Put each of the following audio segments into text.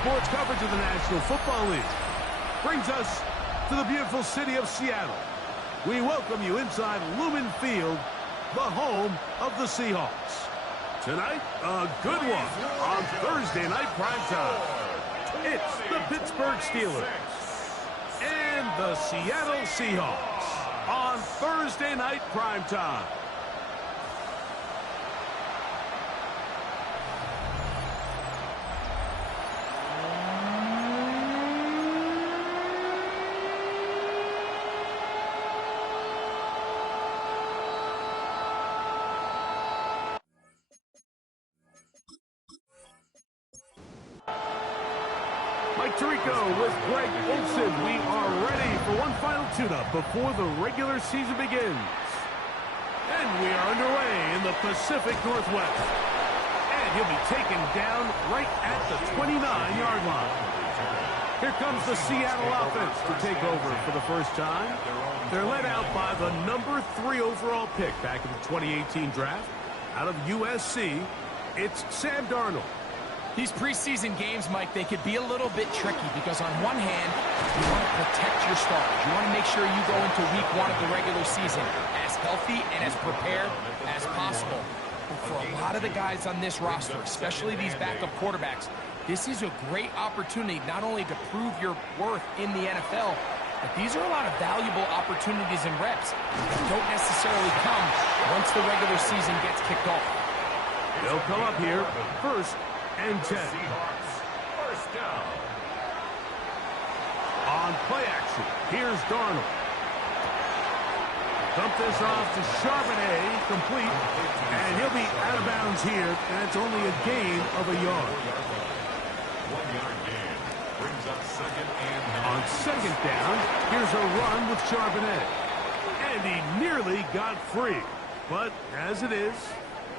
sports coverage of the National Football League brings us to the beautiful city of Seattle. We welcome you inside Lumen Field, the home of the Seahawks. Tonight, a good one on Thursday night primetime. It's the Pittsburgh Steelers and the Seattle Seahawks on Thursday night primetime. Mike Tirico with Greg Olsen. We are ready for one final tune-up before the regular season begins. And we are underway in the Pacific Northwest. And he'll be taken down right at the 29-yard line. Here comes the Seattle offense to take over for the first time. They're led out by the number 3 overall pick back in the 2018 draft. Out of USC, it's Sam Darnold. These preseason games, Mike, they could be a little bit tricky because on one hand, you want to protect your stars. You want to make sure you go into week 1 of the regular season as healthy and as prepared as possible. But for a lot of the guys on this roster, especially these backup quarterbacks, this is a great opportunity not only to prove your worth in the NFL, but these are a lot of valuable opportunities and reps that don't necessarily come once the regular season gets kicked off. They'll come up here first and 10. First down. On play action, here's Darnold. Dump this off to Charbonnet, complete, and he'll be out of bounds here, and it's only a gain of a yard. 1-yard gain brings up second and 9. On second down, here's a run with Charbonnet, and he nearly got free, but as it is,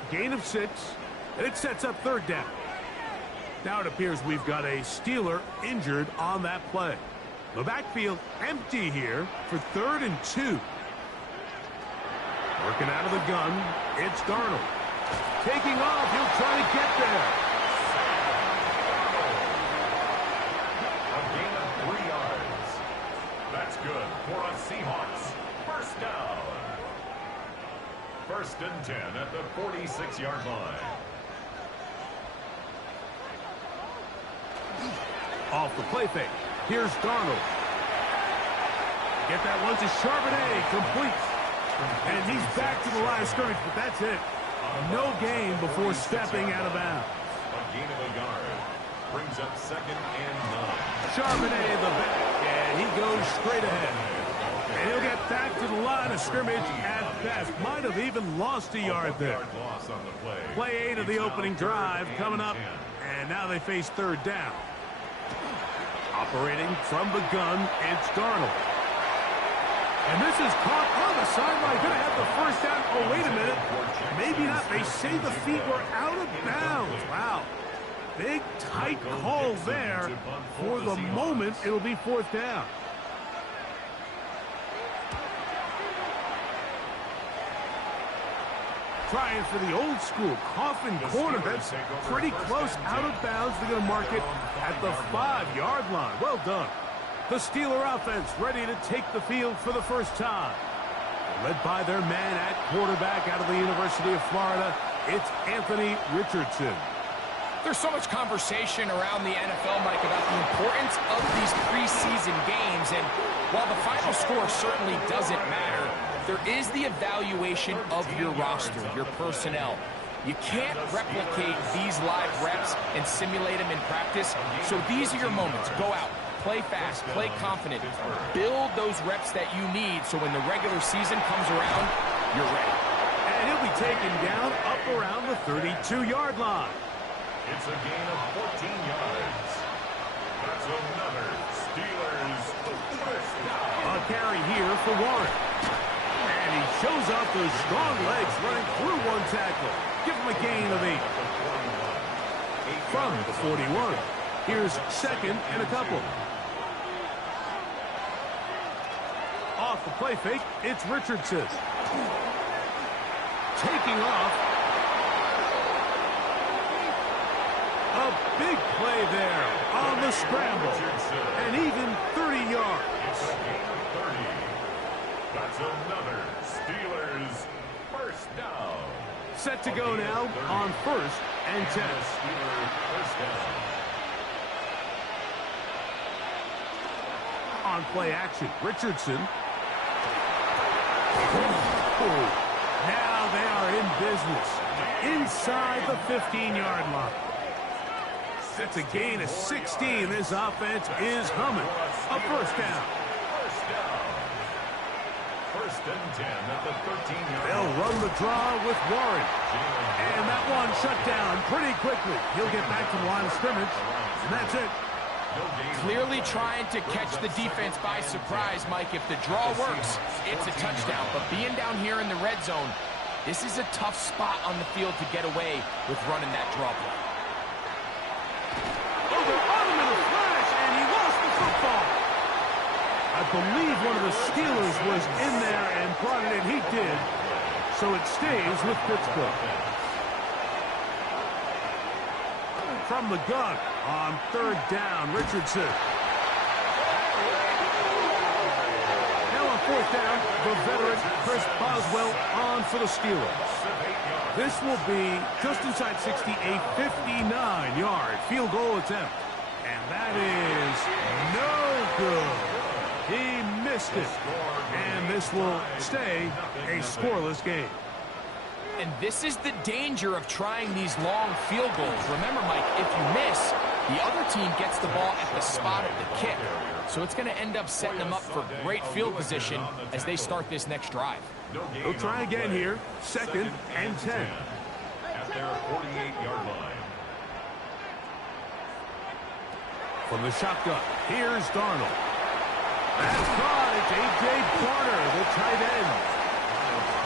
gain of 6, and it sets up third down. Now it appears we've got a Steeler injured on that play. The backfield empty here for 3rd and 2. Working out of the gun, it's Darnold. Taking off, he'll try to get there. A gain of 3 yards. That's good for a Seahawks. First down. 1st and 10 at the 46-yard line. Off the play fake. Here's Darnold. Get that one to Charbonnet. Complete. And he's back to the line of scrimmage, but that's it. No gain before stepping out of bounds. A gain of a yard brings up second and 9. Charbonnet in the back, and he goes straight ahead. And he'll get back to the line of scrimmage at best. Might have even lost a yard there. Loss on the play. Play 8 of the opening drive coming up, and now they face 3rd down. Operating from the gun, it's Darnold. And this is caught on the sideline. Going to have the first down. Oh, wait a minute. Maybe not. They say the feet were out of bounds. Wow. Big, tight call there. For the moment, it'll be 4th down. Trying for the old school coffin corner. That's pretty close out of bounds. They're going to mark it at the 5-yard line. Well done. The Steeler offense ready to take the field for the first time. Led by their man at quarterback out of the University of Florida, it's Anthony Richardson. There's so much conversation around the NFL, Mike, about the importance of these preseason games. And while the final score certainly doesn't matter, there is the evaluation of your roster, your personnel. You can't replicate these live reps and simulate them in practice. So these are your moments. Go out, play fast, play confident, build those reps that you need so when the regular season comes around, you're ready. And he'll be taken down up around the 32-yard line. It's a gain of 14 yards. That's another Steelers first down. A carry here for Warren. And he shows off those strong legs running through one tackle. Give him a gain of 8. From the 41. Here's 2nd and a couple. Off the play fake, it's Richardson. Taking off. A big play there on the scramble. And even 30 yards. It's a gain of 30. That's another Steelers first down. Set to go now on 1st and 10. Steelers first down. On play action, Richardson. Now they are in business inside the 15-yard line. That's a gain of 16. This offense is humming. A first down. First and 10 at the 13-yard line. They'll run the draw with Warren. And that one shut down pretty quickly. He'll get back to the line of scrimmage. And that's it. Clearly trying to catch the defense by surprise, Mike. If the draw works, it's a touchdown. But being down here in the red zone, this is a tough spot on the field to get away with running that draw play. Oh, they're on him in a flash, and he lost the football. I believe one of the Steelers was in there and brought it in. He did. So it stays with Pittsburgh. From the gun on 3rd down, Richardson. Now on 4th down, the veteran Chris Boswell on for the Steelers. This will be just inside 60, a 59-yard field goal attempt. And that is no good. He missed it. And this will stay a scoreless game. And this is the danger of trying these long field goals. Remember, Mike, if you miss, the other team gets the ball at the spot of the kick. So it's going to end up setting them up for great field position as they start this next drive. They'll try again here. 2nd and 10. At their 48-yard line. From the shotgun, here's Darnold. That's caught. It's A.J. Barner, the tight end.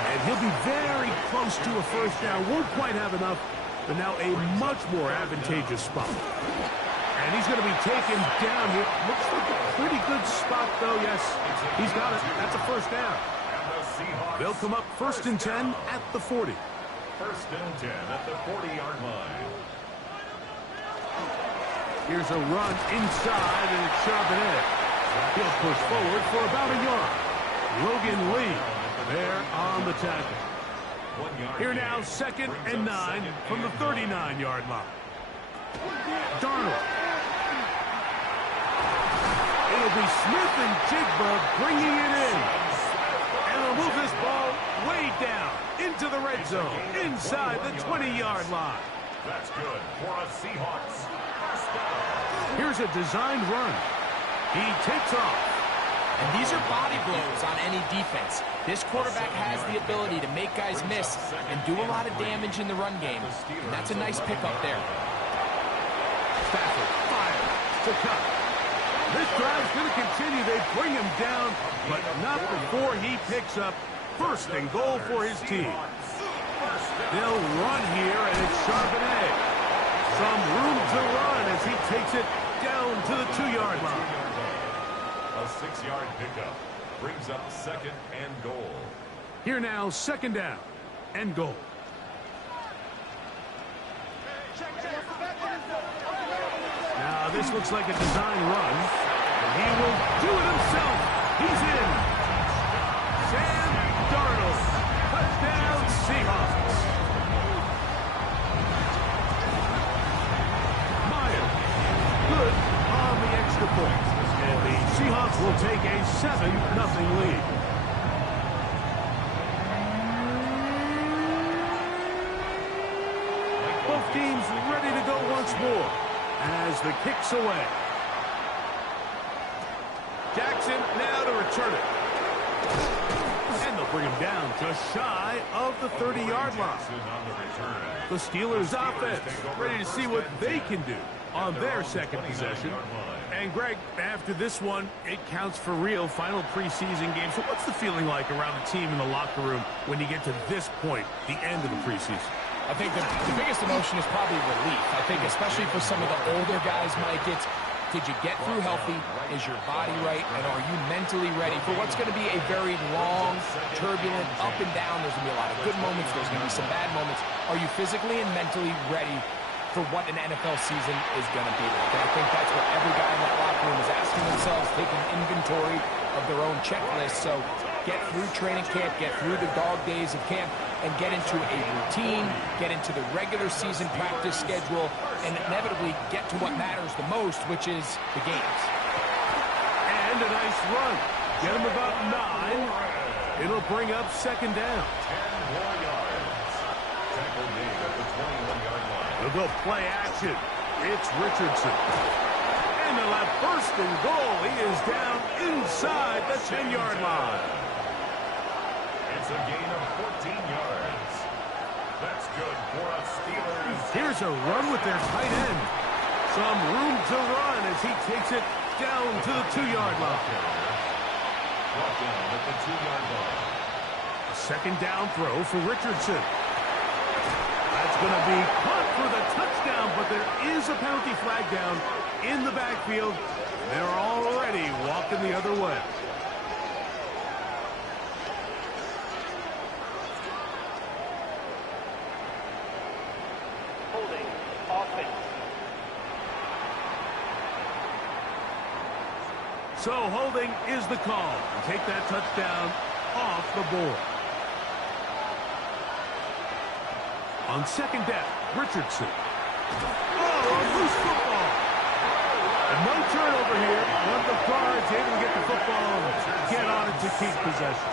And he'll be very close to a first down. Won't quite have enough, but now a much more advantageous spot. And he's going to be taken down here. Looks like a pretty good spot, though. Yes, he's got it. That's a first down. They'll come up 1st and 10 at the 40. 1st and 10 at the 40-yard line. Here's a run inside, and it's Charbonnet. He'll push forward for about a yard. Logan Lee there on the tackle. Here now, 2nd and 9 from the 39-yard line. Darnold. It'll be Smith and Jigba bringing it in. And they'll move this ball way down into the red zone, inside the 20-yard line. That's good for a Seahawks first down. Here's a designed run. He takes off. And these are body blows on any defense. This quarterback has the ability to make guys miss and do a lot of damage in the run game. And that's a nice pickup there. Stafford fires to cut. This drive's going to continue. They bring him down, but not before he picks up 1st and goal for his team. They'll run here, and it's Charbonnet. Some room to run as he takes it down to the 2-yard line. A 6-yard pickup brings up 2nd and goal. Here now, 2nd down and goal. Now this looks like a design run, and he will do it himself. He's in. Sam Darnold, touchdown Seahawks. Meyer, good on the extra point. And the Seahawks will take a 7-0 lead. Both teams ready to go once more as the kick's away. Jackson now to return it. And they'll bring him down just shy of the 30-yard line. The Steelers offense ready to see what they can do on their 2nd possession. And Greg, after this one, it counts for real. Final preseason game. So what's the feeling like around the team in the locker room when you get to this point, the end of the preseason? I think the biggest emotion is probably relief. I think especially for some of the older guys, Mike, it's did you get through healthy? Is your body right? And are you mentally ready for what's going to be a very long, turbulent, up and down? There's going to be a lot of good moments. There's going to be some bad moments. Are you physically and mentally ready for what an NFL season is going to be like. And I think that's what every guy in that locker room is asking themselves, taking inventory of their own checklist. So get through training camp, get through the dog days of camp, and get into a routine, get into the regular season practice schedule, and inevitably get to what matters the most, which is the games. And a nice run. Get him about 9. It'll bring up second down. 10 more yards. Tackle made at the 21-yard line. They'll go play action. It's Richardson. And they'll have first and goal. He is down inside the 10-yard line. It's a gain of 14 yards. That's good for a Steelers. Here's a run with their tight end. Some room to run as he takes it down to the 2-yard line. Brought down at the 2-yard line. A second down throw for Richardson. That's going to be caught for the touchdown, but there is a penalty flag down in the backfield. They're already walking the other way. Holding offense. So holding is the call. Take that touchdown off the board. On second down, Richardson. Oh, a loose football. And no turnover here. One of the guards able to get the football and get on it to keep possession.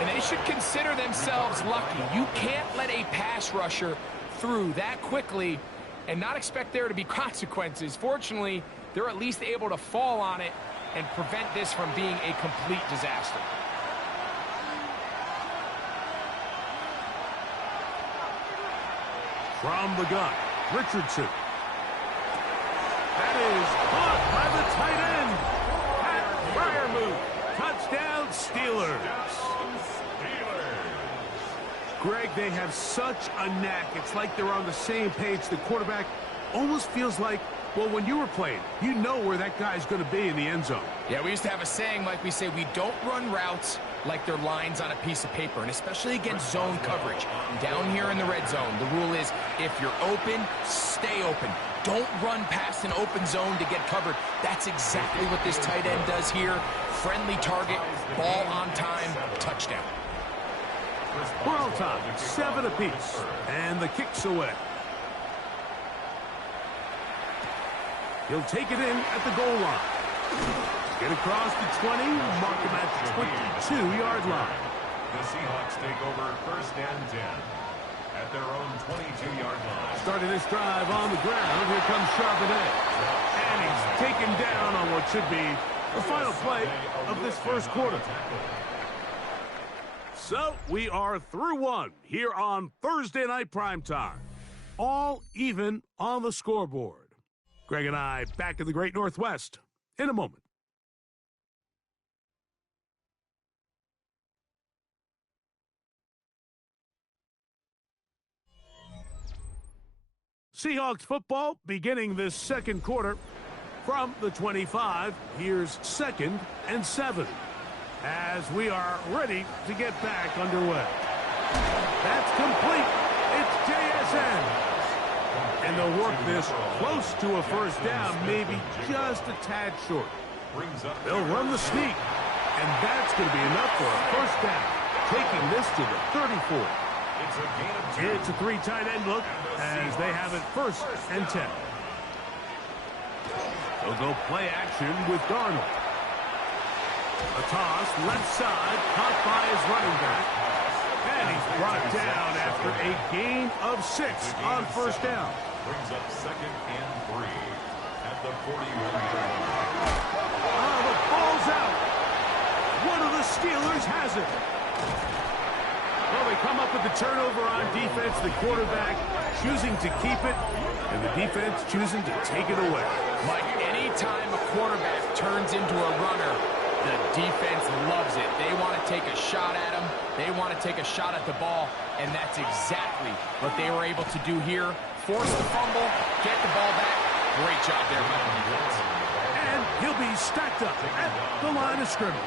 And they should consider themselves lucky. You can't let a pass rusher through that quickly and not expect there to be consequences. Fortunately, they're at least able to fall on it and prevent this from being a complete disaster. From the gun, Richardson. That is caught by the tight end. Pat Fryermuth. Touchdown, Steelers. Greg, they have such a knack. It's like they're on the same page. The quarterback almost feels like, well, when you were playing, you know where that guy's going to be in the end zone. Yeah, we used to have a saying, Mike, we say we don't run routes like they're lines on a piece of paper, and especially against zone coverage. Down here in the red zone, the rule is if you're open, stay open. Don't run past an open zone to get covered. That's exactly what this tight end does here. Friendly target, ball on time, touchdown. We're on top, 7 apiece, and the kick's away. He'll take it in at the goal line. Get across the 20, mark him at the 22-yard line. The Seahawks take over first and 10 at their own 22-yard line. Starting this drive on the ground, here comes Charbonnet. And he's taken down on what should be the final play of this first quarter. So, we are through one here on Thursday Night Primetime. All even on the scoreboard. Greg and I back in the Great Northwest in a moment. Seahawks football beginning this second quarter from the 25. Here's 2nd and 7 as we are ready to get back underway. That's complete. It's JSN. And they'll work this close to a first down, maybe just a tad short. They'll run the sneak, and that's going to be enough for a first down, taking this to the 34. It's a 3 tight end look as they have it 1st and 10. They'll go play action with Darnold. A toss, left side, caught by his running back. And he's brought down after a gain of 6 on first down. Brings up 2nd and 3 at the 41-yard line. Oh, the ball's out. One of the Steelers has it. Well, they come up with the turnover on defense. The quarterback choosing to keep it, and the defense choosing to take it away. Mike, anytime a quarterback turns into a runner, the defense loves it. They want to take a shot at him. They want to take a shot at the ball, and that's exactly what they were able to do here. Force the fumble, get the ball back. Great job there by the defense. And he'll be stacked up at the line of scrimmage.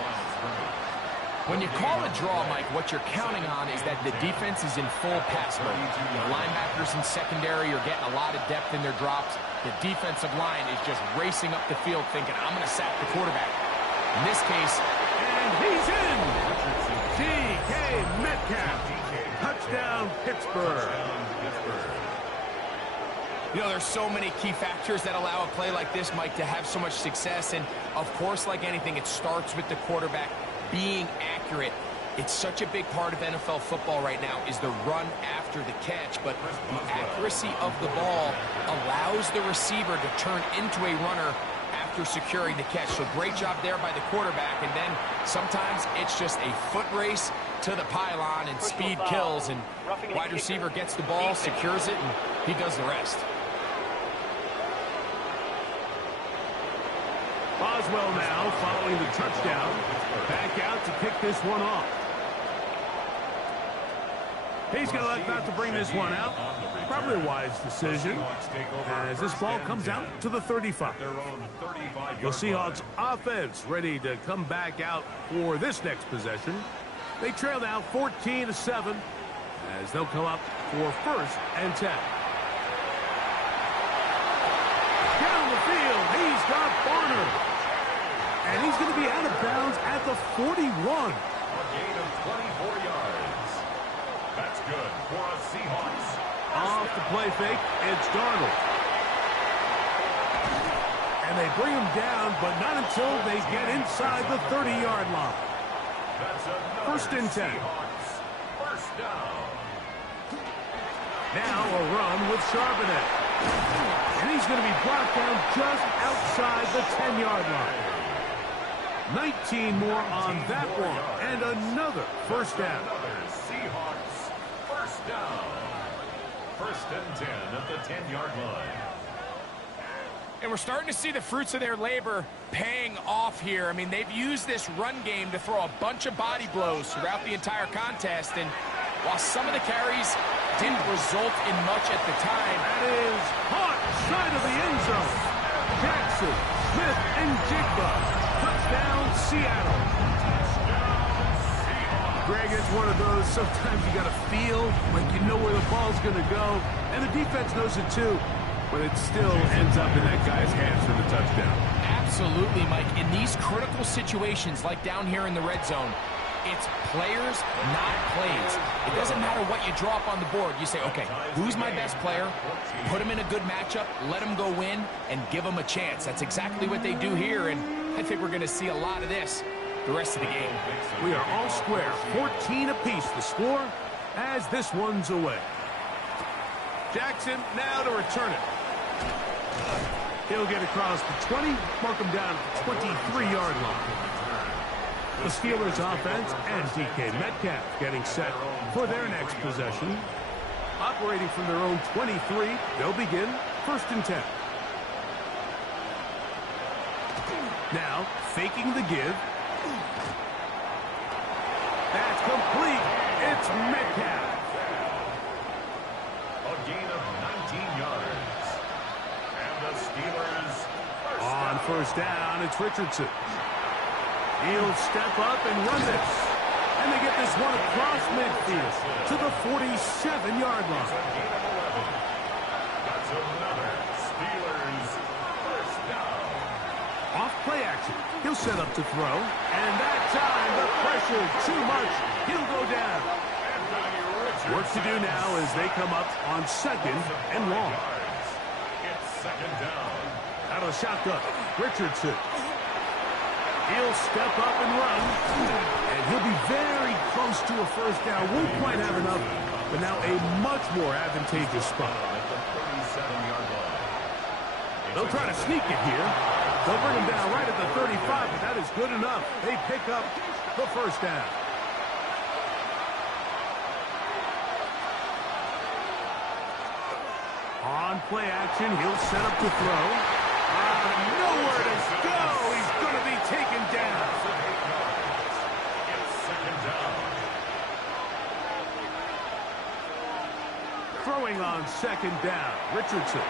When you call a draw, Mike, what you're counting on is that the defense is in full pass mode. The linebackers in secondary are getting a lot of depth in their drops. The defensive line is just racing up the field thinking, I'm going to sack the quarterback. In this case, and he's in! DK Metcalf. Touchdown, Pittsburgh. You know, there's so many key factors that allow a play like this, Mike, to have so much success. And, of course, like anything, it starts with the quarterback being accurate. It's such a big part of NFL football right now is the run after the catch. But the accuracy of the ball allows the receiver to turn into a runner after securing the catch. So great job there by the quarterback. And then sometimes it's just a foot race to the pylon and speed kills. And wide receiver gets the ball, secures it, and he does the rest. Boswell now following the touchdown. Back out to kick this one off. He's going to elect not to bring this one out. Probably a wise decision as this ball comes out to the 35. The Seahawks offense ready to come back out for this next possession. They trail now 14-7 as they'll come up for 1st and 10. Down the field, he's got Barner. And he's going to be out of bounds at the 41. A gain of 24 yards. That's good for a Seahawks. Off the play fake, it's Darnold. And they bring him down, but not until they get inside the 30-yard line. That's 1st and 10. Seahawks. First down. Now a run with Charbonnet. And he's going to be brought down just outside the 10-yard line. 19 more on that one. And another 1st down. Another Seahawks. First down. 1st and 10 at the 10-yard line. And we're starting to see the fruits of their labor paying off here. I mean, they've used this run game to throw a bunch of body blows throughout the entire contest. And while some of the carries didn't result in much at the time, That is hot side of the end zone. Jackson, Smith, and Jigba. Touchdown, Seattle. Greg, it's one of those, sometimes you got to feel like you know where the ball's going to go, and the defense knows it too, but it still ends up in that guy's hands for the touchdown. absolutely, Mike, in these critical situations like down here in the red zone, it's players, not plays. It doesn't matter what you draw up on the board. You say, okay, who's my best player? Put him in a good matchup, let him go win, and give him a chance. That's exactly what they do here, and I think we're going to see a lot of this the rest of the game. We are all square, 14 apiece the score as this one's away. Jackson now to return it. He'll get across the 20, mark him down at the 23-yard line. The Steelers offense and DK Metcalf getting set for their next possession. Operating from their own 23, they'll begin 1st and 10. Now, faking the give. That's complete. It's Metcalf. A gain of 19 yards. And the Steelers On 1st down, it's Richardson. He'll step up and run this. And they get this one across midfield to the 47-yard line. gain of 11. That's another Steelers first down. Off play action. He'll set up to throw. And that time, the pressure too much. He'll go down. Work to do now as they come up on 2nd and long. It's 2nd down. Out of the shotgun, Richardson. He'll step up and run. And he'll be very close to a 1st down. Won't quite have enough, but now a much more advantageous spot. At the 37-yard line. They'll try to sneak it here. They'll bring him down right at the 35, but that is good enough. They pick up the 1st down. On play action, he'll set up to throw. Nowhere to go. He's going to be taken down. It's 2nd down. Throwing on 2nd down, Richardson.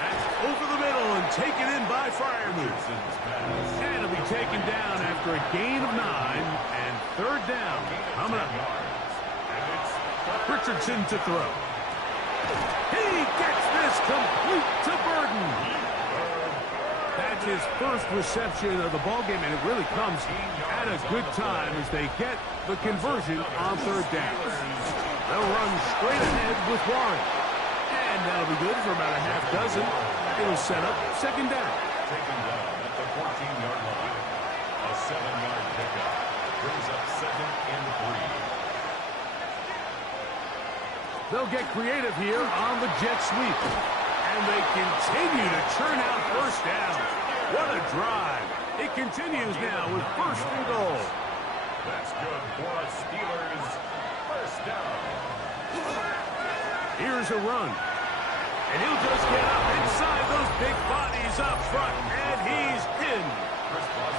That's over the middle and taken in by Freiermuth. And it'll be taken down after a gain of 9 and third down. Coming up. Richardson to throw. He gets this complete to Burden. That's his first reception of the ballgame, and it really comes at a good time as they get the conversion on third down. They'll run straight ahead with Warren. And that'll be good for about a half dozen. It'll set up second down. Taken down at the 14-yard line. A 7-yard pickup brings up second and 3. They'll get creative here on the jet sweep. And they continue to churn out first down. What a drive. It continues now with first and goal. That's good for a Steelers first down. Here's a run. And he'll just get up inside those big bodies up front. And he's in.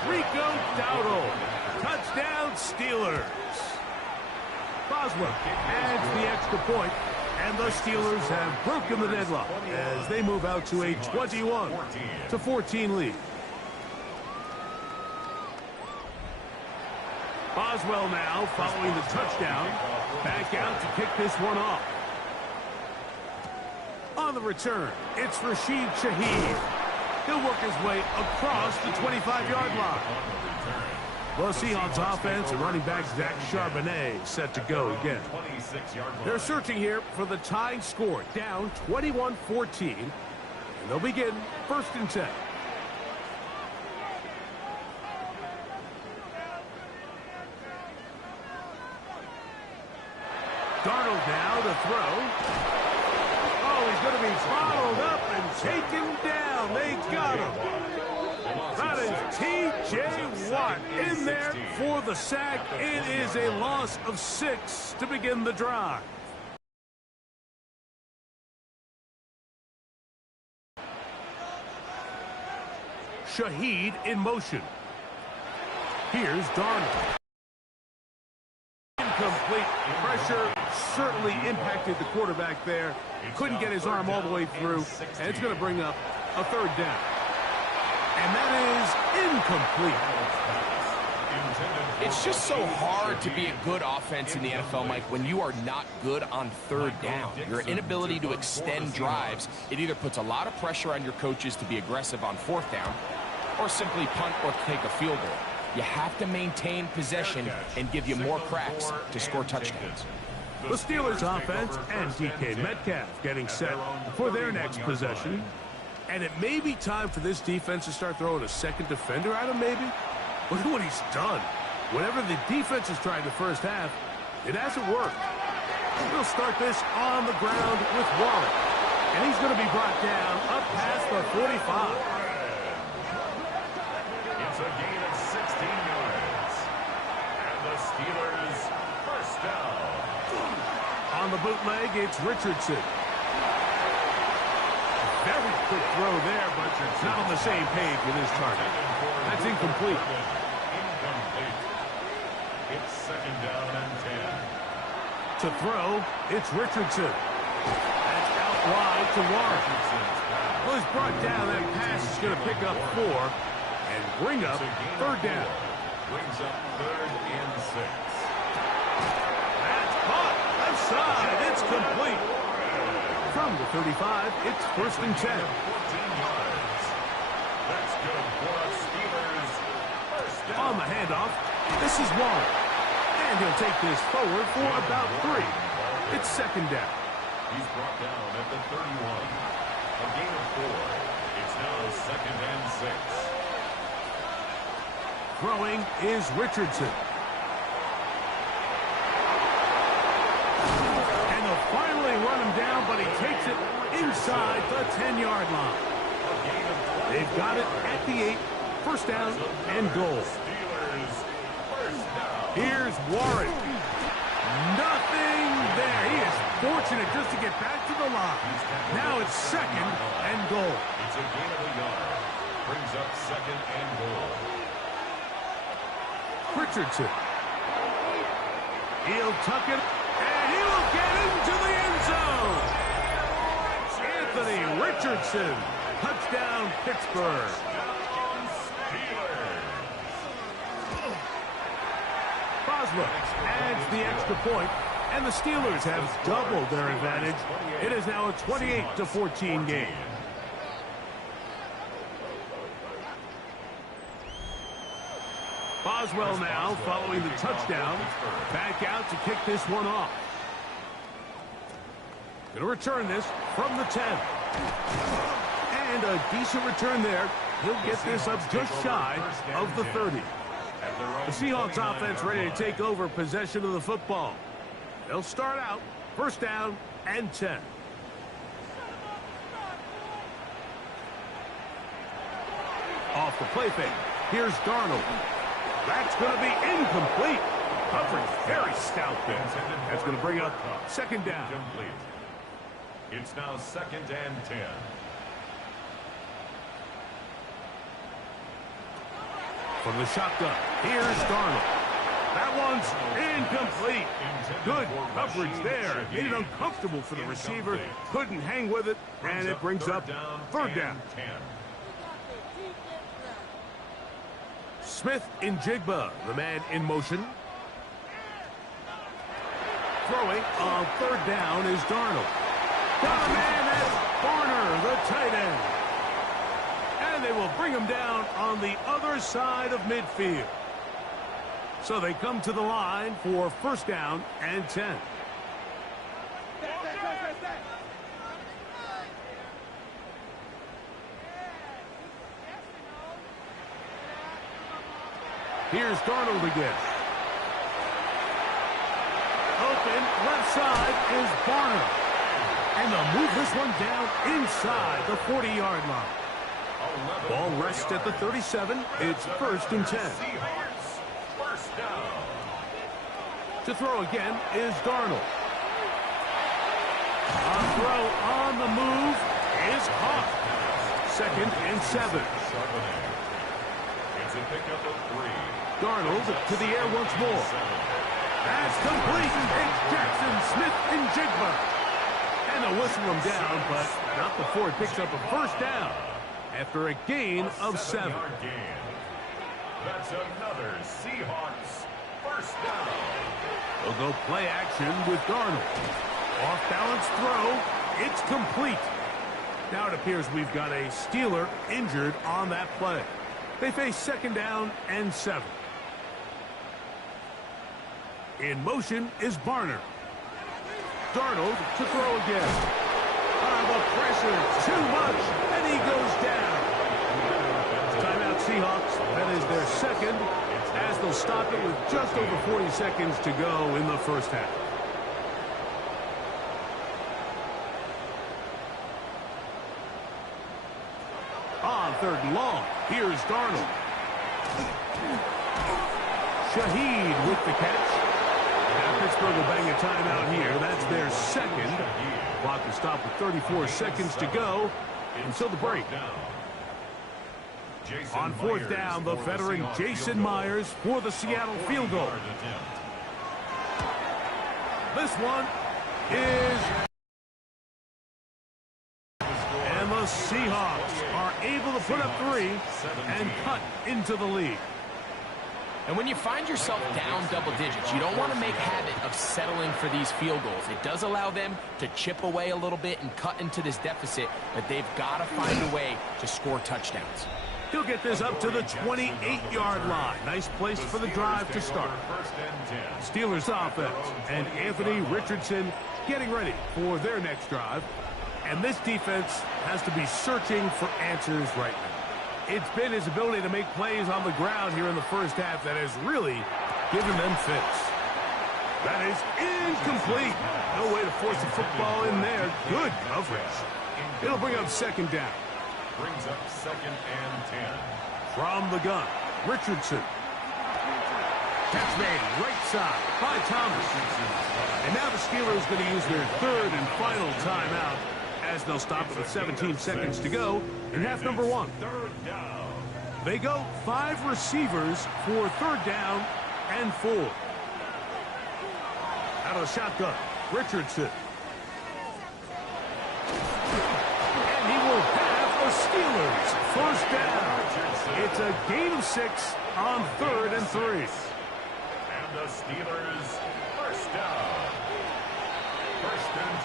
Rico Dowdle. Touchdown Steelers. Boswell adds the extra point, and the Steelers have broken the deadlock as they move out to a 21-14 lead. Boswell now following the touchdown, back out to kick this one off. On the return, it's Rashid Shaheed. He'll work his way across the 25-yard line. Well, Seahawks offense and running back Zach Charbonnet set to go again. They're searching here for the tying score, down 21-14. And they'll begin first and 10. Darnold now to throw. Oh, he's going to be bottled up and taken down. They got him. That is T.J. Watt in there for the sack. It is a loss of 6 to begin the drive. Shaheed in motion. Here's Darnold. Incomplete. Pressure certainly impacted the quarterback there. Couldn't get his arm all the way through, and it's going to bring up a third down. And that is incomplete. It's just so hard to be a good offense in the NFL, Mike, when you are not good on third down. Your inability to extend drives, it either puts a lot of pressure on your coaches to be aggressive on fourth down or simply punt or take a field goal. You have to maintain possession and give you more cracks to score touchdowns. The Steelers offense and DK Metcalf getting set for their next possession. And it may be time for this defense to start throwing a second defender at him, maybe. Look at what he's done. Whatever the defense has tried the first half, it hasn't worked. We'll start this on the ground with Warren. And he's going to be brought down up past the 45. It's a gain of 16 yards. And the Steelers first down. On the bootleg, it's Richardson. Very quick throw there, but not on the same page with his target. That's incomplete. It's second down and 10. To throw, it's Richardson. That's out wide to Warren. Well, he's brought down. That pass is going to pick up 4 and bring up third down. Brings up third and 6. That's caught. Left side. It's complete. From the 35, it's first and 10. 14 yards. That's good for a Steelers first down. On the handoff, this is Warren. And he'll take this forward for about 3. It's second down. He's brought down at the 31. A gain of 4. It's now second and 6. Throwing is Richardson. And they'll finally run him down, but he takes it inside the 10-yard line. They've got it at the 8. First down and goal. Here's Warren. Nothing there. He is fortunate just to get back to the line. Now it's second and goal. It's a gain of a yard. Brings up second and goal. Richardson. He'll tuck it, and he will get into the end zone. Anthony Richardson. Touchdown, Pittsburgh. Boswell adds the extra point, and the Steelers have doubled their advantage. It is now a 28-14 game. Boswell now following the touchdown. Back out to kick this one off. Going to return this from the 10. And a decent return there. He'll get this up just shy of the 30. The Seahawks offense ready to take over possession of the football. They'll start out first down and 10. Off the play fake. Here's Darnold. That's going to be incomplete. Coverage very stout there. That's going to bring up second down. It's now second and 10. From the shotgun, here's Darnold. That one's incomplete. Good coverage there. Made it uncomfortable for the receiver. Couldn't hang with it, and it brings up third down. Smith in Jigba, the man in motion. Throwing on third down is Darnold. Got a man, that's Barner, the tight end. And they will bring him down on the other side of midfield. So they come to the line for first down and 10. Here's Darnold again. Open, left side is Barner. And they'll move this one down inside the 40-yard line. Ball rests at the 37. It's first and 10. To throw again is Darnold. A throw on the move is caught. Second and 7. It's a pickup of 3. Darnold to the air once more. That's complete. It's Jackson Smith in Jigba. And they'll whistle him down, but not before it picks up a first down after a gain of 7. That's another Seahawks first down. They'll go play action with Darnold. Off-balance throw. It's complete. Now it appears we've got a Steeler injured on that play. They face second down and 7. In motion is Barner. Darnold to throw again. The pressure, too much, and he goes down. Timeout Seahawks. That is their second, as they'll stop it with just over 40 seconds to go in the first half. On third and long, here's Darnold. Shaheed with the catch. Now Pittsburgh will bang a timeout here. That's their second. Clock will stop with 34 seconds to go until the break. On fourth down, the veteran Jason Myers for the Seattle field goal. This one is... And the Seahawks are able to put up 3 and cut into the lead. And when you find yourself down double digits, you don't want to make habit of settling for these field goals. It does allow them to chip away a little bit and cut into this deficit, but they've got to find a way to score touchdowns. He'll get this up to the 28-yard line. Nice place for the drive to start. Steelers offense and Anthony Richardson getting ready for their next drive. And this defense has to be searching for answers right now. It's been his ability to make plays on the ground here in the first half that has really given them fits. That is incomplete. No way to force the football in there. Good coverage. It'll bring up second down. Brings up second and 10. From the gun, Richardson. Catch made right side by Thomas. And now the Steelers going to use their third and final timeout as they'll stop it with 17 seconds to go in half number 1. Third down. They go 5 receivers for third down and 4. Out of the shotgun, Richardson. And he will have the Steelers first down. It's a gain of 6 on third and 3. And And the Steelers, first down. First and...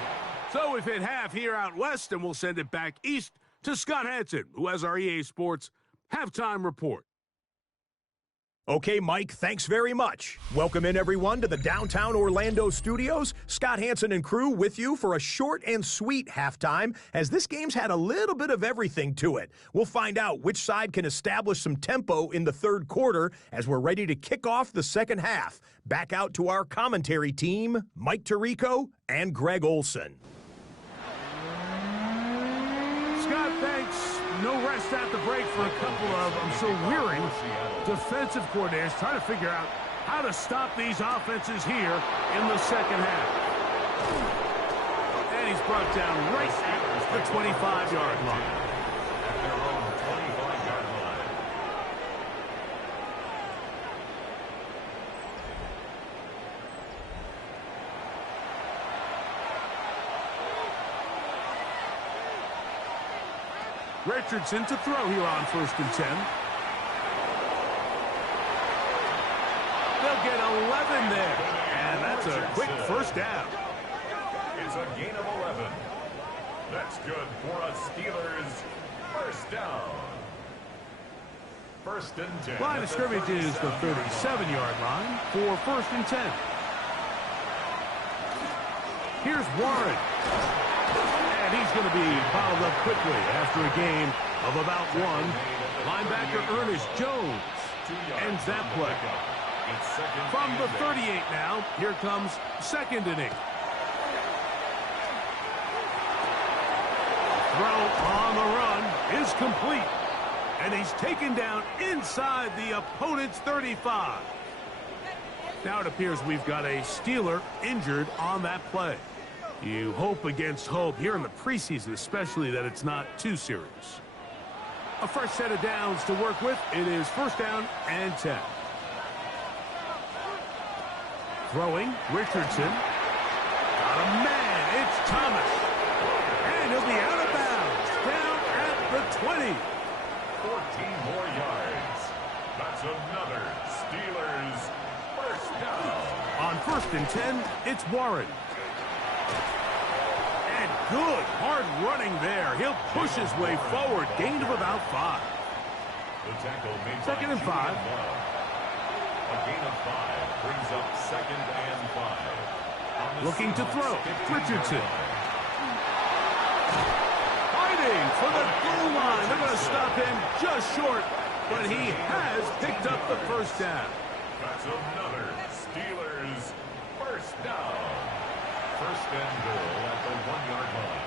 So we've hit half here out west, and we'll send it back east to Scott Hansen, who has our EA Sports halftime report. Okay, Mike, thanks very much. Welcome in, everyone, to the downtown Orlando studios. Scott Hansen and crew with you for a short and sweet halftime, as this game's had a little bit of everything to it. We'll find out which side can establish some tempo in the third quarter as we're ready to kick off the second half. Back out to our commentary team, Mike Tirico and Greg Olson. Scott, thanks. No rest at the break for a couple of, I'm so weary, defensive coordinators trying to figure out how to stop these offenses here in the second half. And he's brought down right at the 25-yard line. At their own 25-yard line. Richardson to throw here on 1st and 10. They'll get 11 there. And that's a quick first down. It's a gain of 11. That's good for a Steelers first down. 1st and 10. Line of scrimmage is the 37-yard line for 1st and 10. Here's Warren. And he's going to be fouled up quickly after a gain of about 1. Linebacker Ernest Jones ends that play. From the 38 now, here comes 2nd and 8. Throw on the run is complete. And he's taken down inside the opponent's 35. Now it appears we've got a Steeler injured on that play. You hope against hope here in the preseason, especially, that it's not too serious. A fresh set of downs to work with. It is 1st down and 10. Throwing, Richardson. Got a man. It's Thomas. And he'll be out of bounds. Down at the 20. 14 more yards. That's another Steelers first down. On 1st and 10, it's Warren. And good hard running there. He'll push his way forward. Gain of about 5. The tackle made 2nd and 5. A gain of 5 brings up 2nd and 5. Looking to throw, Richardson. Fighting for the goal line. They're going to stop him just short, but he has picked up the first down. That's another Steelers first down. 1st and goal at the 1-yard line.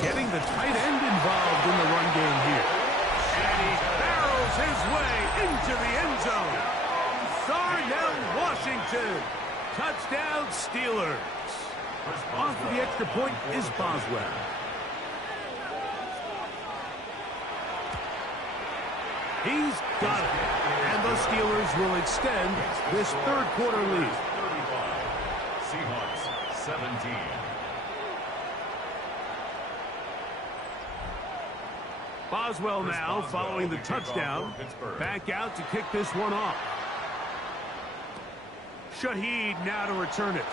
Getting the tight end involved in the run game here. And he barrels his way into the end zone. Darnell Washington. Touchdown Steelers. On for the extra point is Boswell. He's got it. And the Steelers will extend this third quarter lead. 35. Seahawks 17. Boswell now following the touchdown. Back out to kick this one off. Shaheed now to return it.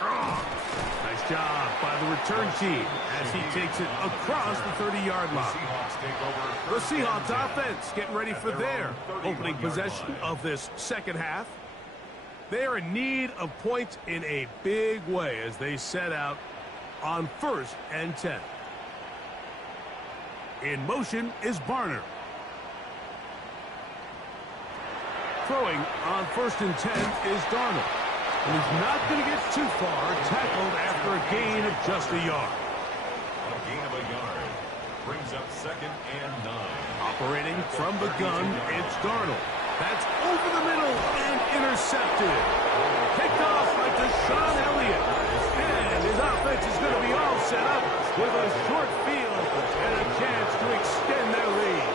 Nice job by the return team as he takes it across the 30-yard line. The Seahawks offense getting ready for their opening possession of this second half. They are in need of points in a big way as they set out on 1st and 10. In motion is Barner. Throwing on 1st and 10 is Darnold. And he's not going to get too far, tackled after a gain of just a yard. A gain of a yard brings up 2nd and 9. Operating from the gun, it's Darnold. That's over the middle and intercepted. Picked off by Deshaun Elliott. And his offense is going to be all set up with a short field and a chance to extend their lead.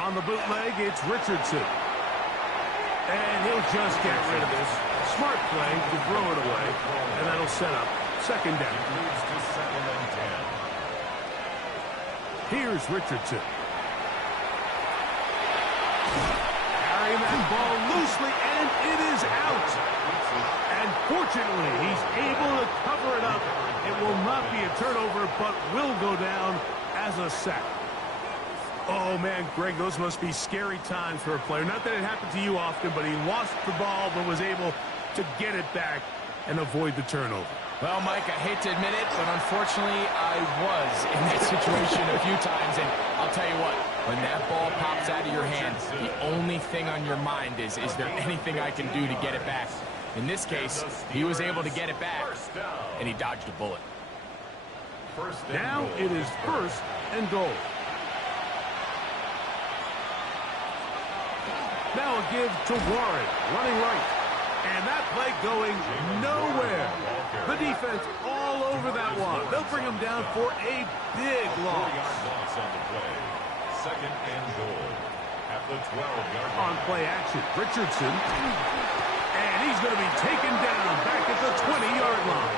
On the bootleg, it's Richardson. And he'll just get rid of this. Smart play to throw it away. And that'll set up 2nd down. Moves to 2nd and 10. Here's Richardson. Carrying that ball loosely, and it is out. And fortunately, he's able to cover it up. It will not be a turnover, but will go down as a sack. Oh, man, Greg, those must be scary times for a player. Not that it happened to you often, but he lost the ball but was able to get it back and avoid the turnover. Well, Mike, I hate to admit it, but unfortunately, I was in that situation a few times. And I'll tell you what, when that ball pops out of your hand, the only thing on your mind is there anything I can do to get it back? In this case, he was able to get it back, and he dodged a bullet. Now it is 1st and goal. Now a give to Warren, running right. And that play going nowhere. The defense all over that one. They'll bring him down for a big loss. On the play. 2nd and goal at the 12-yard line. On play action, Richardson. And he's going to be taken down back at the 20-yard line.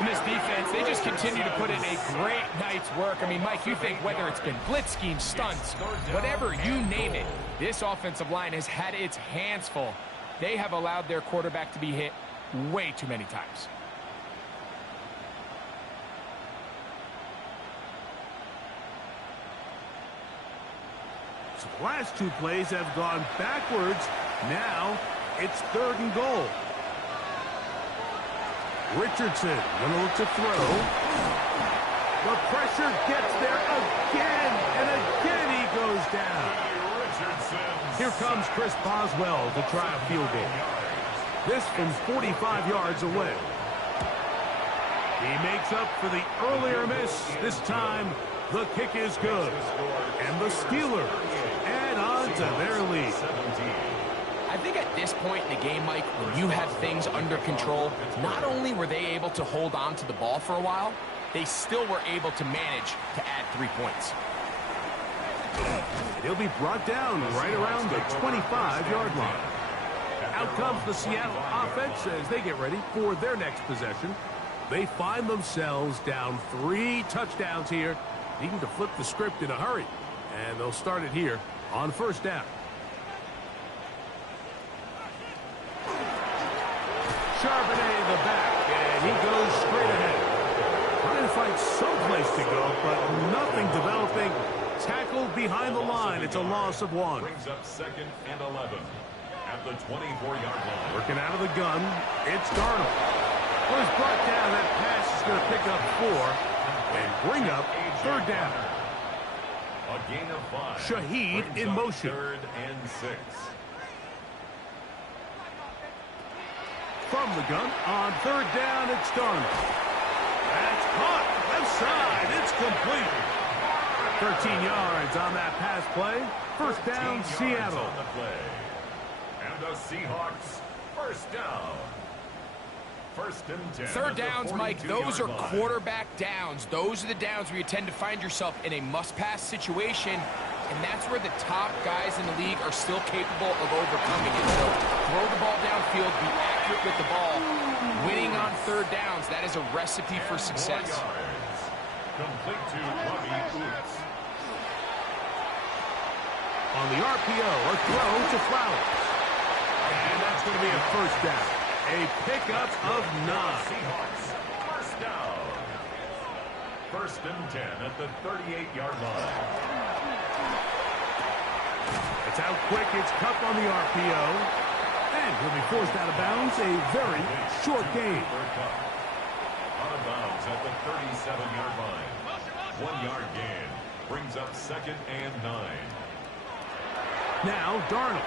In this defense, they just continue to put in a great night's work. I mean, Mike, you think whether it's been blitz schemes, stunts, whatever, you name it, this offensive line has had its hands full. They have allowed their quarterback to be hit way too many times. So the last 2 plays have gone backwards. Now it's 3rd and goal. Richardson going to look to throw. The pressure gets there again, and again he goes down. Here comes Chris Boswell to try a field goal. This from 45 yards away. He makes up for the earlier miss. This time, the kick is good. And the Steelers add on to their lead. I think at this point in the game, Mike, when you have things under control, not only were they able to hold on to the ball for a while, they still were able to manage to add 3 points. He'll be brought down right around the 25-yard line. Out comes the Seattle offense as they get ready for their next possession. They find themselves down 3 touchdowns here, needing to flip the script in a hurry. And they'll start it here on 1st down. Charbonnet the back, and he goes straight ahead. Trying to find someplace to go, but nothing developing. Tackled behind the line. It's a loss of 1. Brings up 2nd and 11 at the 24-yard line. Working out of the gun, it's Darnold. Well, he's brought down. That pass is going to pick up 4 and bring up 3rd down. A gain of 5. Shaheed in motion. 3rd and 6. From the gun on 3rd down, it's Darnold. That's caught. Left side. It's complete. 13 yards on that pass play. 1st down, Seattle. On the play. And the Seahawks, 1st down. 1st and 10. 3rd downs, Mike, those are quarterback downs. Those are the downs where you tend to find yourself in a must-pass situation, and that's where the top guys in the league are still capable of overcoming it. So throw the ball downfield, be accurate with the ball. Winning on 3rd downs, that is a recipe for success. Complete to Robbie Oots. On the RPO, a throw to Flowers. And that's going to be a 1st down. A pickup of 9. Seahawks, 1st down. 1st and 10 at the 38-yard line. It's out quick. It's Cup on the RPO. And he'll be forced out of bounds. A very short game. Out of bounds at the 37-yard line. 1-yard gain. Brings up 2nd and 9. Now Darnold.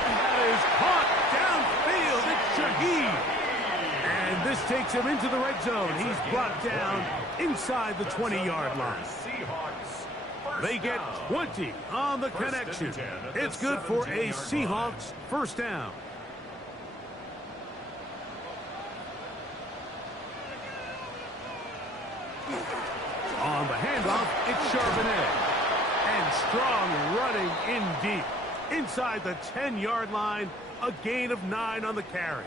That is caught downfield. It's Shaheed. And this takes him into the red zone. He's brought down inside the 20-yard line. They get 20 on the connection. It's good for a Seahawks 1st down. On the handoff, it's Charbonnet. And strong running in deep. Inside the 10-yard line, a gain of 9 on the carry.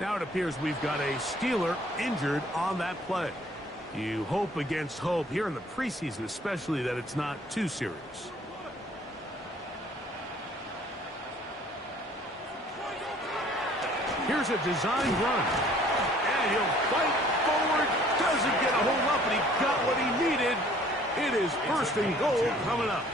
Now it appears we've got a Steeler injured on that play. You hope against hope here in the preseason, especially, that it's not too serious. Here's a designed run. And he'll fight forward. Doesn't get a hold up, and he got what he needed. It is first and goal coming up.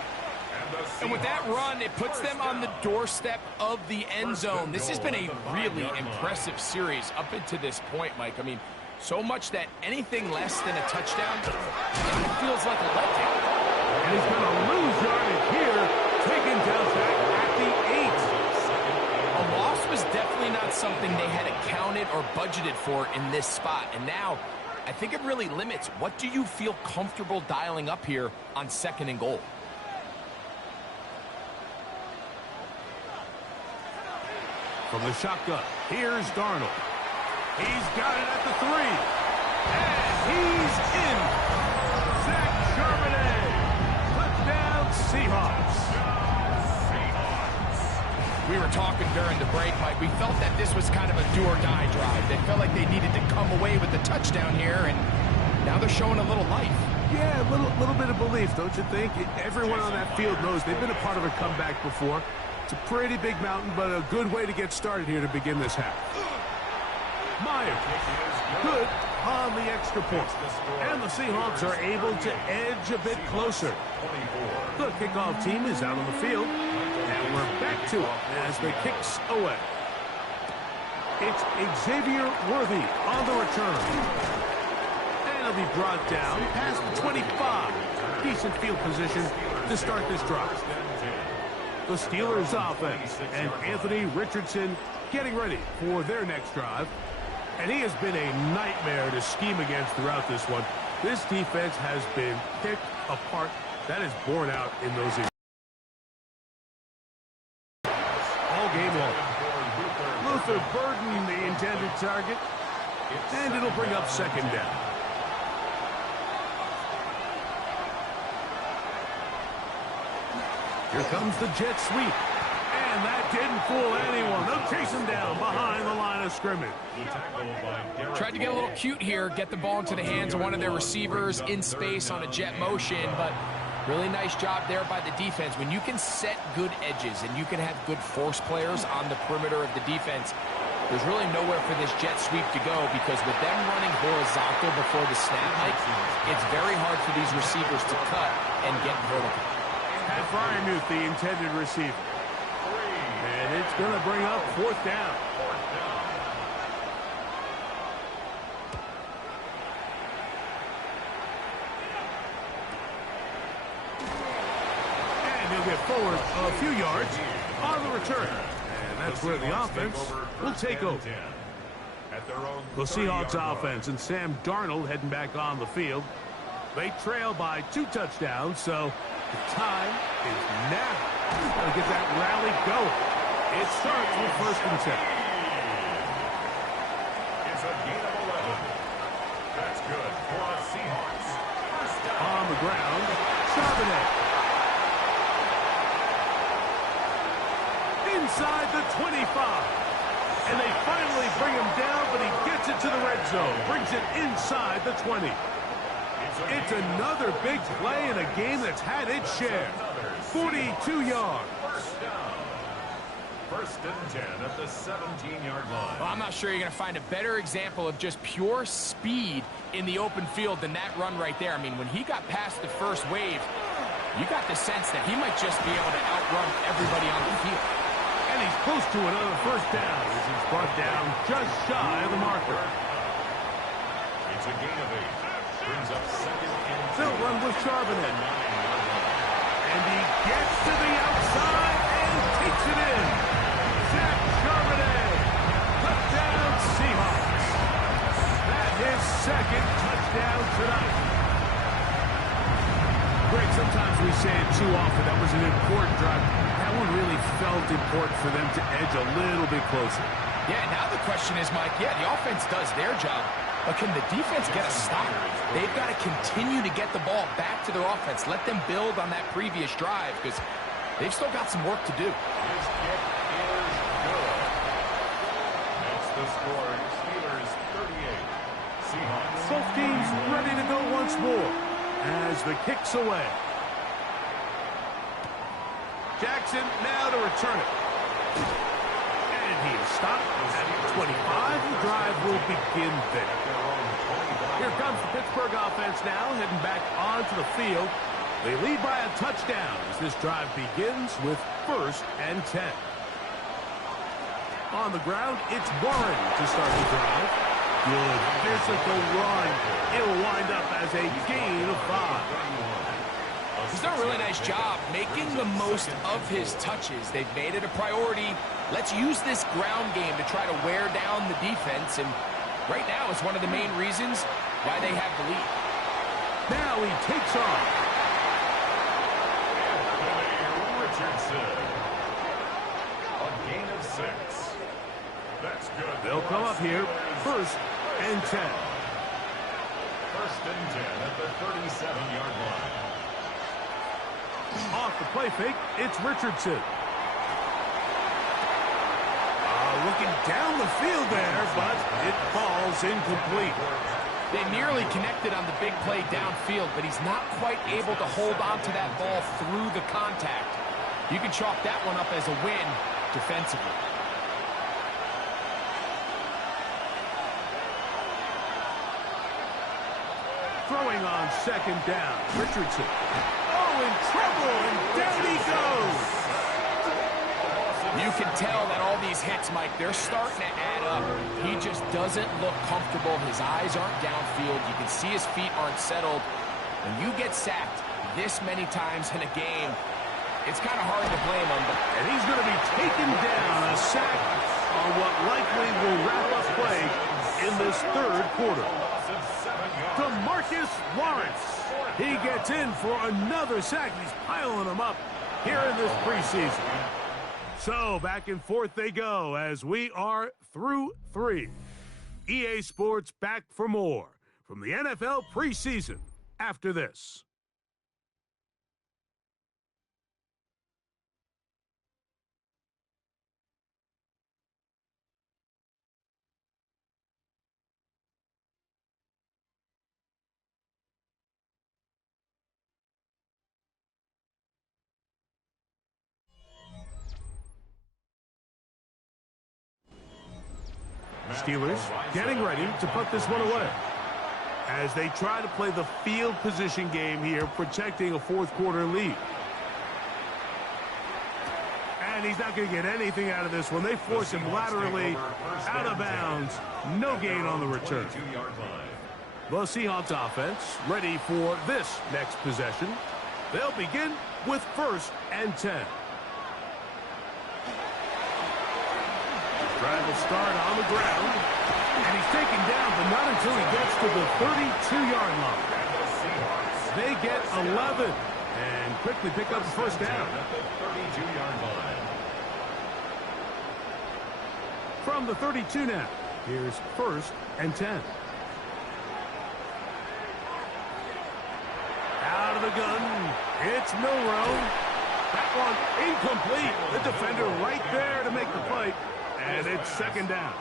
And with that run, it puts them on the doorstep of the end zone. This has been a really impressive series up until this point, Mike. I mean, so much that anything less than a touchdown, it feels like a letdown. And he's going to lose yardage here, taken down back at the 8. A loss was definitely not something they had accounted or budgeted for in this spot. And now, I think it really limits. What do you feel comfortable dialing up here on second and goal? From the shotgun, here's Darnold. He's got it at the 3. And he's in. Zach Charbonnet. Touchdown, Seahawks. We were talking during the break, Mike. We felt that this was kind of a do-or-die drive. They felt like they needed to come away with the touchdown here, and now they're showing a little life. Yeah, a little bit of belief, don't you think? Everyone on that field knows they've been a part of a comeback before. It's a pretty big mountain, but a good way to get started here to begin this half. Myers, good on the extra point. And the Seahawks are able to edge a bit closer. The kickoff team is out on the field, and we're back to it as the kicks away. It's Xavier Worthy on the return. And he'll be brought down past the 25. Decent field position to start this drive. The Steelers offense and Anthony Richardson getting ready for their next drive. And he has been a nightmare to scheme against throughout this one. This defense has been picked apart. That is borne out in those all game long. Luther Burden, the intended target. And it'll bring up second down. Here comes the jet sweep. And that didn't fool anyone. They'll chase him down behind the line of scrimmage. Tried to get a little cute here, get the ball into the hands of one of their receivers in space on a jet motion, but really nice job there by the defense. When you can set good edges and you can have good force players on the perimeter of the defense, there's really nowhere for this jet sweep to go, because with them running horizontal before the snap, Mike, it's very hard for these receivers to cut and get vertical. Pat Fryermuth, the intended receiver. And it's going to bring up fourth down. And he'll get forward a few yards on the return. And that's where the offense will take over. The Seahawks offense and Sam Darnold heading back on the field. They trail by 2 touchdowns, so the time is now. Got to get that rally going. It starts with first and 10. It's a gain of 11. That's good for the Seahawks. On the ground, Charbonnet. Inside the 25. And they finally bring him down, but he gets it to the red zone. Brings it inside the 20. It's another big play in a game that's had its share. 42 yards. First and 10 at the 17-yard line. Well, I'm not sure you're going to find a better example of just pure speed in the open field than that run right there. I mean, when he got past the first wave, you got the sense that he might just be able to outrun everybody on the field. And he's close to another first down as he's brought down just shy of the marker. It's a gain of 8. Brings up second and 2. They'll run with Charbonnet. And he gets to the outside and takes it in. Zach Charbonnet. Touchdown Seahawks. That's his second touchdown tonight. Greg, sometimes we say it too often. That was an important drive. That one really felt important for them to edge a little bit closer. Yeah, now the question is, Mike, yeah, the offense does their job, but can the defense get a stop? They've got to continue to get the ball back to their offense. Let them build on that previous drive, because they've still got some work to do. His kick is good. Makes the score Steelers 38, Seahawks. Both teams ready to go once more as the kick's away. Jackson now to return it. And he is stopped at 25. The drive will begin there. Here comes the Pittsburgh offense now, heading back onto the field. They lead by a touchdown as this drive begins with 1st and 10. On the ground, it's Warren to start the drive. Good physical run. It'll wind up as a gain of 5. He's done a really nice job making the most of his touches. They've made it a priority. Let's use this ground game to try to wear down the defense, and right now it's one of the main reasons why they have the lead. Now he takes off. Richardson. A gain of 6. That's good. They'll come up here, 1st and 10. 1st and 10 at the 37-yard line. Off the play fake, it's Richardson. Looking down the field there, but it falls incomplete. They nearly connected on the big play downfield, but he's not quite able to hold on to that ball through the contact. You can chalk that one up as a win defensively. Throwing on 2nd down, Richardson. Oh, in trouble, and down he goes. You can tell that all these hits, Mike, they're starting to add up. He just doesn't look comfortable. His eyes aren't downfield. You can see his feet aren't settled. When you get sacked this many times in a game, it's kind of hard to blame him. And he's going to be taken down, a sack on what likely will wrap up play in this 3rd quarter. DeMarcus Lawrence. He gets in for another sack. He's piling them up here in this preseason. So back and forth they go as we are through 3. EA Sports back for more from the NFL preseason after this. Steelers getting ready to put this one away as they try to play the field position game here, protecting a 4th quarter lead. And he's not going to get anything out of this one. They force him laterally out of bounds. No gain on the return. The Seahawks offense ready for this next possession. They'll begin with 1st and 10. Drive will start on the ground, and he's taken down, but not until he gets to the 32-yard line. They get 11 and quickly pick up the 1st down. From the 32 now, here's 1st and 10. Out of the gun, it's Milroe. That one incomplete. The defender right there to make the play. And it's 2nd down.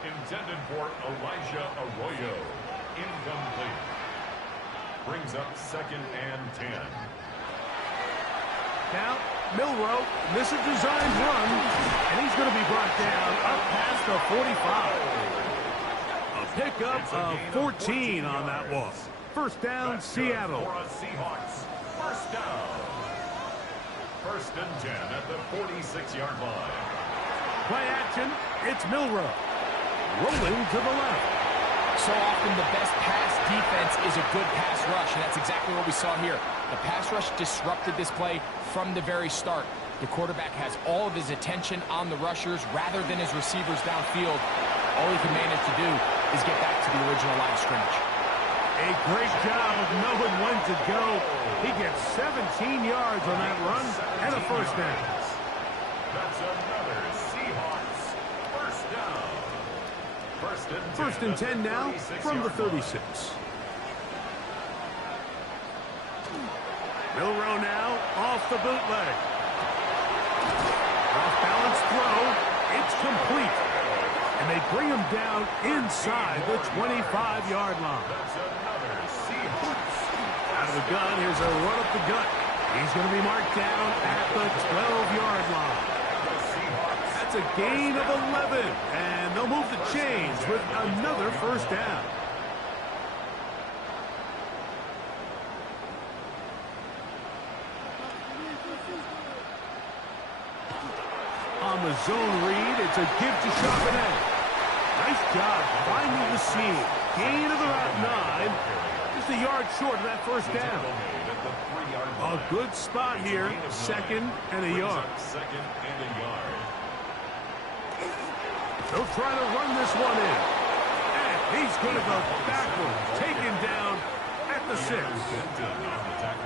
Intended for Elijah Arroyo. Incomplete. Brings up 2nd and 10. Now, Milroe, this is a designed run, and he's going to be brought down up past the 45. A pickup of 14 on that walk. 1st down, Seattle. For a Seahawks. 1st down. 1st and 10 at the 46-yard line. Play action, it's Milroe. Rolling to the left. So often the best pass defense is a good pass rush, and that's exactly what we saw here. The pass rush disrupted this play from the very start. The quarterback has all of his attention on the rushers rather than his receivers downfield. All he can manage to do is get back to the original line of scrimmage. A great job of knowing when to go. He gets 17 yards on that run and a 1st down. That's another Seahawks 1st down. 1st and 10 now from the 36. Milroe now off the bootleg. Off balance throw. It's complete. And they bring him down inside the 25-yard line. Out of the gun, here's a run up the gut. He's going to be marked down at the 12-yard line. That's a gain of 11, and they'll move the chains with another first down. On the zone read, it's a give to Charbonnet. Nice job finding the seam. Gain of about 9. Just a yard short of that first down. A good spot here. Second and a yard. They'll try to run this one in. And he's going to go backwards. Taken down at the 6.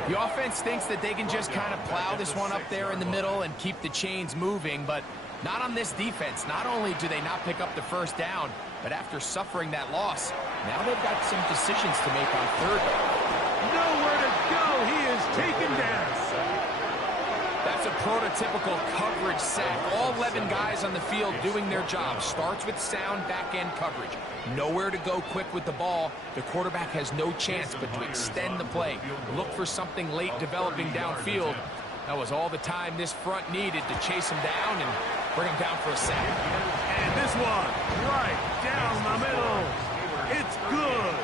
The offense thinks that they can just kind of plow this one up there in the middle and keep the chains moving, but not on this defense. Not only do they not pick up the first down, but after suffering that loss, now they've got some decisions to make on third. Nowhere to go. He is taken down. That's a prototypical coverage sack. All 11 guys on the field doing their job. Starts with sound back-end coverage. Nowhere to go quick with the ball. The quarterback has no chance but to extend the play. Look for something late developing downfield. That was all the time this front needed to chase him down and bring him down for a sack. And this one, right down the middle. It's good.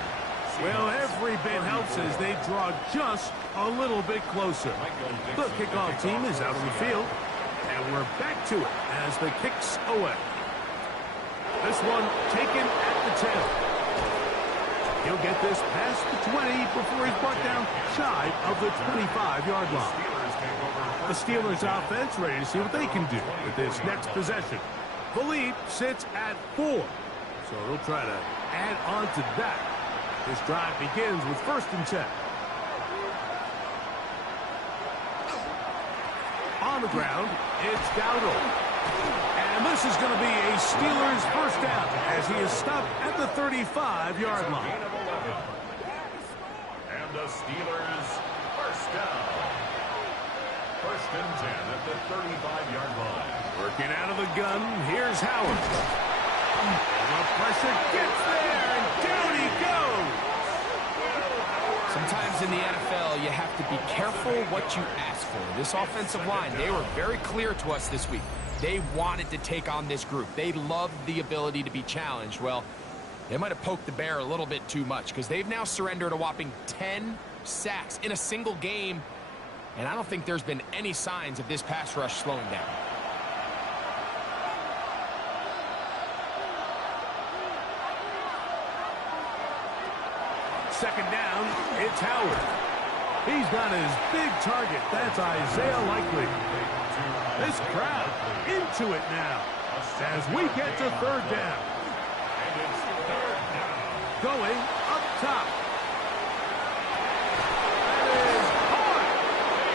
Well, every bit helps as they draw just a little bit closer. The kickoff team is out on the field, and we're back to it as the kicks away. This one taken at the 10. He'll get this past the 20 before he's brought down shy of the 25-yard line. The Steelers offense ready to see what they can do with this next possession. The lead sits at 4, so they'll try to add on to that. This drive begins with 1st and 10. On the ground, it's Dowdle. And this is going to be a Steelers first down as he is stopped at the 35-yard line. And the Steelers first down. 1st and 10 at the 35-yard line. Working out of the gun, here's Howard. And the pressure gets there, and down he goes. Sometimes in the NFL, you have to be careful what you ask for. This offensive line, they were very clear to us this week. They wanted to take on this group. They loved the ability to be challenged. Well, they might have poked the bear a little bit too much because they've now surrendered a whopping 10 sacks in a single game, and I don't think there's been any signs of this pass rush slowing down. Second down, it's Howard. He's got his big target. That's Isaiah Likely. This crowd into it now as we get to 3rd down. Going up top. That is hard.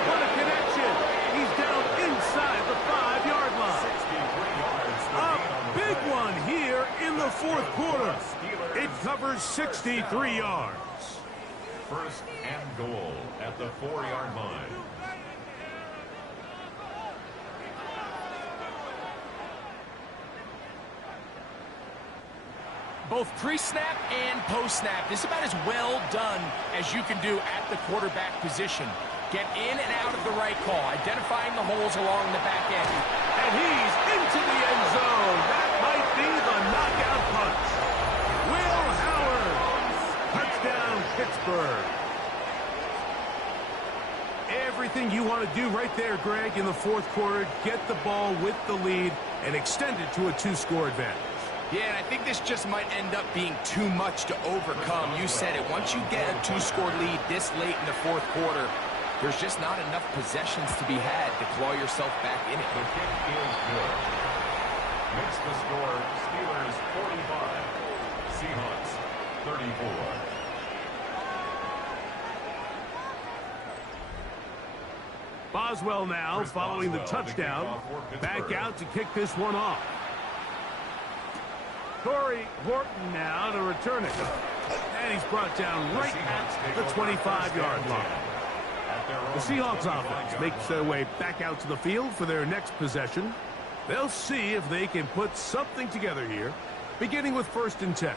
What a connection. He's down inside the 5-yard line. A big one here in the 4th quarter. It covers 63 yards. 1st and goal at the 4-yard line. Both pre-snap and post-snap, this is about as well done as you can do at the quarterback position. Get in and out of the right call, identifying the holes along the back end. And he's into the end zone. That might be the knockout punch. Will Howard. Touchdown, Pittsburgh. Everything you want to do right there, Greg, in the 4th quarter, get the ball with the lead and extend it to a 2-score advantage. Yeah, and I think this just might end up being too much to overcome. You said it. Once you get a 2-score lead this late in the 4th quarter, there's just not enough possessions to be had to claw yourself back in it. The kick is good. Makes the score Steelers 45, Seahawks 34. Boswell now following the touchdown. Back out to kick this one off. Corey Horton now to return it. And he's brought down right at the 25-yard line. The Seahawks offense makes their way back out to the field for their next possession. They'll see if they can put something together here beginning with 1st and 10.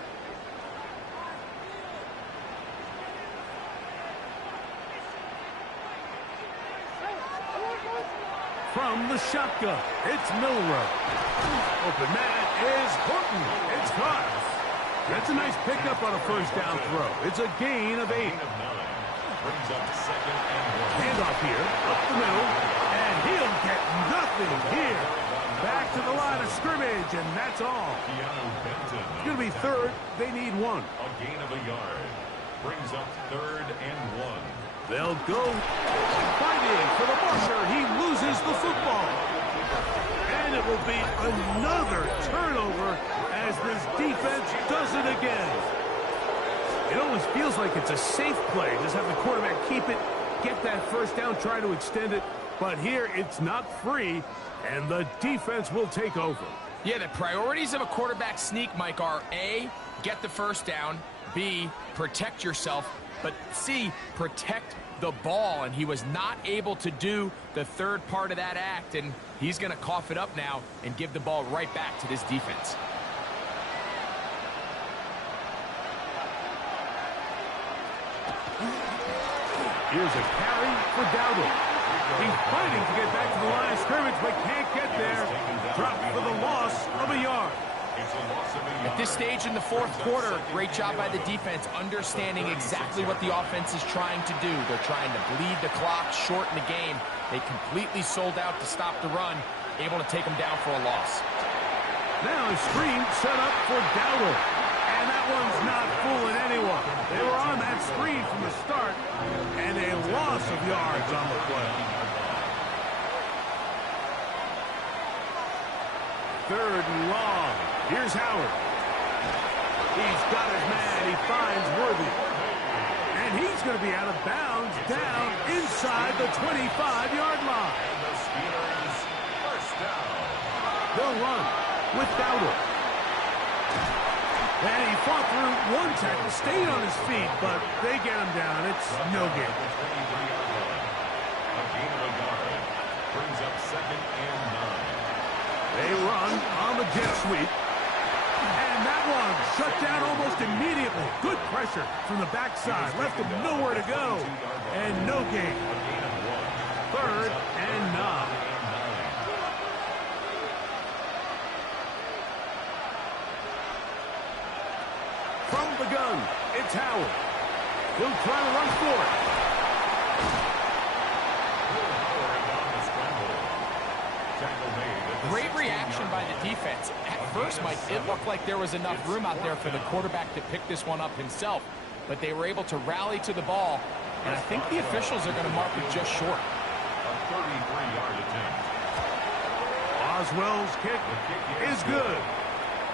From the shotgun, it's Milrow. Open man is Horton. It's caught. That's a nice pickup on a 1st down throw. It's a gain of 8. Brings up 2nd and 1. Handoff here, up the middle, and he'll get nothing here. Back to the line of scrimmage, and that's all. It's going to be 3rd. They need 1. A gain of a yard. Brings up 3rd and 1. They'll go fighting for the rusher. He loses the football. And it will be another turnover as this defense does it again. It almost feels like it's a safe play. Just have the quarterback keep it, get that 1st down, try to extend it. But here it's not free, and the defense will take over. Yeah, the priorities of a quarterback sneak, Mike, are A, get the 1st down, B, protect yourself, but C, protect the ball. And he was not able to do the 3rd part of that act, and he's going to cough it up now and give the ball right back to this defense. Here's a carry for Dowdle. He's fighting to get back to the line of scrimmage, but can't get there. Dropped for the loss of a yard. At this stage in the 4th quarter, great job by the defense, understanding exactly what the offense is trying to do. They're trying to bleed the clock, shorten the game. They completely sold out to stop the run, able to take them down for a loss. Now a screen set up for Dowdle. And that one's not fooling anyone. They were on that screen from the start, and a loss of yards on the play. 3rd and long. Here's Howard. He's got his man. He finds Worthy. And he's going to be out of bounds down inside the 25-yard line. And the Steelers, 1st down. They'll run with Dowdle. And he fought through 1 tackle, stayed on his feet, but they get him down. It's no gain. A gain of a yard. Brings up 2nd and 9. They run on the jet sweep. And that one shut down almost immediately. Good pressure from the backside. Left him nowhere to go. And no gain. A gain of 1. 3rd and 9. From the gun, it's Howard. He'll try to run for it. Great reaction by the defense. At first, Mike, it looked like there was enough room out there for the quarterback to pick this one up himself, but they were able to rally to the ball, and I think the officials are going to mark it just short. A 33-yard attempt. Oswell's kick is good.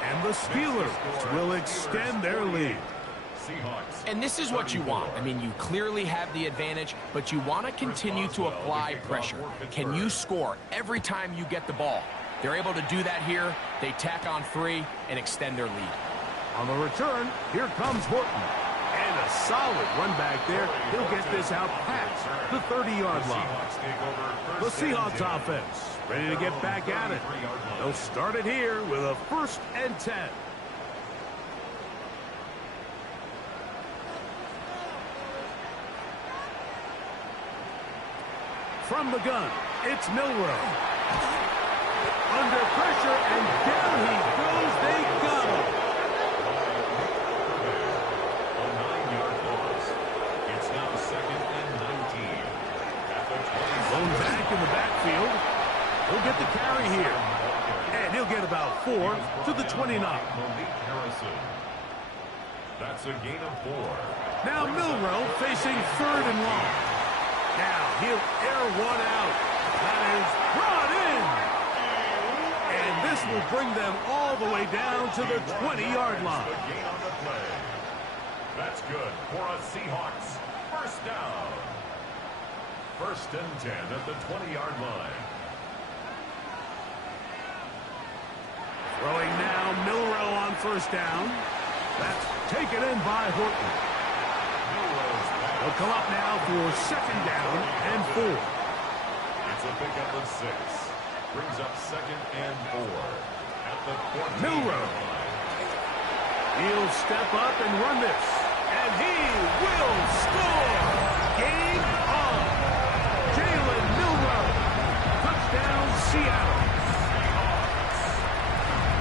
And the Steelers will extend their lead. And this is what you want. I mean, you clearly have the advantage, but you want to continue to apply pressure. Can you score every time you get the ball? They're able to do that here. They tack on 3 and extend their lead. On the return, here comes Horton. And a solid run back there. He'll get this out past the 30-yard line. The Seahawks offense ready to get back at it. They'll start it here with a 1st and 10. From the gun, it's Milrow. Under pressure, and down he goes. They got him. A 9-yard loss. It's now 2nd and 19. At the 20. Lone back in the backfield. He'll get the carry here. And he'll get about 4 to the 29. That's a gain of 4. Now Milrow facing 3rd and long. Now he'll air one out. That is brought in. And this will bring them all the way down to the 20-yard line. The gain on the play. That's good for a Seahawks 1st down. 1st and 10 at the 20-yard line. Throwing now, Milrow on 1st down. That's taken in by Horton. He'll come up now for 2nd down and 4. It's a pickup of 6. Brings up 2nd and 4. At the 14. Milrow. He'll step up and run this. And he will score. Game on. Jalen Milroe. Touchdown, Seattle.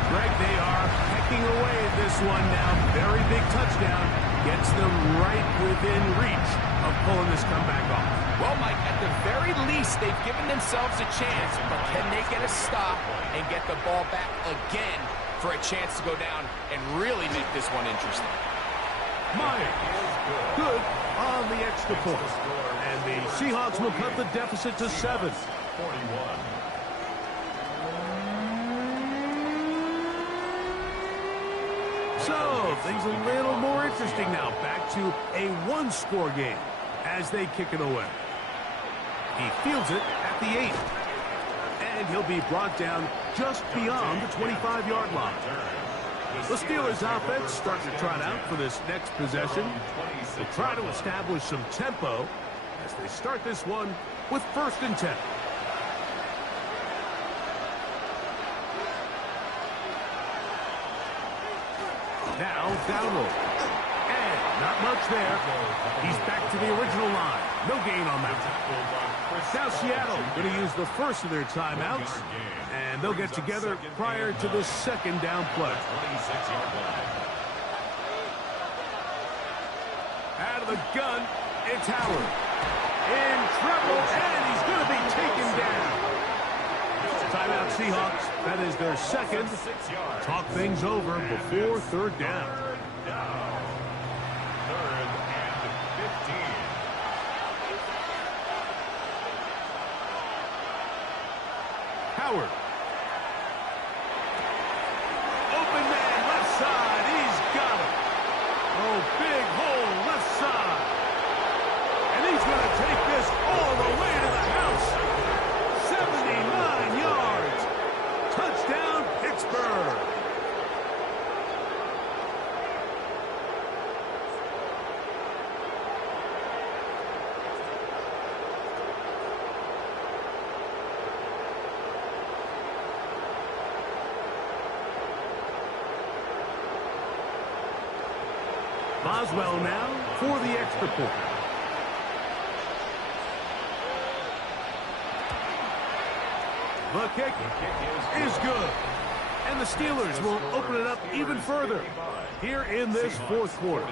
Greg, they are pecking away at this one now. Very big touchdown. Gets them right within reach of pulling this comeback off. Well, Mike, at the very least, they've given themselves a chance, but can they get a stop and get the ball back again for a chance to go down and really make this one interesting? Myers, good on the extra point. And the Seahawks will cut the deficit to 7. 41. So, things a little more interesting now. Back to a one-score game as they kick it away. He fields it at the 8. And he'll be brought down just beyond the 25-yard line. The Steelers offense starting to trot out for this next possession. They try to establish some tempo as they start this one with 1st and 10. Now, download. And not much there. He's back to the original line. No gain on that. Now Seattle going to use the first of their timeouts. And they'll get together prior to the 2nd down play. Out of the gun, it's Howard. In trouble, and he's going to be taken down. Timeout Seahawks. That is their 2nd. Talk things over before 3rd down. 3rd and 15. Howard. Open man, left side. He's got it. Oh, big hole, left side. And he's going to take this all the way to the house. 79 yards. Touchdown, Pittsburgh. Boswell now for the extra point. The kick is good. And the Steelers will open it up even further here in this 4th quarter.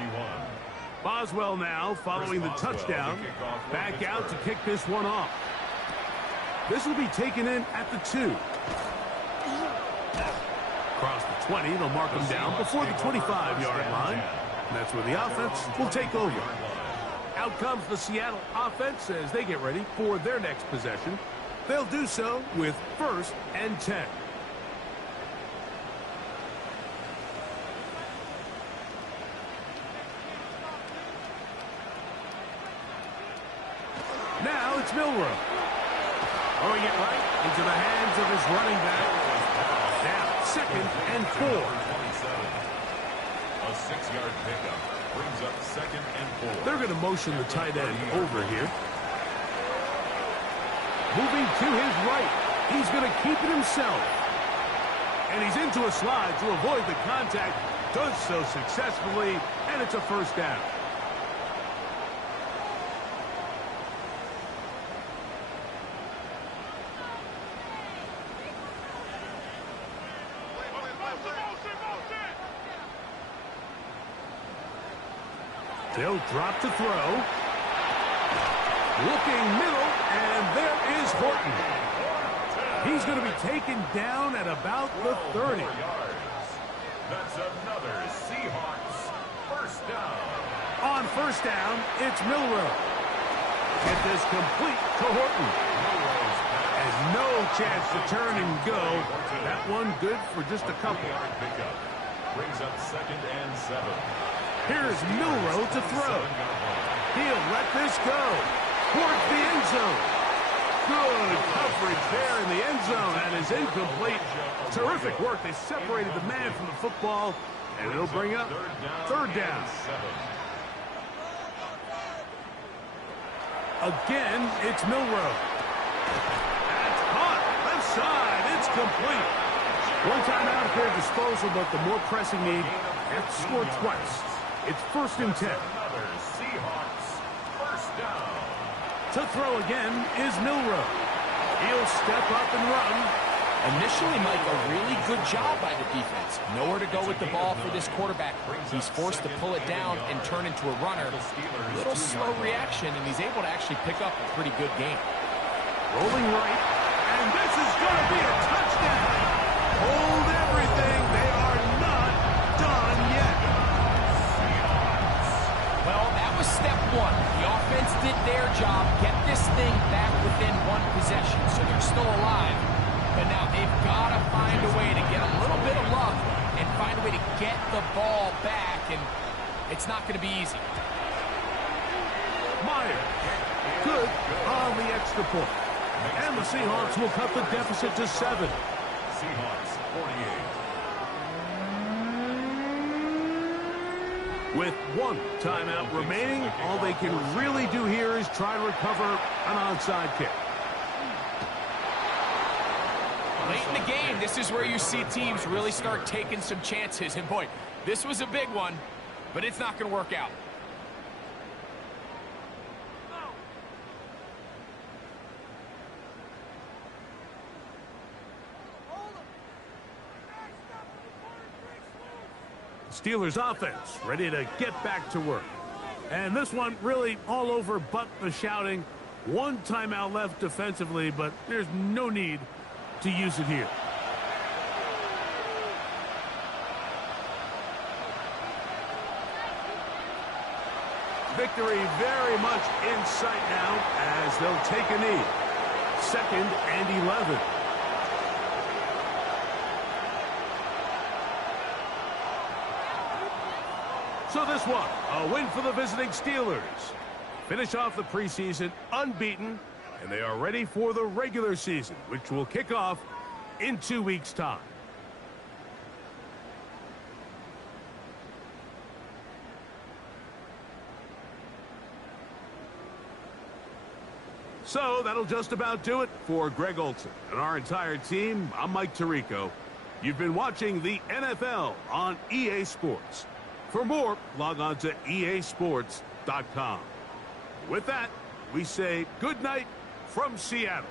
Boswell now following the touchdown. Back out to kick this one off. This will be taken in at the 2. Across the 20, they'll mark him down before the 25-yard line. And that's where the offense will take over. Out comes the Seattle offense as they get ready for their next possession. They'll do so with 1st and 10. Now it's Milroe. Throwing it right into the hands of his running back. Now 2nd and 4. A 6-yard pickup brings up 2nd and 4. They're going to motion the tight end over here. Moving to his right. He's going to keep it himself. And he's into a slide to avoid the contact. Does so successfully, and it's a 1st down. They'll drop to throw. Looking middle, and there is Horton. He's going to be taken down at about the 30. That's another Seahawks 1st down. On 1st down, it's Milroe. Get this complete to Horton. And no chance to turn and go. That one good for just a couple. Brings up 2nd and 7. Here's Milroe to throw. He'll let this go. Towards the end zone. Good coverage there in the end zone. That is incomplete. Terrific work. They separated the man from the football, and it'll bring up 3rd down. Again, it's Milroe. That's caught. Left side. It's complete. One time out at their disposal, but the more pressing need Have to score twice. It's 1st and 10. Another Seahawks first down. To throw again is Milrow. He'll step up and run. Initially, Mike, a really good job by the defense. Nowhere to go with the ball for this quarterback. He's forced to pull it down and turn into a runner. Little slow reaction, and he's able to actually pick up a pretty good game. Rolling right, and this is going to be a touchdown. Hold everything. They are not done yet. Well, that was step one. The offense did their job, get this thing back within one possession, so they're still alive. But now they've got to find a way to get a little bit of luck and find a way to get the ball back, and it's not going to be easy. Myers, good on the extra point. And the Seahawks will cut the deficit to 7. Seahawks 48. With 1 timeout remaining, all they can really do here is try to recover an onside kick. Late in the game, this is where you see teams really start taking some chances. And boy, this was a big one, but it's not going to work out. Steelers offense ready to get back to work. And this one really all over but the shouting. 1 timeout left defensively, but there's no need to use it here. Victory very much in sight now as they'll take a knee. 2nd and 11. So this one, a win for the visiting Steelers. Finish off the preseason unbeaten, and they are ready for the regular season, which will kick off in 2 weeks' time. So that'll just about do it for Greg Olsen and our entire team. I'm Mike Tirico. You've been watching the NFL on EA Sports. For more, log on to easports.com. With that, we say good night from Seattle.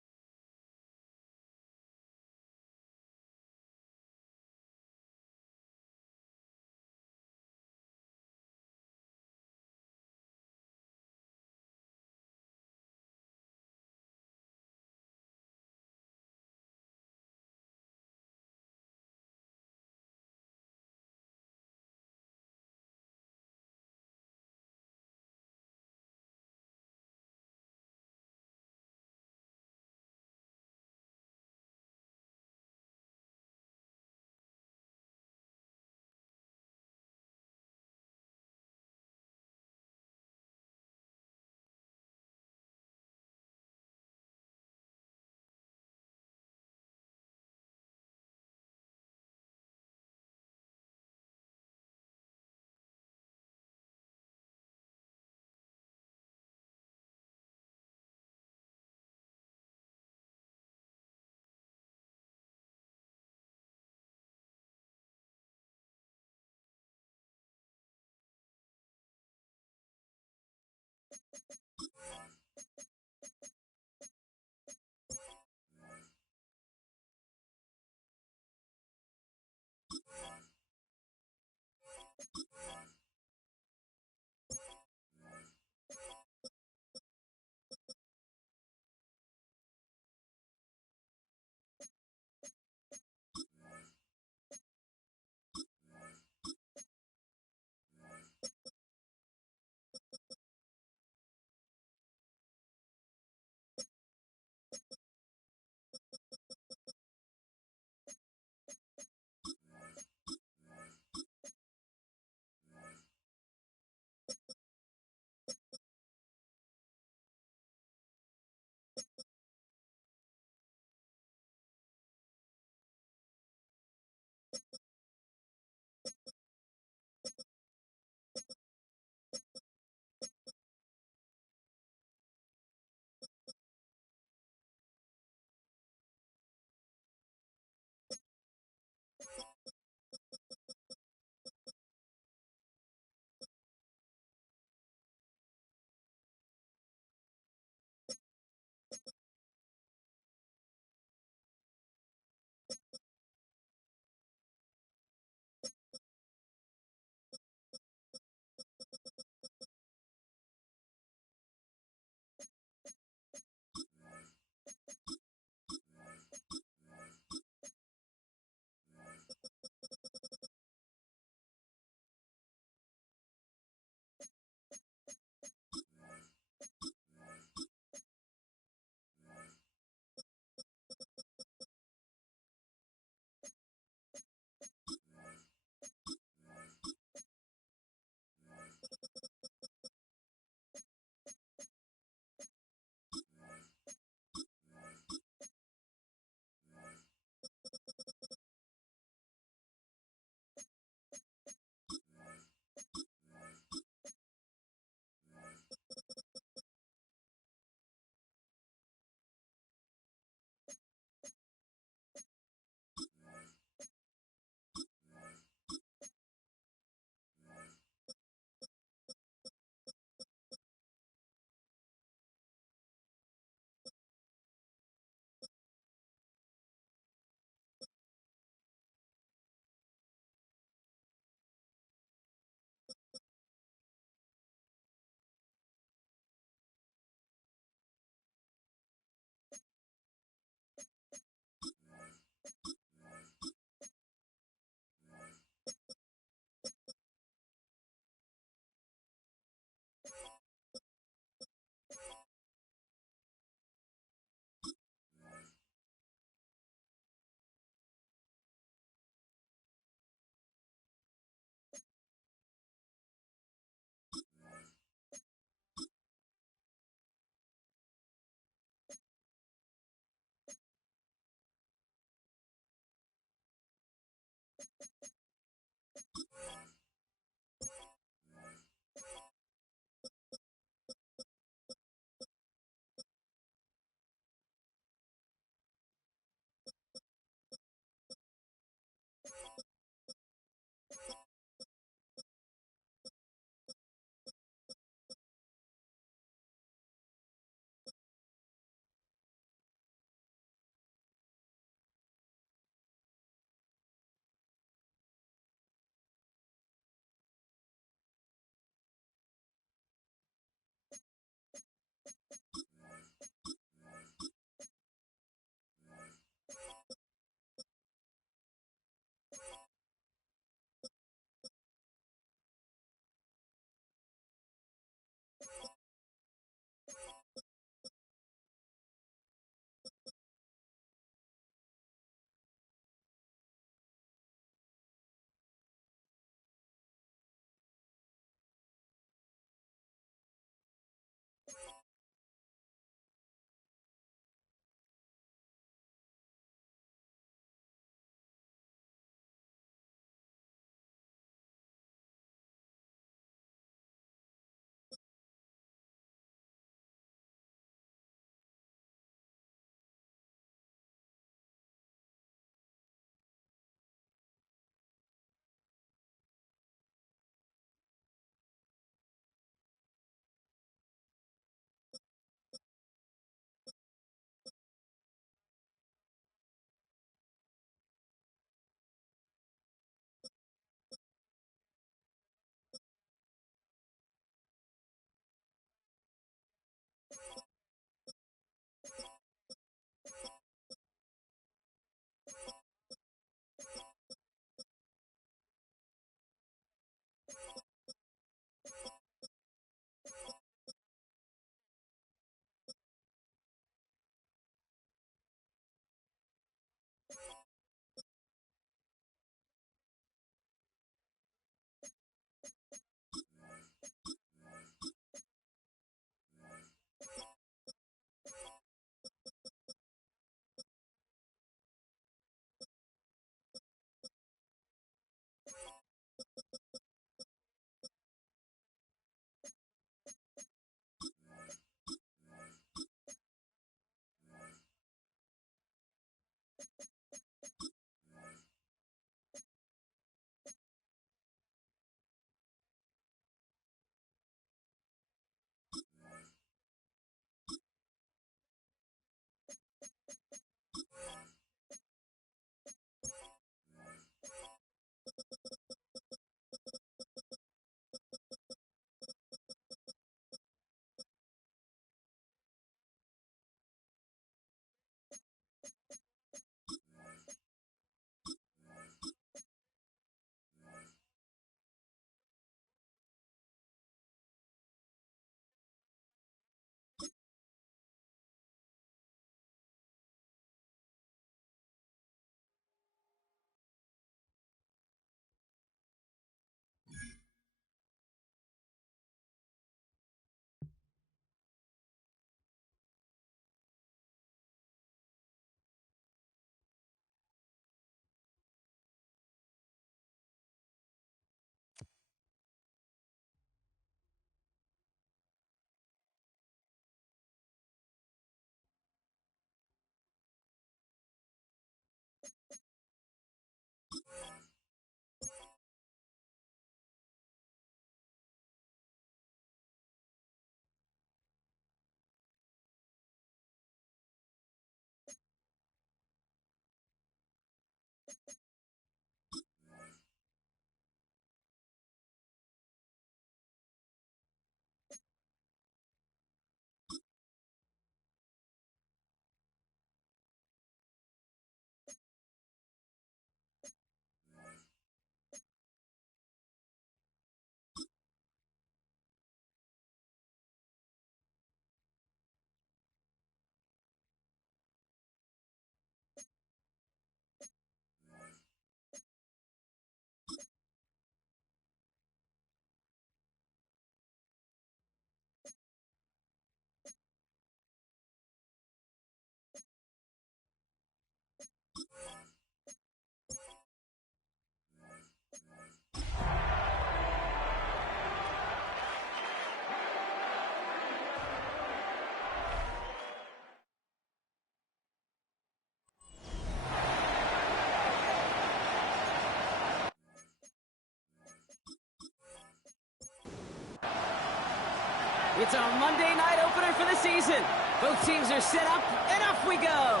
It's our Monday night opener for the season. Both teams are set up, and off we go.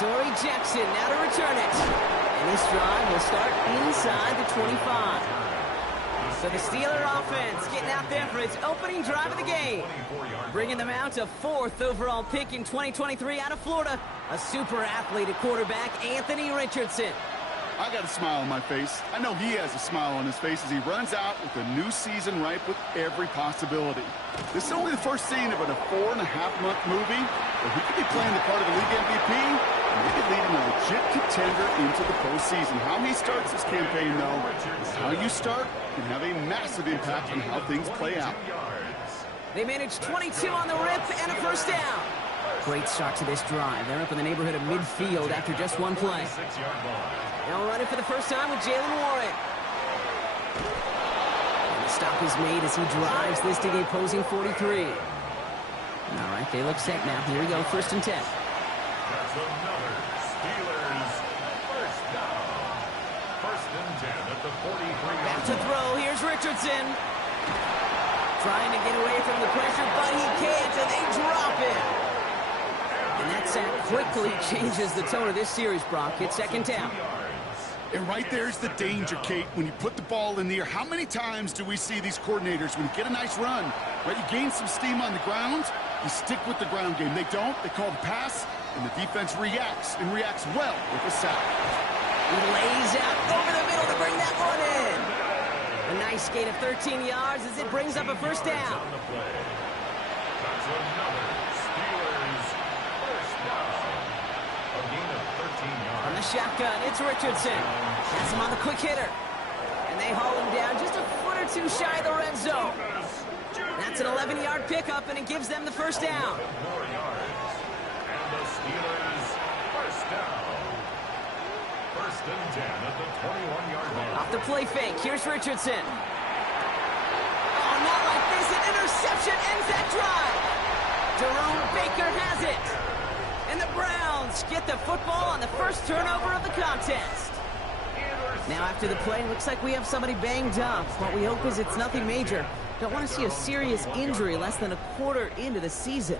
Dory Jackson now to return it. And this drive will start inside the 25. So the Steeler offense getting out there for its opening drive of the game. Bringing them out to 4th overall pick in 2023 out of Florida. A super athlete at quarterback, Anthony Richardson. I got a smile on my face. I know he has a smile on his face as he runs out with a new season ripe with every possibility. This is only the first scene of a 4.5-month movie where he could be playing the part of a league MVP and maybe leading a legit contender into the postseason. How he starts his campaign, though, how you start can have a massive impact on how things play out. They managed 22 on the rip and a first down. Great start to this drive. They're up in the neighborhood of midfield after just one play. Now running for the first time with Jalen Warren. And the stop is made as he drives this to the opposing 43. All right, they look set now. Here we go, 1st and 10. That's another Steelers first down. 1st and 10 at the 43. Back to throw. Here's Richardson. Trying to get away from the pressure, but he can't, and they drop it. And that sack quickly changes the tone of this series, Brock. It's 2nd down. And right there's the danger, Kate, when you put the ball in the air. How many times do we see these coordinators, when you get a nice run, right, you gain some steam on the ground, you stick with the ground game. They don't. They call the pass, and the defense reacts, and reacts well with a sack. He lays out over the middle to bring that one in. A nice gain of 13 yards as it brings up a first down. That's another Steelers first down. A gain of 13 yards. On the shotgun, it's Richardson. Has him on the quick hitter. And they haul him down just a foot or two shy of the red zone. That's an 11-yard pickup, and it gives them the first down. 4 yards. And the Steelers first down. 1st and 10 at the 21-yard line. Off the play fake, here's Richardson. Oh, not like this. An interception ends that drive. Jerome Baker has it. And the Browns get the football on the first turnover of the contest. Now after the play, looks like we have somebody banged up. What we hope is it's nothing major. Don't want to see a serious injury less than a quarter into the season.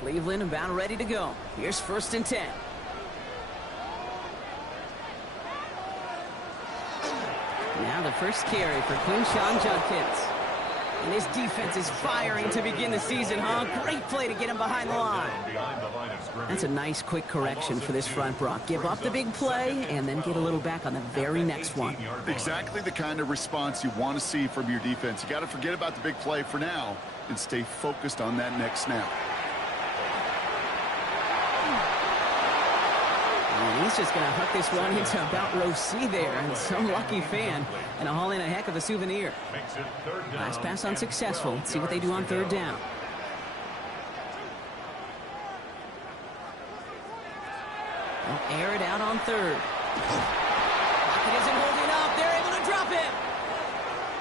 Cleveland about ready to go. Here's 1st and 10. Now the first carry for Quinshawn Judkins. And his defense is firing to begin the season, huh? Great play to get him behind the line. That's a nice quick correction for this front, Brock. Give up the big play and then get a little back on the very next one. Exactly the kind of response you want to see from your defense. You got to forget about the big play for now and stay focused on that next snap. And he's just going to hook this one into about row C there. And some lucky fan and a haul in a heck of a souvenir. Last pass unsuccessful. Let's see what they do on 3rd down. They'll air it out on 3rd. Pocket isn't holding up. They're able to drop him.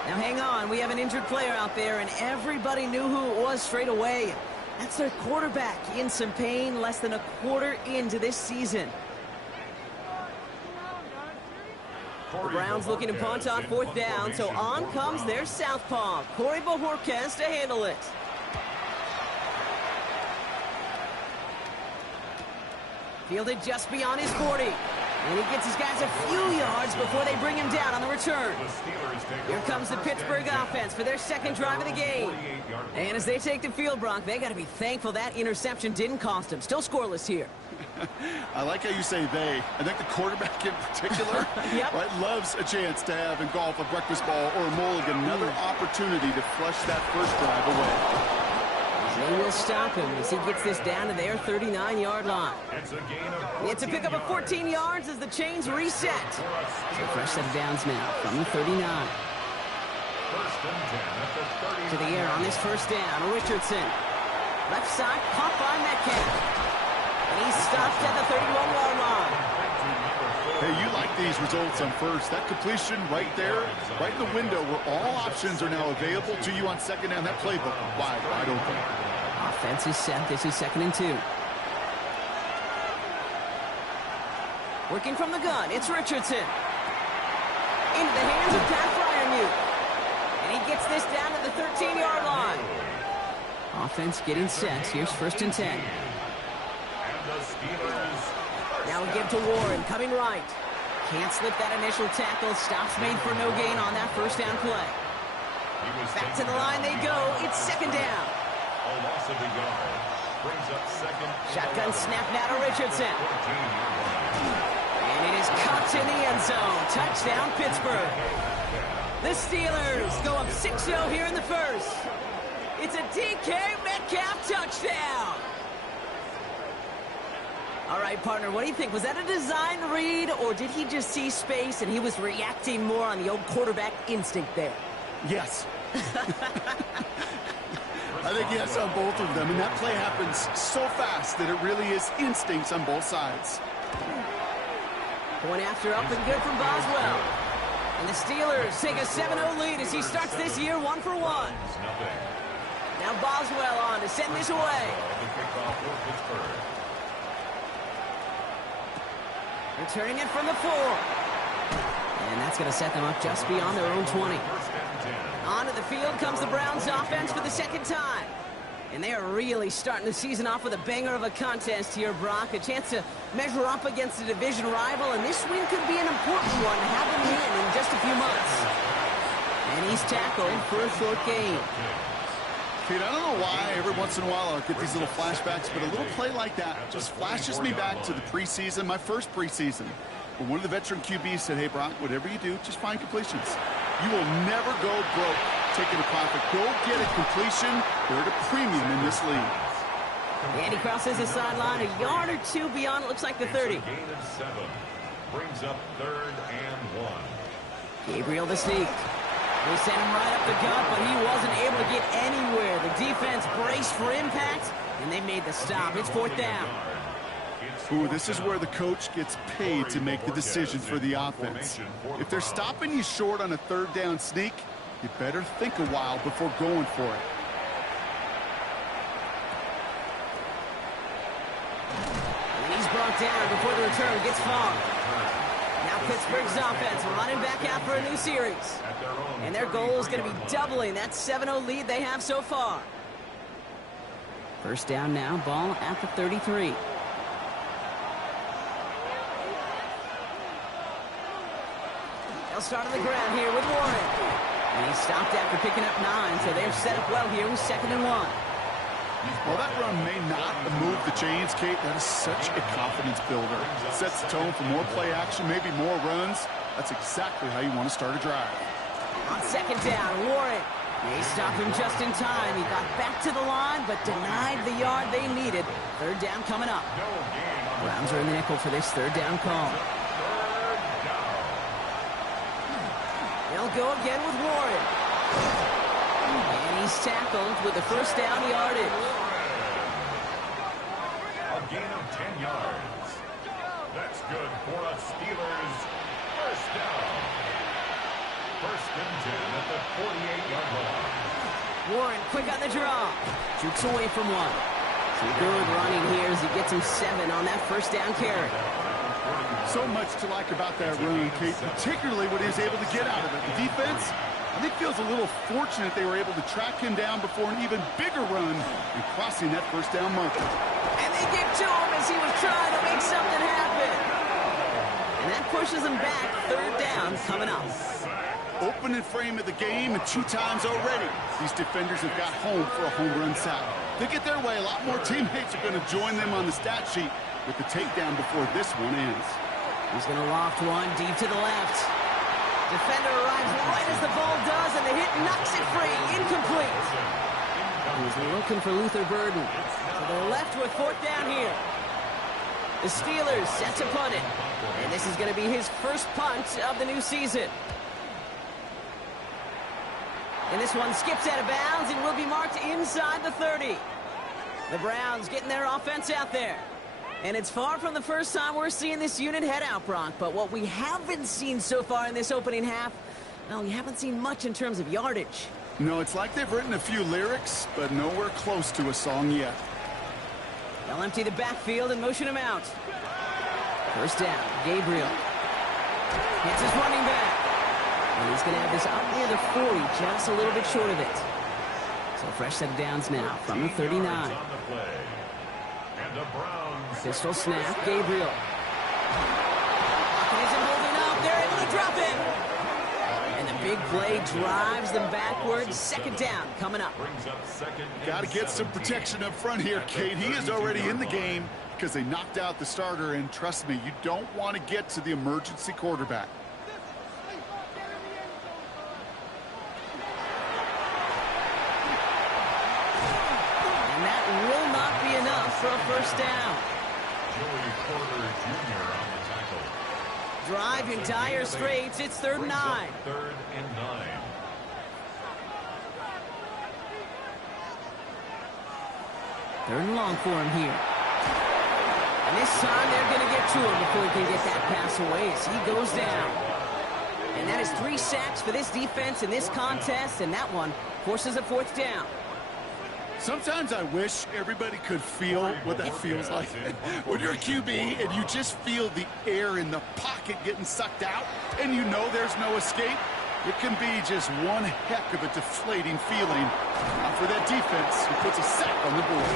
Now hang on. We have an injured player out there, and everybody knew who it was straight away. That's their quarterback in some pain, less than a quarter into this season. The Browns looking to punt on 4th down, so on comes their southpaw, Corey Bojorquez, to handle it. Fielded just beyond his 40. And he gets his guys a few yards before they bring him down on the return. Here comes the Pittsburgh offense for their 2nd drive of the game. And as they take the field, Brock, they got to be thankful that interception didn't cost them. Still scoreless here. I like how you say they. I think the quarterback in particular Yep. right, loves a chance to have in golf a breakfast ball or a mulligan, another opportunity to flush that first drive away. They will stop him as he gets this down to their 39-yard line. It's a pickup of 14 yards as the chains reset. So fresh set of downs now from the 39. To the air on this first down, Richardson. Left side, caught by Metcalf. And he's stopped at the 31-yard line. Hey, you like these results on first. That completion right there, right in the window where all options are now available to you on 2nd down. That playbook wide open. Offense is set. This is 2nd and 2. Working from the gun, it's Richardson. Into the hands of Pat Fryermuth. And he gets this down to the 13-yard line. Offense getting set. Here's 1st and 10. And the Steelers. Now we give to Warren, coming right. Can't slip that initial tackle. Stops made for no gain on that 1st down play. Back to the line they go. It's 2nd down. A loss of a yard. Brings up 2nd. Shotgun snap now to Richardson. And it is caught in the end zone. Touchdown, Pittsburgh. The Steelers go up 6-0 here in the 1st. It's a DK Metcalf touchdown. All right, partner, what do you think? Was that a design read, or did he just see space and he was reacting more on the old quarterback instinct there? Yes. I think yes on both of them, and that play happens so fast that it really is instincts on both sides. Point after up and good from Boswell. And the Steelers take a 7-0 lead as he starts this year 1-for-1. Now Boswell on to send this away. Returning it from the 4. And that's going to set them up just beyond their own 20. Onto the field comes the Browns offense for the 2nd time. And they are really starting the season off with a banger of a contest here, Brock. A chance to measure up against a division rival, and this win could be an important one to have them in just a few months. And he's tackled for a short gain. Kate, I don't know why every once in a while I'll get these little flashbacks, but a little play like that just flashes me back to the preseason, my first preseason. When one of the veteran QBs said, hey, Brock, whatever you do, just find completions. You will never go broke taking a profit. Go get a completion. They're at a premium in this league. And he crosses the sideline a yard or two beyond, it looks like the 30. Gain of 7. Brings up 3rd and 1. Gabriel the sneak. They sent him right up the gut, but he wasn't able to get anywhere. The defense braced for impact, and they made the stop. It's 4th down. Ooh, this is where the coach gets paid to make the decision for the offense. If they're stopping you short on a 3rd down sneak, you better think a while before going for it. And he's brought down before the return gets far. Now Pittsburgh's offense running back out for a new series. And their goal is going to be doubling that 7-0 lead they have so far. 1st down now, ball at the 33. They'll start on the ground here with Warren. And he stopped after picking up 9, so they're set up well here with 2nd and 1. Well, that run may not move the chains, Kate. That is such a confidence builder. It sets the tone for more play action, maybe more runs. That's exactly how you want to start a drive. On 2nd down, Warren. They stopped him just in time. He got back to the line, but denied the yard they needed. 3rd down coming up. Browns are in the nickel for this 3rd down call. They'll go again with Warren. And he's tackled with the 1st down yardage. A gain of 10 yards. That's good for a Steelers 1st down. 1st and 10 at the 48-yard line. Warren quick on the draw. Shoots away from 1. Some good running here as he gets him 7 on that 1st down carry. So much to like about that run, Kate, particularly what he was able to get out of it. The defense, I think, feels a little fortunate they were able to track him down before an even bigger run and crossing that 1st down marker. And they give to him as he was trying to make something happen. And that pushes him back. 3rd down coming up. Opening frame of the game, and 2 times already, these defenders have got home for a home run sack. They get their way, a lot more teammates are going to join them on the stat sheet with the takedown before this one ends. He's going to loft one deep to the left. Defender arrives right as the ball does, and the hit knocks it free. Incomplete. He was looking for Luther Burden. So they're left with 4th down here. The Steelers set to punt it. And this is going to be his first punt of the new season. And this one skips out of bounds and will be marked inside the 30. The Browns getting their offense out there. And it's far from the first time we're seeing this unit head out, Brock. But what we haven't seen so far in this opening half, well, we haven't seen much in terms of yardage. No, it's like they've written a few lyrics, but nowhere close to a song yet. They'll empty the backfield and motion him out. 1st down, Gabriel. Hits his running back. And he's going to have this up near the 40, just a little bit short of it. So fresh set of downs now from the 39. Pistol snap, Gabriel. Pocket isn't holding up. They're able to drop it. And the big play drives them backwards. Second down coming up. Got to get some protection up front here, Kate. He is already in the game because they knocked out the starter. And trust me, you don't want to get to the emergency quarterback. And that will not be enough for a first down. Joey Porter Jr. on the tackle. Drive in dire straits. It's 3rd and 9. 3rd and 9. Third and long for him here. And this time they're going to get to him before he can get that pass away as he goes down. And that is 3 sacks for this defense in this contest, and that one forces a 4th down. Sometimes I wish everybody could feel what that feels like. When you're a QB and you just feel the air in the pocket getting sucked out and you know there's no escape, it can be just one heck of a deflating feeling. For that defense, who puts a sack on the board.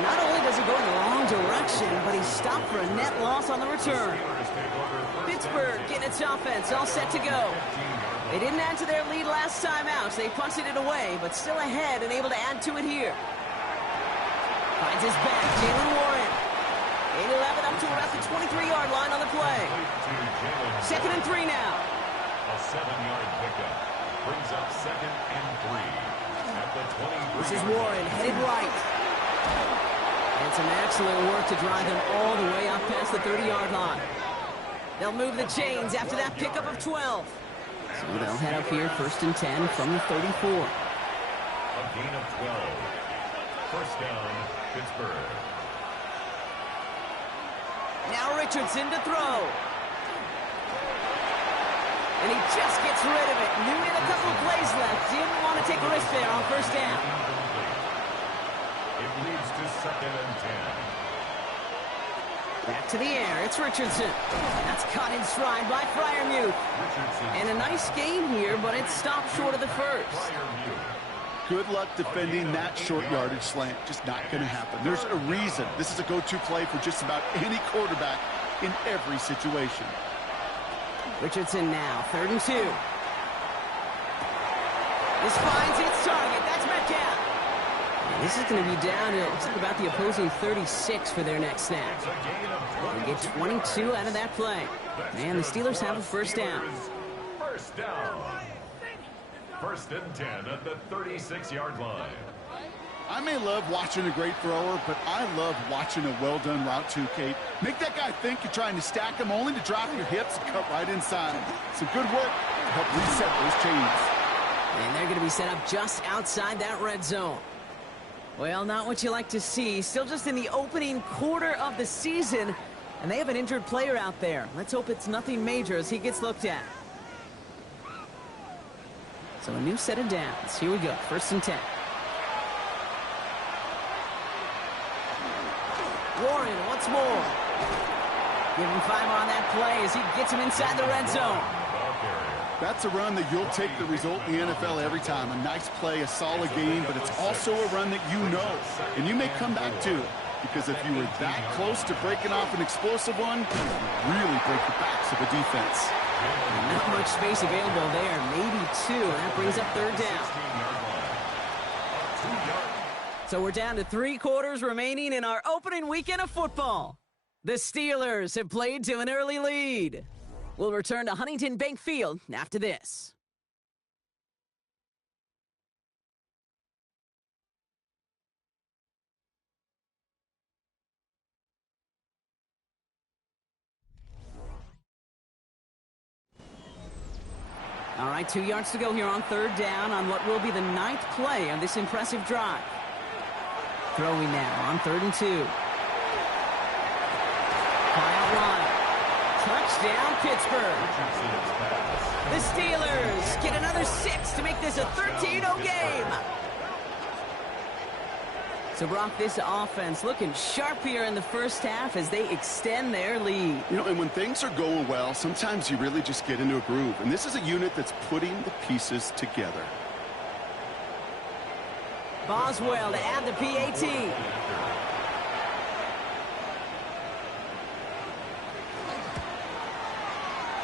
Not only does he go in the wrong direction, but he's stopped for a net loss on the return. Pittsburgh getting its offense all set to go. They didn't add to their lead last time out, so they punted it away, but still ahead and able to add to it here. Finds his back, Jalen Warren. 8-11 up to about the 23-yard line on the play. 2nd and 3 now. A 7-yard pickup brings up 2nd and 3 at the 23. This is Warren headed right. And some excellent work to drive them all the way up past the 30-yard line. They'll move the chains after that pickup of 12. So they'll head up here, 1st and 10 from the 34. A gain of 12. First down, Pittsburgh. Now Richardson to throw. And he just gets rid of it. Knew he had a couple of plays left. Didn't want to take a risk there on 1st down. It leads to 2nd and 10. Back to the air. It's Richardson. That's caught in stride by Freiermuth. And a nice game here, but it stopped short of the first. Good luck defending that short yardage slant. Just not going to happen. There's a reason. This is a go-to play for just about any quarterback in every situation. Richardson now, 3rd and 2. This finds its target. That's Metcalf. And this is going to be down to, looks like about the opposing 36 for their next snap. They get 22 out of that play. And the Steelers have a 1st down. First down. 1st and 10 at the 36-yard line. I may love watching a great thrower, but I love watching a well-done route too, Kate. Make that guy think you're trying to stack him only to drop your hips and cut right inside. Some good work to help reset those chains. And they're going to be set up just outside that red zone. Well, not what you like to see. Still just in the opening quarter of the season, and they have an injured player out there. Let's hope it's nothing major as he gets looked at. So a new set of downs. Here we go, 1st and 10. Warren once more. Give him 5 on that play as he gets him inside the red zone. That's a run that you'll take the result in the NFL every time. A nice play, a solid game, but it's also a run that you know. And you may come back to it, because if you were that close to breaking off an explosive one, you really break the backs of the defense. Not much space available there, maybe 2. That brings up 3rd down. So we're down to 3 quarters remaining in our opening weekend of football. The Steelers have played to an early lead. We'll return to Huntington Bank Field after this. All right, 2 yards to go here on 3rd down on what will be the 9th play of this impressive drive. Throwing now on 3rd and 2. Out wide. Touchdown, Pittsburgh. The Steelers get another 6 to make this a 13-0 game. So, Brock, this offense looking sharp here in the first half as they extend their lead. You know, and when things are going well, sometimes you really just get into a groove. And this is a unit that's putting the pieces together. Boswell to add the PAT.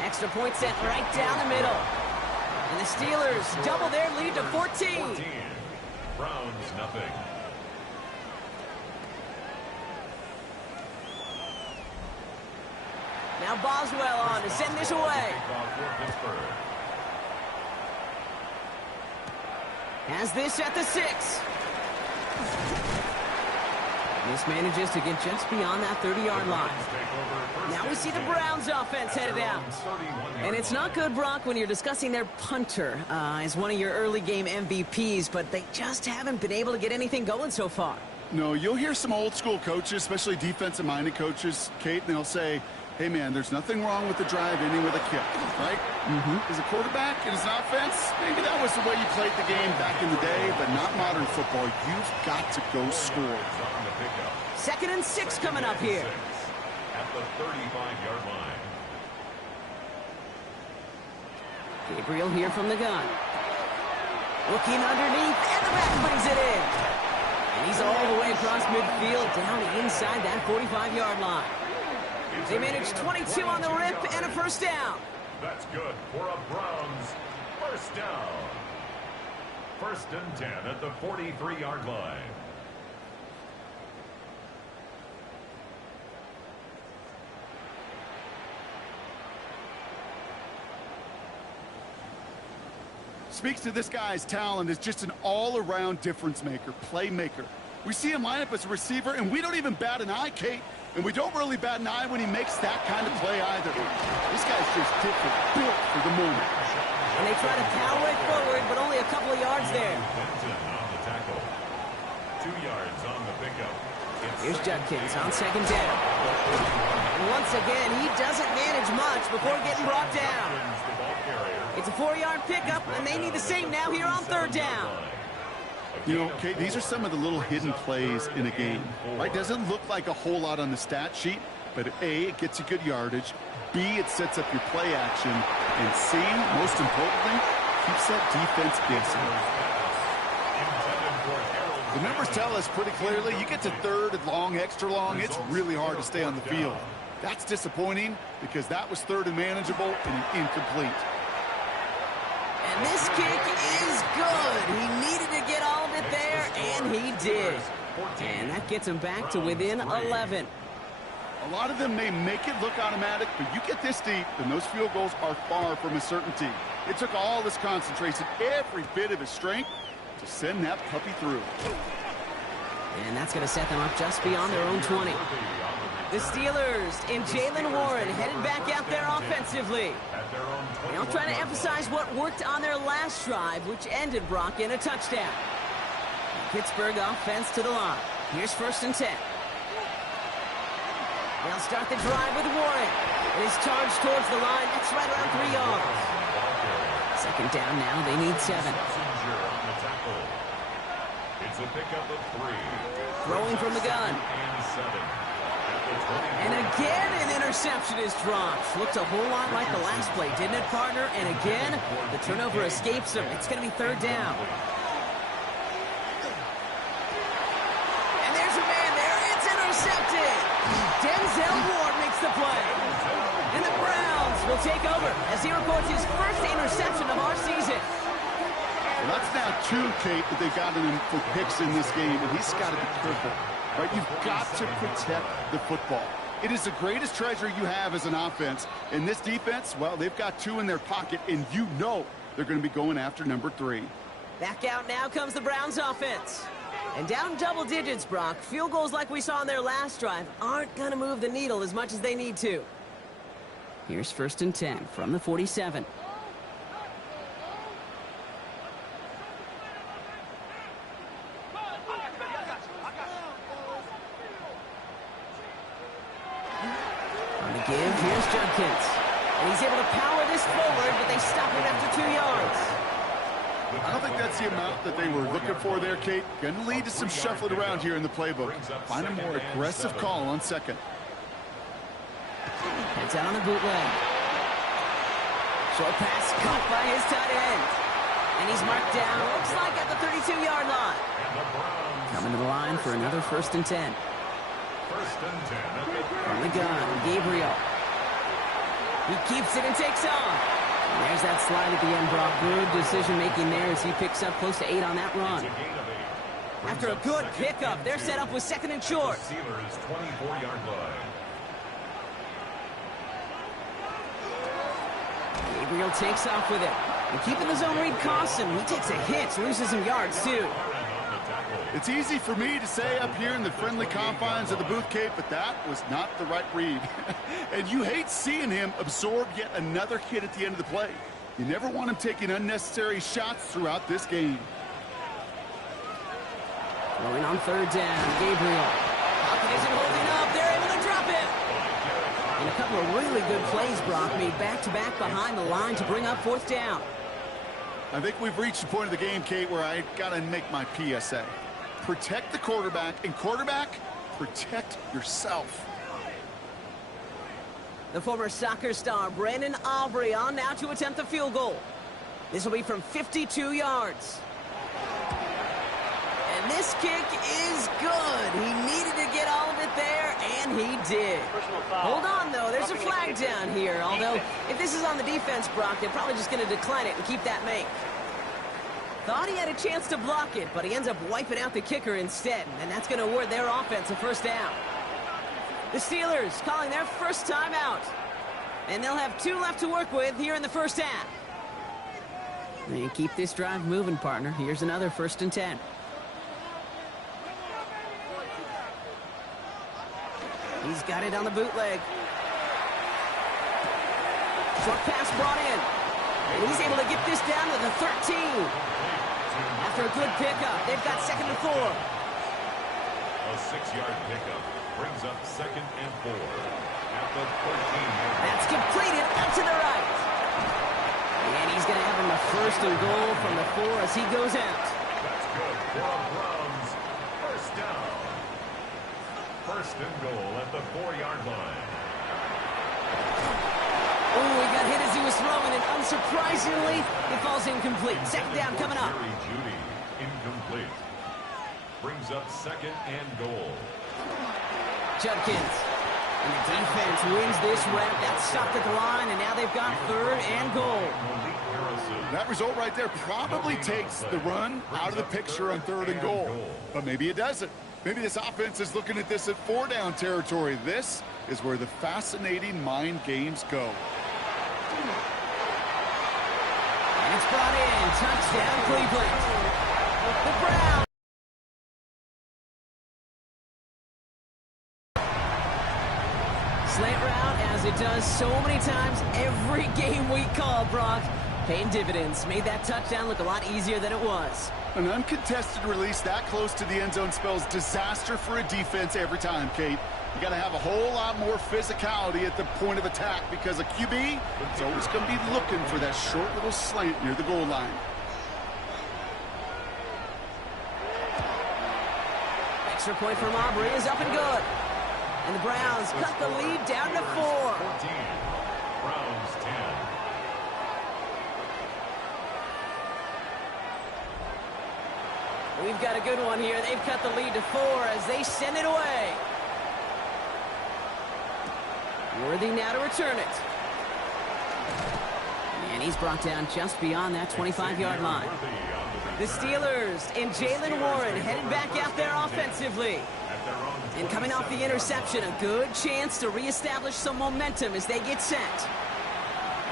Extra point set right down the middle. And the Steelers double their lead to 14. Browns nothing. Now Boswell on to send this away. Has this at the 6. This manages to get just beyond that 30-yard line. Now we see the Browns offense headed out. And it's not good, Brock, when you're discussing their punter as one of your early game MVPs, but they just haven't been able to get anything going so far. No, you'll hear some old school coaches, especially defensive-minded coaches, Kate, and they'll say, hey, man, there's nothing wrong with the drive ending with a kick, right? As a quarterback in his offense, maybe that was the way you played the game back in the day, but not modern football. You've got to go score. 2nd and 6 coming up here. At the 35-yard line. Gabriel here from the gun. Looking underneath, and the back brings it in. And he's all the way across midfield, down inside that 45-yard line. They managed 22 on the rip and a first down. That's good for a Browns first down. 1st and 10 at the 43-yard line. Speaks to this guy's talent as just an all-around difference maker, playmaker. We see him line up as a receiver, and we don't even bat an eye, Kate. And we don't really bat an eye when he makes that kind of play either. This guy's just different, built for the moment. And they try to power it forward, but only a couple of yards there. On the tackle. 2 yards on the pickup. Here's Judkins on 2nd down. And once again, he doesn't manage much before getting brought down. It's a 4-yard pickup, and they need the same now here on 3rd down. You know, Kate, these are some of the little hidden plays in a game, right? Doesn't look like a whole lot on the stat sheet, but A, it gets you good yardage, B, it sets up your play action, and C, most importantly, keeps that defense guessing. The numbers tell us pretty clearly, you get to 3rd and long, extra long, it's really hard to stay on the field. That's disappointing because that was 3rd and manageable and incomplete. And this kick is good. He needed to get all of it there, and he did. And that gets him back to within 11. A lot of them may make it look automatic, but you get this deep, and those field goals are far from a certainty. It took all his concentration, every bit of his strength, to send that puppy through. And that's going to set them up just beyond their own 20. The Steelers and Jalen Warren headed back out there offensively. And I'll try to emphasize what worked on their last drive, which ended, Brock, in a touchdown. Pittsburgh offense to the line. Here's 1st and 10. They'll start the drive with Warren. And his charge towards the line, that's right around 3 yards. 2nd down now, they need 7. It's a pickup of 3. Throwing from the gun. And again, an interception is dropped. Looked a whole lot like the last play, didn't it, partner? And again, the turnover escapes him. It's going to be 3rd down. And there's a man there. It's intercepted. Denzel Ward makes the play. And the Browns will take over as he records his first interception of our season. Well, that's now 2, Kate, that they've gotten him for picks in this game, and he's got to be careful. Right? You've got to protect the football. It is the greatest treasure you have as an offense. And this defense, well, they've got 2 in their pocket, and you know they're going to be going after number 3. Back out now comes the Browns offense. And down double digits, Brock. Field goals like we saw in their last drive aren't going to move the needle as much as they need to. Here's 1st and 10 from the 47. Give, here's Judkins. And he's able to power this forward, but they stop him after 2 yards. I don't think that's the amount that they were looking for there, Kate. Going to lead to some shuffling around here in the playbook. Find a more aggressive call on second. Heads out on the bootleg. Short pass caught by his tight end. And he's marked down, looks like at the 32-yard line. Coming to the line for another 1st and 10. From the gun, Gabriel. He keeps it and takes off. And there's that slide at the end, Brock. Good decision-making there as he picks up close to 8 on that run. After a good pickup, they're set up with 2nd and short. Steelers 24-yard line. Gabriel takes off with it. And keeping the zone read costs him. He takes a hit, loses some yards, too. It's easy for me to say up here in the friendly confines of the booth, Kate, but that was not the right read. And you hate seeing him absorb yet another hit at the end of the play. You never want him taking unnecessary shots throughout this game. Rolling on 3rd down, Gabriel. Pocket isn't holding up. They're able to drop it. And a couple of really good plays, Brock, made back-to-back behind the line to bring up 4th down. I think we've reached the point of the game, Kate, where I got to make my PSA. Protect the quarterback, and quarterback, protect yourself. The former soccer star, Brandon Aubrey, on now to attempt the field goal. This will be from 52 yards. And this kick is good. He needed to get all of it there, and he did. Hold on, though. There's a flag down here. Although, if this is on the defense, Brock, they're probably just going to decline it and keep that make. Thought he had a chance to block it, but he ends up wiping out the kicker instead, and that's going to award their offense a 1st down. The Steelers calling their first timeout, and they'll have 2 left to work with here in the 1st half. And keep this drive moving, partner. Here's another 1st and 10. He's got it on the bootleg. Short pass brought in, and he's able to get this down to the 13. After a good pickup, they've got 2nd and 4. A 6-yard pickup brings up 2nd and 4 at the 14-yard line. That's completed out to the right. And he's going to have him a 1st and goal from the 4 as he goes out. That's good for a Browns 1st down. 1st and goal at the 4-yard line. Oh, he got hit as he was throwing, and unsurprisingly, it falls incomplete. 2nd down coming up. Judy, incomplete. Brings up 2nd and goal. Judkins. And the defense wins this rep. That's stopped at the line, and now they've got 3rd and goal. That result right there probably takes the run out of the picture on 3rd and goal. But maybe it doesn't. Maybe this offense is looking at this at 4-down territory. This is where the fascinating mind games go. And it's brought in. Touchdown, Cleveland. The Browns. Slant route, as it does so many times every game we call, Brock. Paying dividends. Made that touchdown look a lot easier than it was. An uncontested release that close to the end zone spells disaster for a defense every time, Kate. You got to have a whole lot more physicality at the point of attack because a QB is always going to be looking for that short little slant near the goal line. Extra point from Aubrey is up and good. And the Browns cut the lead down to 4. 14. Browns 10. We've got a good one here. They've cut the lead to 4 as they send it away. Worthy now to return it. And he's brought down just beyond that 25-yard line. The Steelers and Jalen Warren headed back out there offensively. And coming off the interception, a good chance to reestablish some momentum as they get set.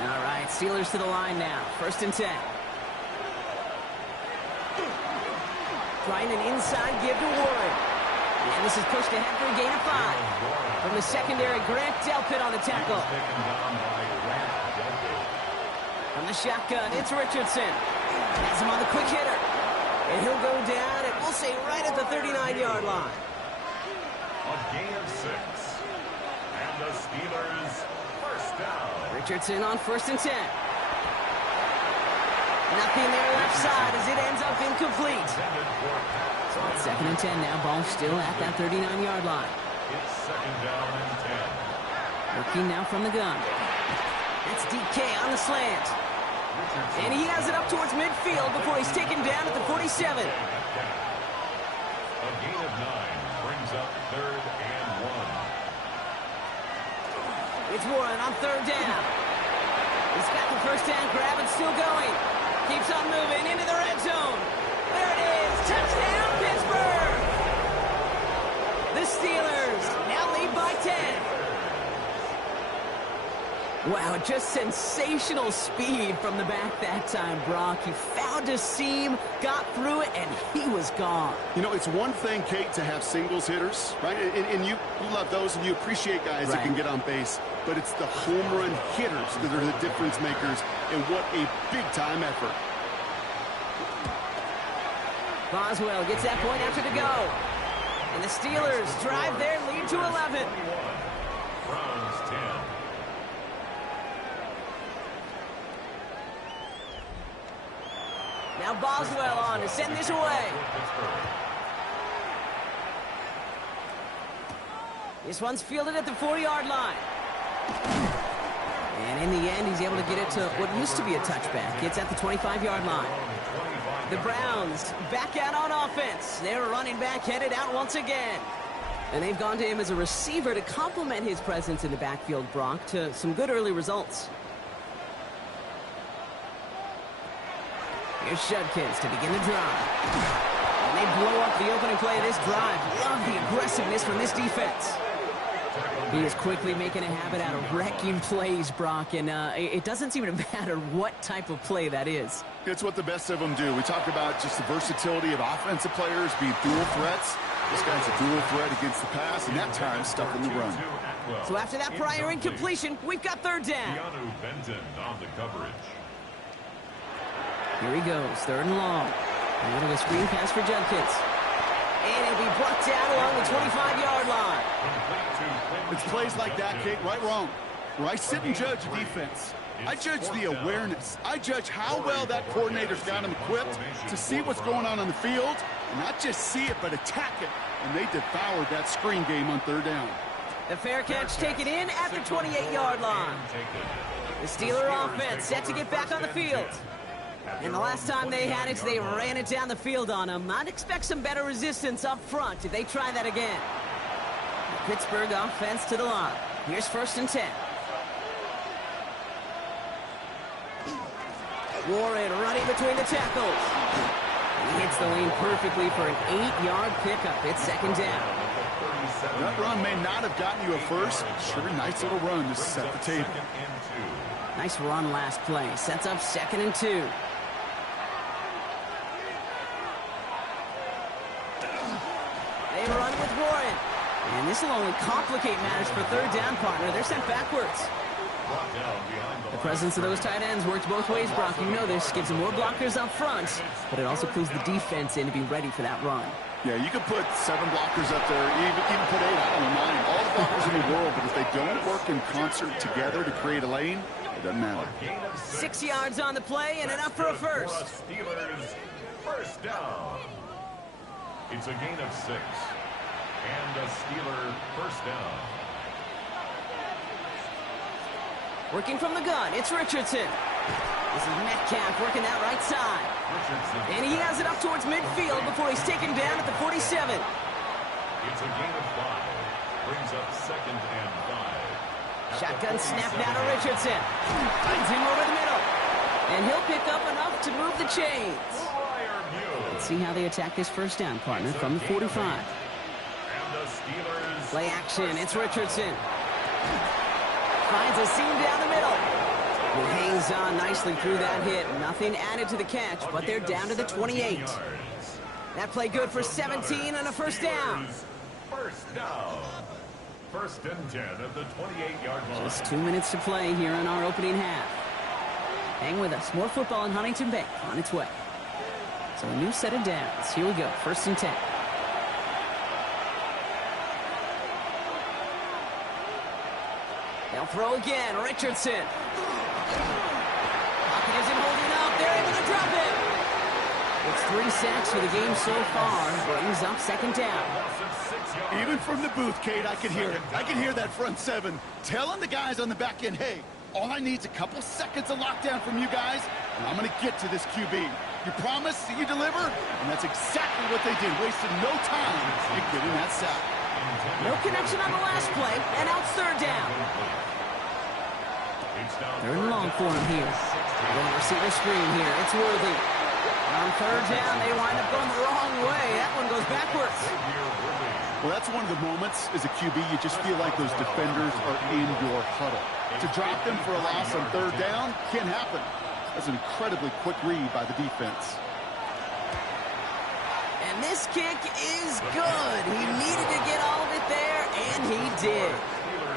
All right, Steelers to the line now. 1st and 10. Trying an inside give to Warren. And this is pushed ahead for a gain of 5. From the secondary, Grant Delpit on the tackle. From the shotgun, it's Richardson. Has him on the quick hitter. And he'll go down, and we'll say right at the 39-yard line. A gain of 6. And the Steelers 1st down. Richardson on 1st and 10. Nothing there left side as it ends up incomplete. So it's 2nd and 10 now. Ball still at that 39-yard line. It's 2nd down and 10. Looking now from the gun. That's DK on the slant. And he has it up towards midfield before he's taken down at the 47. A gain of 9 brings up 3rd and 1. It's Warren on 3rd down. He's got the first down grab and still going. Keeps on moving into the red zone. There it is. Touchdown, Pittsburgh. The Steelers now lead by 10. Wow, just sensational speed from the back that time, Brock. He found a seam, got through it, and he was gone. You know, it's one thing, Kate, to have singles hitters, right? And you love those, and you appreciate guys that can get on base. But it's the home run hitters that are the difference makers, and what a big-time effort. Boswell gets that point after to go. And the Steelers drive their lead to 11. Browns 10. Now Boswell on to send this away. This one's fielded at the 40-yard line. And in the end, he's able to get it to what used to be a touchback. It's at the 25-yard line. The Browns back out on offense. Their running back headed out once again. And they've gone to him as a receiver to complement his presence in the backfield, Brock, to some good early results. Here's Judkins to begin the drive. And they blow up the opening play of this drive. Love the aggressiveness from this defense. He is quickly making a habit out of wrecking plays, Brock, and it doesn't seem to matter what type of play that is. It's what the best of them do. We talk about just the versatility of offensive players being dual threats. This guy's a dual threat against the pass, and that time stuff in the run. So after that prior incompletion, we've got 3rd down. Benton on the coverage. Here he goes, 3rd and long. A little of a screen pass for Judkins. And it'll be brought down along the 25-yard line. It's plays like that, Kate, right, wrong. Where I sit and judge defense. I judge the awareness. I judge how well that coordinator's got him equipped to see what's going on the field, and not just see it, but attack it. And they devoured that screen game on 3rd down. The fair catch taken in at the 28-yard line. The Steeler offense set to get back on the field. And the last time they had it, they ran it down the field on them. I'd expect some better resistance up front if they try that again. The Pittsburgh offense to the line. Here's 1st and 10. Warren running between the tackles. He hits the lane perfectly for an 8-yard pickup. It's 2nd down. That run may not have gotten you a first. Sure, nice little run to set the table. Nice run last play. Sets up 2nd and 2. They run with Warren. And this will only complicate matters for 3rd down, partner. They're sent backwards. The presence of those tight ends works both ways, Brock. You know this. Gives them more blockers up front, but it also clues the defense in to be ready for that run. Yeah, you could put 7 blockers up there, even put 8, I don't mind. All the blockers in the world, but if they don't work in concert together to create a lane, it doesn't matter. 6 yards on the play and enough for a first. Steelers 1st down. It's a gain of 6. And a Steeler 1st down. Working from the gun, it's Richardson. This is Metcalf working that right side. And he has it up towards midfield before he's taken down at the 47. It's a gain of 5. Brings up 2nd and 5. Shotgun snap now to Richardson. Finds him over the middle. And he'll pick up enough to move the chains. Let's see how they attack this 1st down, partner, from the 45. Play action, it's Richardson. Finds a seam down the middle. He hangs on nicely through that hit. Nothing added to the catch, but they're down to the 28. That play good for 17 and a 1st down. 1st down. 1st and 10 at the 28-yard line. Just 2 minutes to play here in our opening half. Hang with us. More football in Huntington Bank on its way. So a new set of downs. Here we go. 1st and 10. They'll throw again. Richardson. Pocket isn't holding up. They're able to drop 3 sacks for the game so far. Brings up second down. Even from the booth, Kate, I could hear it. I can hear that front seven telling the guys on the back end, hey, all I need is a couple seconds of lockdown from you guys, and I'm going to get to this QB. You promise that you deliver? And that's exactly what they did, wasting no time in getting that sack. No connection on the last play, and out third down. Third and long for him here. Going receiver screen here. It's Worthy. On third down, they wind up going the wrong way. That one goes backwards. Well, that's one of the moments as a QB, you just feel like those defenders are in your huddle. To drop them for a loss on third down can't happen. That's an incredibly quick read by the defense. And this kick is good. He needed to get all of it there, and he did.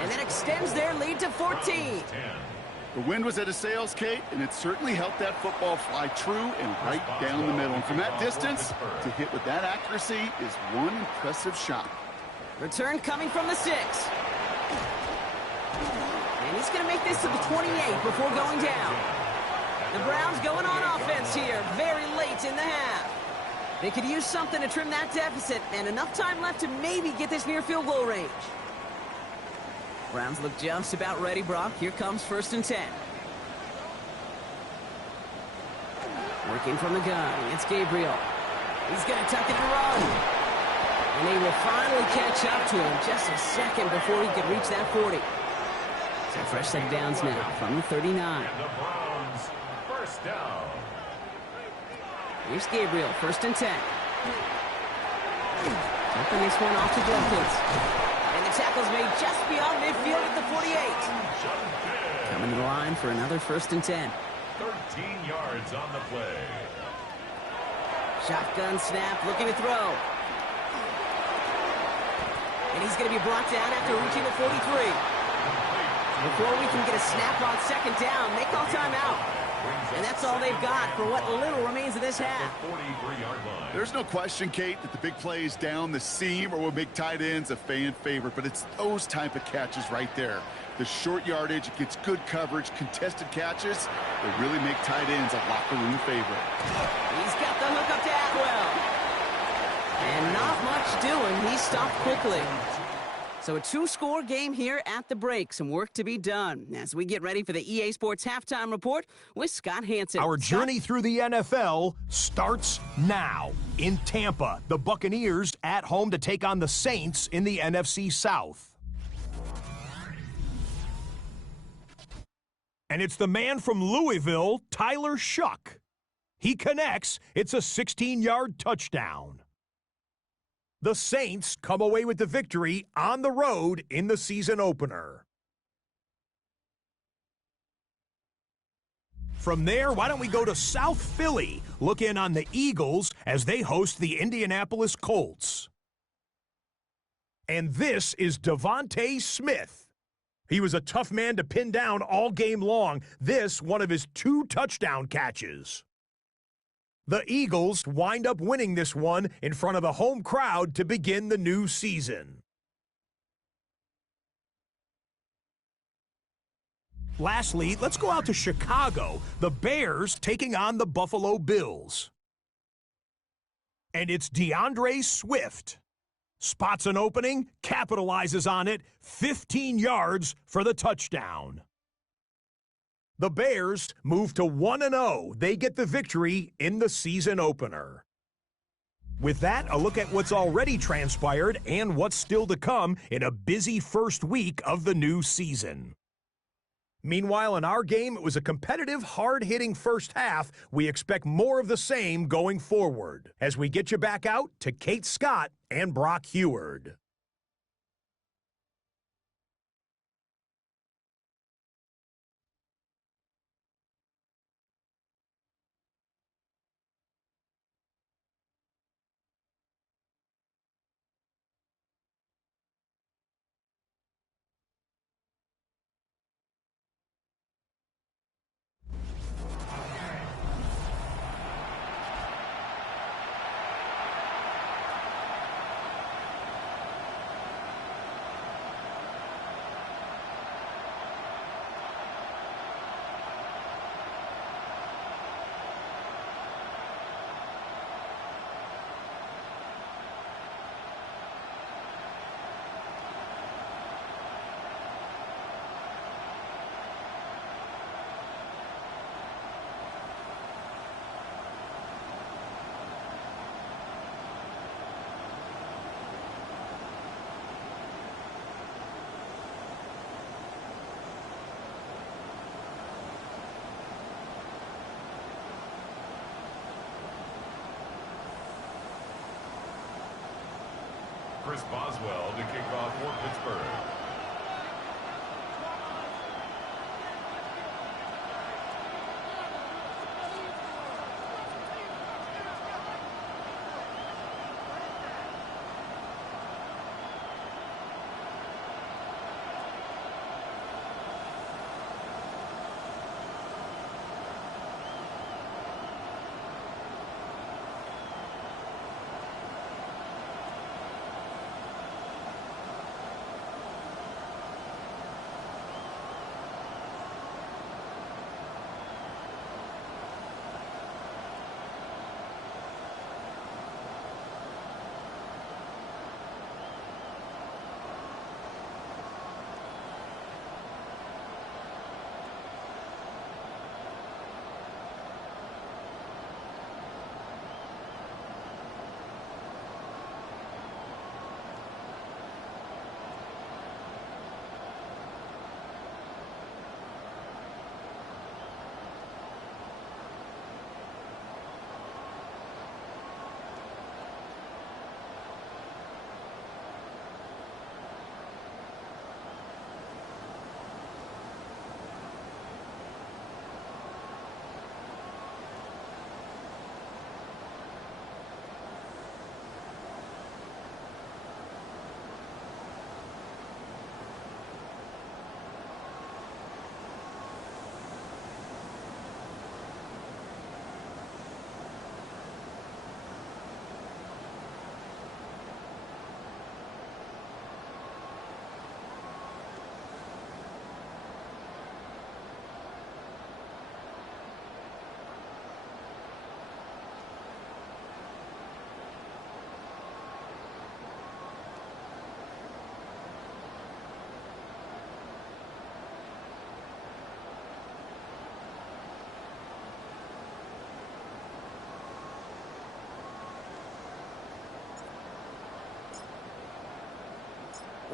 And that extends their lead to 14. The wind was at his sails, Kate, and it certainly helped that football fly true and right down the middle. And from that distance, to hit with that accuracy is one impressive shot. Return coming from the 6. And he's going to make this to the 28 before going down. The Browns going on offense here very late in the half. They could use something to trim that deficit, and enough time left to maybe get this near field goal range. Browns look just about ready, Brock. Here comes 1st and 10. Working from the gun. It's Gabriel. He's going to tuck it and run. And he will finally catch up to him just a second before he could reach that 40. So fresh set of downs now from the 39. And the Browns, first down. Here's Gabriel, 1st and 10. Jumping this one off to Jenkins. And the tackle's made just beyond midfield at the 48. Coming to the line for another 1st and 10. 13 yards on the play. Shotgun snap, looking to throw. And he's going to be brought down after reaching the 43. Before we can get a snap on second down, they call timeout. And that's all they've got for what little remains of this half. There's no question, Kate, that the big plays down the seam or will make tight ends a fan favorite, but it's those type of catches right there. The short yardage, it gets good coverage, contested catches, they really make tight ends a locker room favorite. He's got the hook up to Atwell. And not much doing. He stopped quickly. So a 2-score game here at the break. Some work to be done as we get ready for the EA Sports Halftime Report with Scott Hansen. Our journey through the NFL starts now. In Tampa, the Buccaneers at home to take on the Saints in the NFC South. And it's the man from Louisville, Tyler Shuck. He connects. It's a 16-yard touchdown. The Saints come away with the victory on the road in the season opener. From there, why don't we go to South Philly, look in on the Eagles as they host the Indianapolis Colts. And this is Devontae Smith. He was a tough man to pin down all game long. This, one of his 2 touchdown catches. The Eagles wind up winning this one in front of a home crowd to begin the new season. Lastly, let's go out to Chicago. The Bears taking on the Buffalo Bills. And it's DeAndre Swift. Spots an opening, capitalizes on it, 15 yards for the touchdown. The Bears move to 1-0. They get the victory in the season opener. With that, a look at what's already transpired and what's still to come in a busy first week of the new season. Meanwhile, in our game, it was a competitive, hard-hitting first half. We expect more of the same going forward as we get you back out to Kate Scott and Brock Heward. Chris Boswell to kick off for Pittsburgh.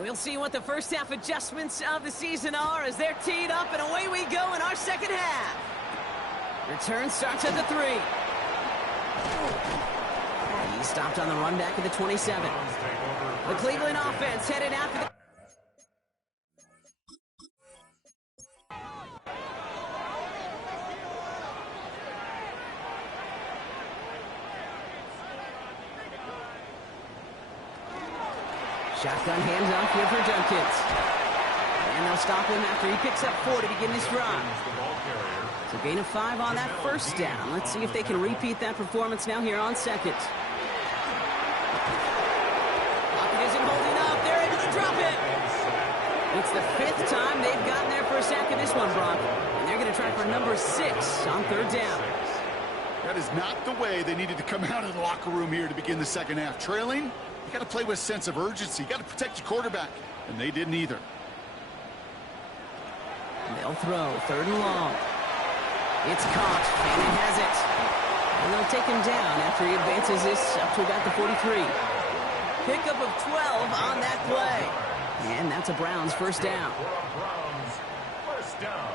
We'll see what the first half adjustments of the season are as they're teed up, and away we go in our second half. Return starts at the 3. He stopped on the run back at the 27. The Cleveland offense headed after the... Shotgun handoff here for Dunkins. And they'll stop him after he picks up 4 to begin this drive. So gain of 5 on that first down. Let's see if they can repeat that performance now here on second. Pocket isn't holding up. They're able to drop it. It's the 5th time they've gotten their first sack of this one, Brock. And they're going to try for number 6 on third down. That is not the way they needed to come out of the locker room here to begin the second half. Trailing, you got to play with a sense of urgency. You got to protect your quarterback, and they didn't either. They'll throw, 3rd and long. It's caught, and it has it. And they'll take him down after he advances this up to about the 43. Pickup of 12 on that play. And that's a Browns first down. Browns first down.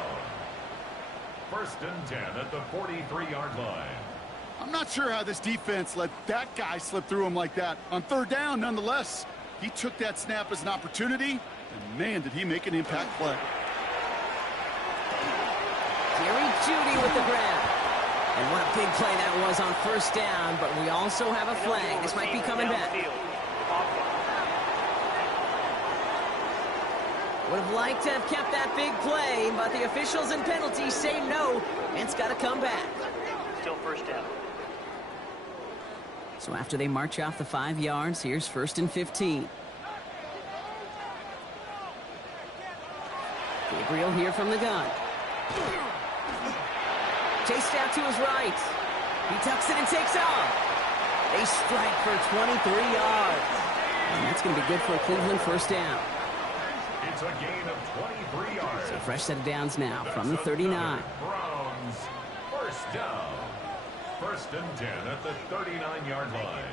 1st and 10 at the 43-yard line. I'm not sure how this defense let that guy slip through him like that. On 3rd down, nonetheless, he took that snap as an opportunity, and man, did he make an impact play. Jerry Jeudy with the grab. And what a big play that was on first down, but we also have a flag. This might be coming back. Would have liked to have kept that big play, but the officials and penalties say no, and it's got to come back. Still first down. So after they march off the 5 yards, here's 1st and 15. Gabriel here from the gun. Chased out to his right. He tucks it and takes off. They strike for 23 yards. And that's going to be good for a Cleveland first down. It's a gain of 23 yards. So fresh set of downs now from the 39. Browns first down. 1st and 10 at the 39-yard line.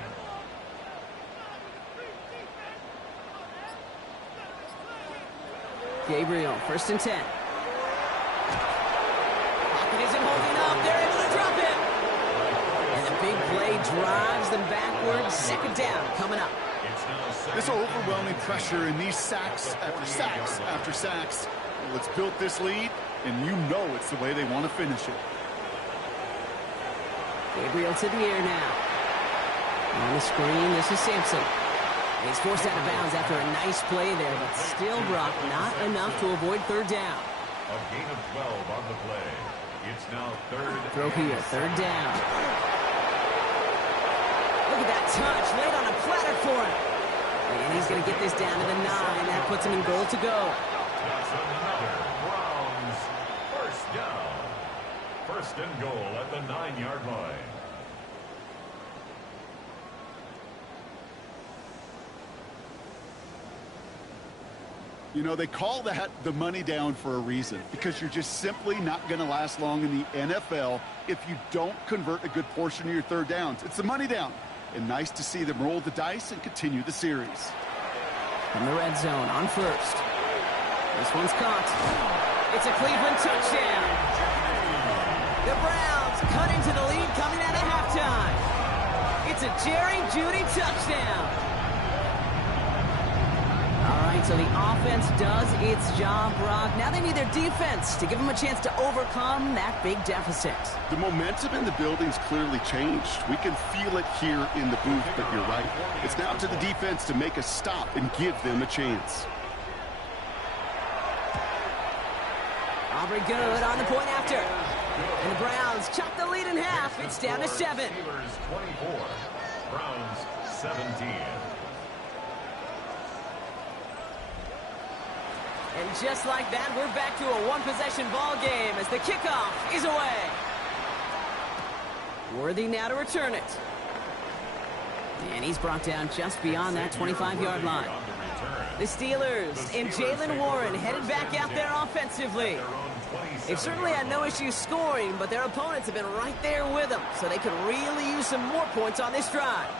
Gabriel, 1st and 10. Pocket isn't holding up. They're able to drop it. And the big play drives them backwards. 2nd down coming up. It's now This overwhelming pressure and these sacks after sacks after sacks. Let's build this lead, and you know it's the way they want to finish it. Gabriel to the air now. On the screen, this is Sampson. He's forced out of bounds after a nice play there, but still, Brock, not enough to avoid third down. A gain of 12 on the play. It's now Throw here, third down. Look at that touch, laid on a platter for him. And he's going to get this down to the 9. That puts him in goal to go. That's another Browns first down. First and goal at the 9-yard line. You know, they call that the money down for a reason, because you're just simply not going to last long in the NFL if you don't convert a good portion of your third downs. It's the money down. And nice to see them roll the dice and continue the series. From the red zone on first. This one's caught. It's a Cleveland touchdown. The Browns cut into the lead coming out of halftime. It's a Jerry Jeudy touchdown. All right, so the offense does its job, Brock. Now they need their defense to give them a chance to overcome that big deficit. The momentum in the building's clearly changed. We can feel it here in the booth, but you're right. It's now to the defense to make a stop and give them a chance. Aubrey good on the point after. And the Browns chop the lead in half. It's down to 7. Steelers 24, Browns 17. And just like that, we're back to a one-possession ball game as the kickoff is away. Worthy now to return it. And he's brought down just beyond that 25-yard line. The Steelers and Jalen Warren headed back out there offensively. They've certainly had no issue scoring, but their opponents have been right there with them, so they could really use some more points on this drive.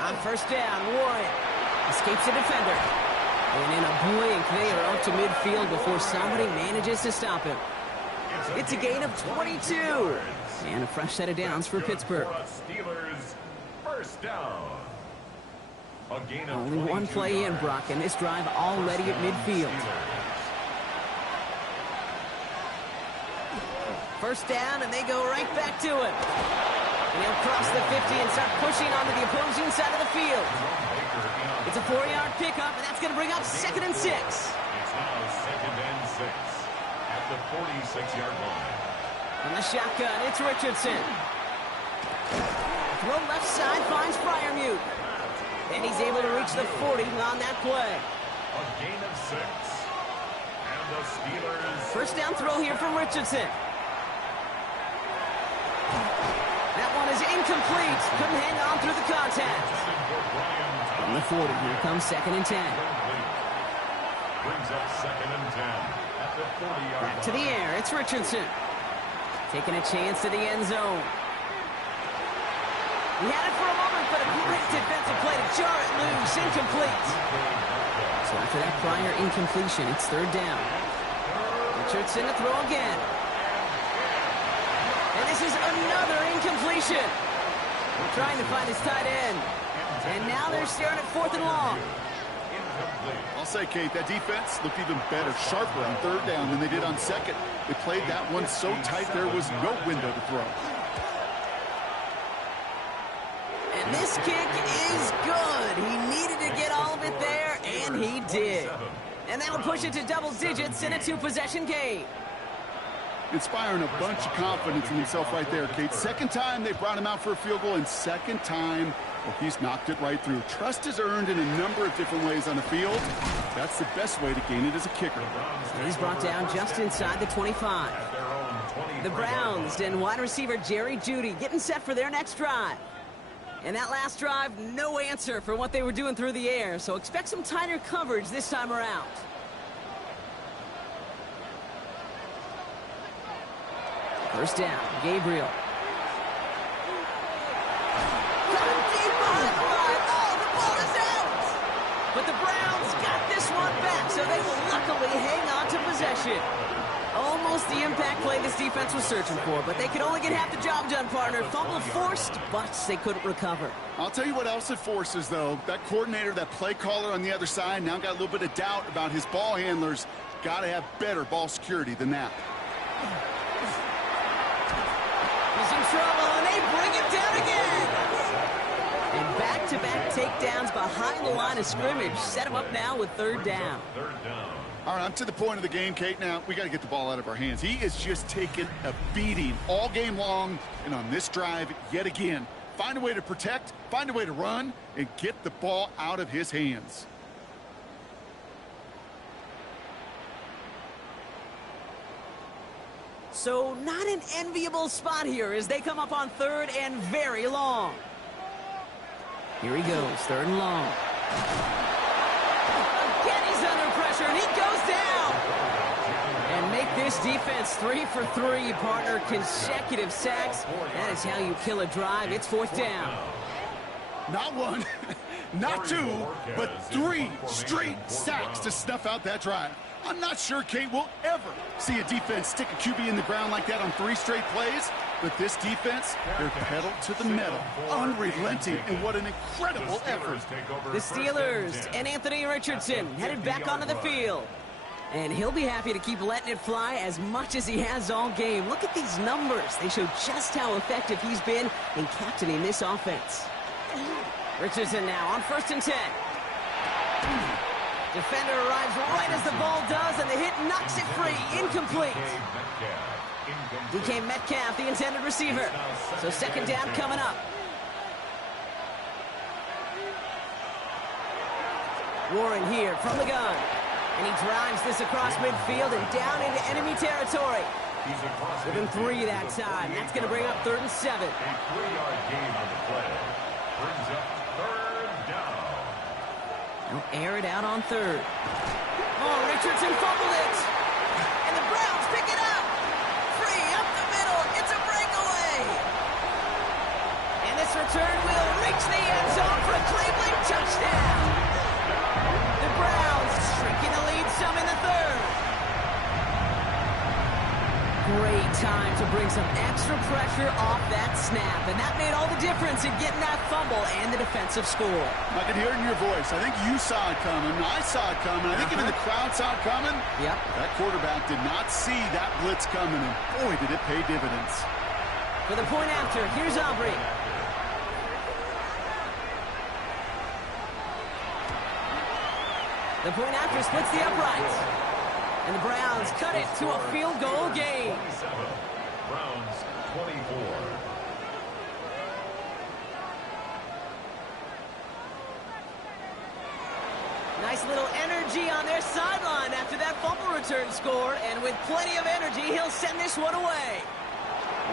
On first down, Warren escapes the defender. And in a blink, they are up to midfield before somebody manages to stop him. It's a gain of 22. And a fresh set of downs for Pittsburgh. Steelers first down. Only one play in, Brock, and this drive already at midfield. First down, and they go right back to it. And he'll cross the 50 and start pushing onto the opposing side of the field. It's a 4-yard pickup, and that's going to bring up 2nd and 6. It's now 2nd and 6 at the 46-yard line. From the shotgun, it's Richardson. Throw left side finds Freiermuth. And he's able to reach the 40 on that play. A gain of 6. And the Steelers... First down throw here from Richardson. That one is incomplete. Couldn't hang on through the contact. From the 40, here comes 2nd and 10. Brings up 2nd and 10 at the 40-yard line. Back to the air, it's Richardson. Taking a chance to the end zone. He had it for a moment, but a great defensive play to jar it loose. Incomplete. So after that prior incompletion, it's 3rd down. Richardson to throw again. And this is another incompletion. We're trying to find his tight end. And now they're staring at 4th and long. I'll say, Kate, that defense looked even better, sharper on 3rd down than they did on 2nd. They played that one so tight there was no window to throw. And this kick is good. He needed to get all of it there, and he did. And that'll push it to double digits in a 2-possession game. Inspiring a bunch of confidence in himself right there, Kate. 2nd time they brought him out for a field goal, and 2nd time, well, he's knocked it right through. Trust is earned in a number of different ways on the field. That's the best way to gain it as a kicker. And he's brought down just inside the 25. The Browns and wide receiver Jerry Jeudy getting set for their next drive. And that last drive, no answer for what they were doing through the air, so expect some tighter coverage this time around. First down, Gabriel. Coming deep behind the line. Oh, the ball is out! But the Browns got this one back, so they will luckily hang on to possession. Almost the impact play this defense was searching for, but they could only get half the job done, partner. Fumble forced, but they couldn't recover. I'll tell you what else it forces, though. That coordinator, that play caller on the other side, now got a little bit of doubt about his ball handlers. Got to have better ball security than that. He's in trouble, and they bring him down again. And back-to-back takedowns behind the line of scrimmage. Set him up now with third down. All right, I'm to the point of the game, Kate. Now, we got to get the ball out of our hands. He is just taking a beating all game long, and on this drive, yet again, find a way to protect, find a way to run, and get the ball out of his hands. So not an enviable spot here as they come up on third and very long. Here he goes, third and long. Again, he's under pressure, and he goes down. And make this defense 3 for 3, partner. Consecutive sacks. That is how you kill a drive. It's fourth down. Not one, not two, but 3 straight sacks to snuff out that drive. I'm not sure, Kate, we'll ever see a defense stick a QB in the ground like that on 3 straight plays. But this defense, they're pedal to the metal, unrelenting, and what an incredible effort. The Steelers and Anthony Richardson headed back onto the field. And he'll be happy to keep letting it fly as much as he has all game. Look at these numbers. They show just how effective he's been in captaining this offense. Richardson now on 1st and 10. Defender arrives right as the ball does, and the hit knocks it free. Incomplete. DK Metcalf, the intended receiver. So second down coming up. Warren here from the gun. And he drives this across midfield and down into enemy territory. Give him 3 that time. That's going to bring up 3rd and 7. A 3-yard gain on the play. Brings up 3rd down. They'll air it out on 3rd. Oh, Richardson fumbled it. And the Browns pick it up. Free up the middle. It's a breakaway. And this return will reach the end zone for a Cleveland touchdown. The Browns shrinking the lead some in the 3rd. Great time to bring some extra pressure off that snap. And that made all the difference in getting that fumble and the defensive score. I can hear it in your voice. I think you saw it coming. I saw it coming. I think even the crowd saw it coming. Yep. That quarterback did not see that blitz coming, and boy, did it pay dividends. For the point after, here's Aubrey. The point after splits the uprights. And the Browns cut it to a field goal game. Browns 24. Nice little energy on their sideline after that fumble return score. And with plenty of energy, he'll send this one away.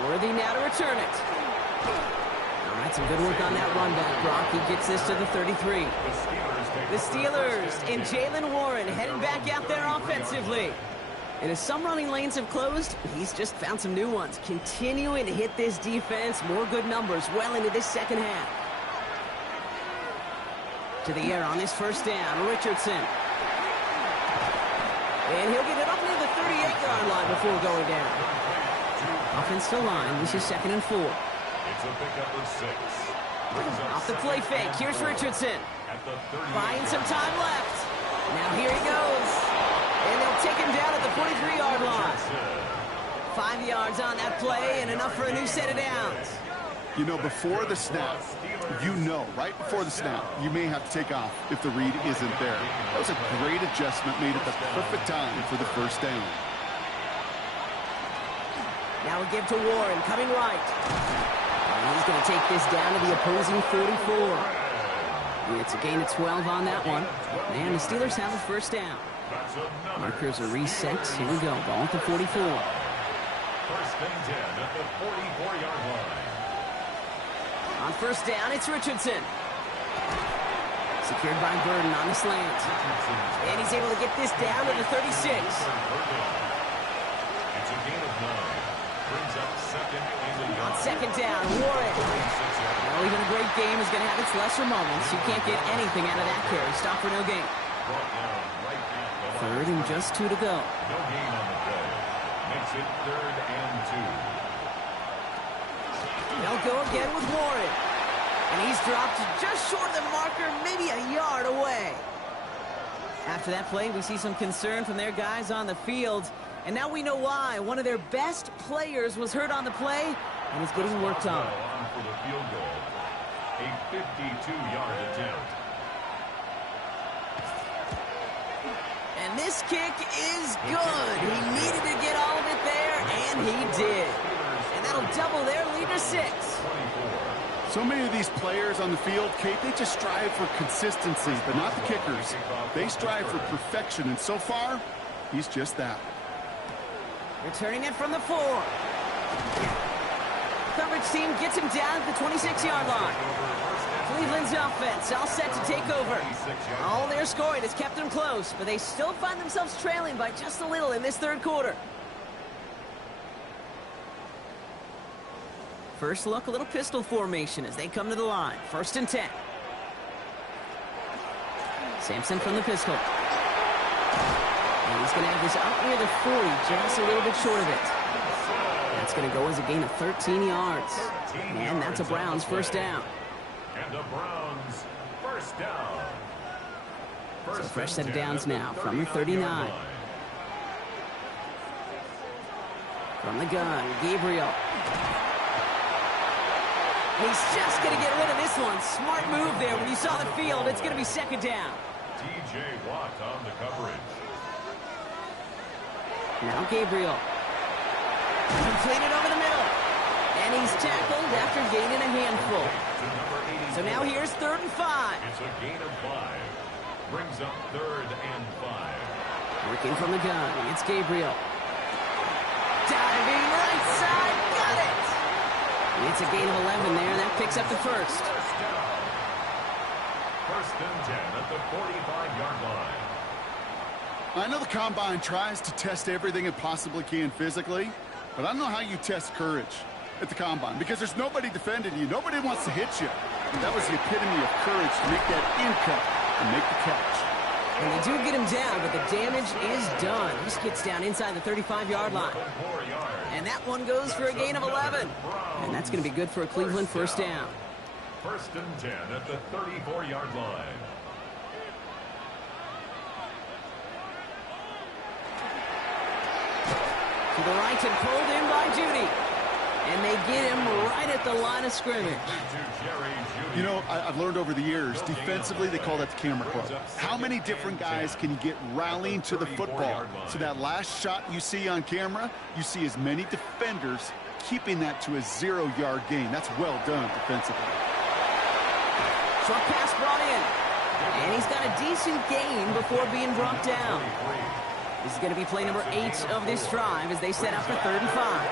Worthy now to return it. All right, some good work on that run back, Brock. He gets this to the 33. The Steelers and Jaylen Warren heading back out there offensively. And as some running lanes have closed, he's just found some new ones. Continuing to hit this defense. More good numbers well into this second half. To the air on this first down, Richardson. And he'll get it up near the 38-yard line before going down. Offensive line, this is 2nd and 4. It's a pickup of 6. Off the play fake, here's Richardson. Buying some time left. Now here he goes. And they'll take him down at the 43-yard line. 5 yards on that play and enough for a new set of downs. You know, before the snap, right before the snap, you may have to take off if the read isn't there. That was a great adjustment made at the perfect time for the first down. Now we give to Warren, coming right. And he's going to take this down to the opposing 44. It's a gain of 12 on that one. And the Steelers have a first down. Markers are reset. Here we go. Ball at the 44. 1st and 10 at the 44-yard line. On first down, it's Richardson. Secured by Burden on the slant. And he's able to get this down to the 36. It's a gain of 9. Brings up 2nd and a On yard. 2nd down, Warren. Well, even a great game is going to have its lesser moments. You can't get anything out of that carry. Stop for no gain. 3rd and just 2 to go. No gain on the play. Makes makes it 3rd and 2. They'll go again with Warren. And he's dropped just short of the marker, maybe a yard away. After that play, we see some concern from their guys on the field. And now we know why. One of their best players was hurt on the play and is getting worked on. For the field goal, a 52-yard attempt. And this kick is good. He needed to get all of it there, and he did. And that'll double their lead to 6. So many of these players on the field, Kate, they just strive for consistency, but not the kickers. They strive for perfection, and so far, he's just that. Returning it from the 4. Coverage team gets him down at the 26-yard line. Cleveland's offense all set to take over. All their scoring has kept them close, but they still find themselves trailing by just a little in this 3rd quarter. First look, a little pistol formation as they come to the line. 1st and 10. Sampson from the pistol. And he's going to have this out near the 40, just a little bit short of it. That's going to go as a gain of 13 yards. And that's a Browns 1st down. And a Browns 1st down. So fresh set of downs now from the 39. From the gun, Gabriel. He's just going to get rid of this one. Smart move there. When you saw the field, it's going to be 2nd down. T.J. Watt on the coverage. Now Gabriel. Completed over the middle. And he's tackled after gaining a handful. So now here's 3rd and 5. It's a gain of 5. Brings up 3rd and 5. Working from the gun. It's Gabriel. Diving right side. Got it. It's a gain of 11 there. That picks up the 1st. 1st down. 1st and 10 at the 45-yard line. I know the Combine tries to test everything it possibly can physically, but I don't know how you test courage at the Combine because there's nobody defending you. Nobody wants to hit you. And that was the epitome of courage to make that in cut and make the catch. And they do get him down, but the damage is done. This gets down inside the 35-yard line. And that one goes for a gain of 11. And that's going to be good for a Cleveland 1st down. 1st and 10 at the 34-yard line. To the right and pulled in by Judy. And they get him right at the line of scrimmage. You know, I've learned over the years, defensively, they call that the camera club. How many different guys can you get rallying to the football? So that last shot you see on camera, you see as many defenders keeping that to a 0-yard gain. That's well done defensively. Short pass brought in. And he's got a decent gain before being brought down. This is going to be play number 8 of this drive as they set up for 3rd and 5.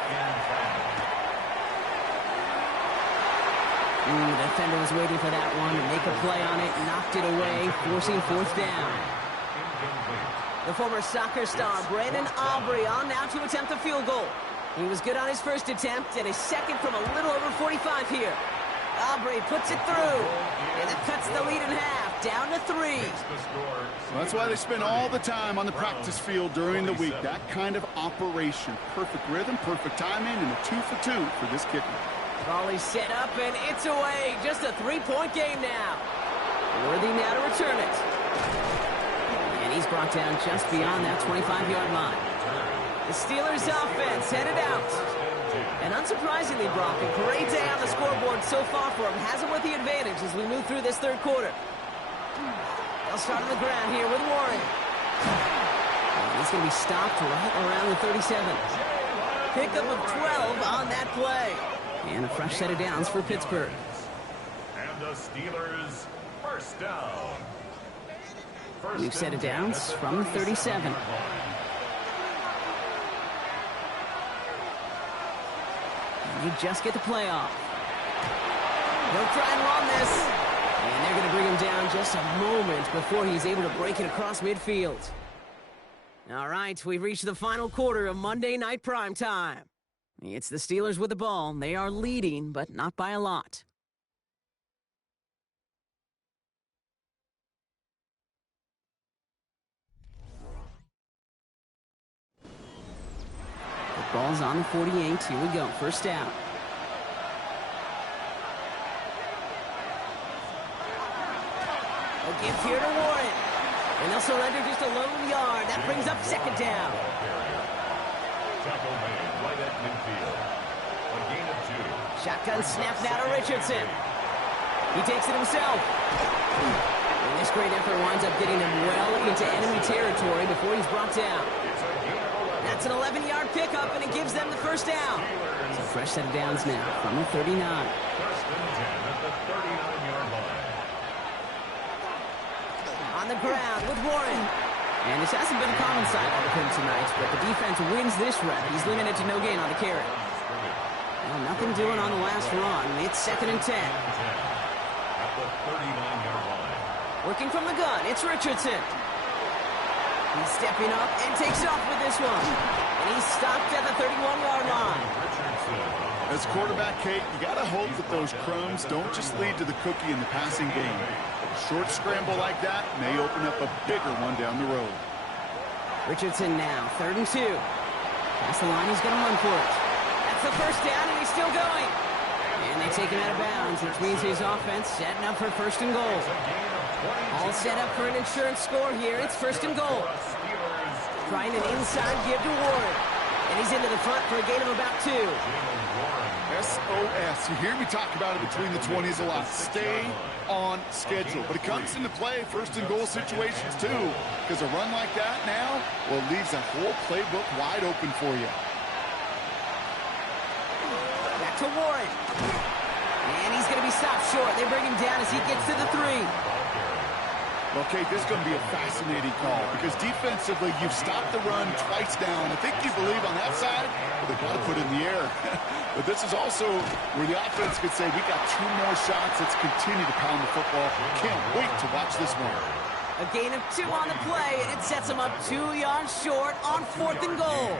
The defender was waiting for that one to make a play on it, knocked it away, forcing 4th down. The former soccer star, Brandon Aubrey, on now to attempt a field goal. He was good on his 1st attempt and his 2nd from a little over 45 here. Aubrey puts it through, and it cuts the lead in half, down to 3. Well, that's why they spend all the time on the practice field during the week. That kind of operation. Perfect rhythm, perfect timing, and a 2 for 2 for this kicker. Ball is set up, and it's away. Just a 3-point game now. Worthy now to return it. And he's brought down just beyond that 25-yard line. The Steelers' offense headed out. And unsurprisingly, Brock, a great day on the scoreboard so far for him. Has him with the advantage as we move through this 3rd quarter. They'll start on the ground here with Warren. And he's going to be stopped right around the 37. Pickup of 12 on that play. And a fresh set of downs for Pittsburgh. And the Steelers 1st down. New set of downs from 37. And they just get the play off. They'll try and run this. And they're going to bring him down just a moment before he's able to break it across midfield. All right, we've reached the final quarter of Monday Night Primetime. It's the Steelers with the ball. They are leading, but not by a lot. The Ball's on the 48. Here we go. First down. A give here to Warren. And they'll surrender just a lone yard. That brings up second down. Tackle made right at midfield. A gain of 2. Shotgun snap now to Richardson. He takes it himself. And this great effort winds up getting him well into enemy territory before he's brought down. That's an 11-yard pickup, and it gives them the first down. It's a fresh set of downs now from the 39. First and 10 at the 39-yard line. On the ground with Warren. And this hasn't been a common sight with him tonight, but the defense wins this rep. He's limited to no gain on the carry. Well, nothing doing on the last run. It's second and 10. At the 39-yard line. Working from the gun, it's Richardson. He's stepping up and takes off with this one. And he's stopped at the 31-yard line. As quarterback, Kate, you got to hope that those crumbs don't just lead to the cookie in the passing game. A short scramble like that may open up a bigger one down the road. Richardson now, 3rd and 2. Past the line, he's going to run for it. That's the first down, and he's still going. And they take him out of bounds, which means his offense setting up for 1st and goal. All set up for an insurance score here. It's 1st and goal. Trying an inside give to Warren. And he's into the front for a gain of about 2. SOS. You hear me talk about it between the 20s a lot. Stay on schedule. But it comes into play 1st and goal situations too. Because a run like that now, well, leaves that whole playbook wide open for you. Back to Warren. And he's going to be stopped short. They bring him down as he gets to the 3. Okay, this is going to be a fascinating call because defensively, you've stopped the run twice down. I think you believe on that side, well, they've got to put it in the air. But this is also where the offense could say, we got 2 more shots. Let's continue to pound the football. Can't wait to watch this one. A gain of 2 on the play, and it sets them up 2 yards short on 4th and goal.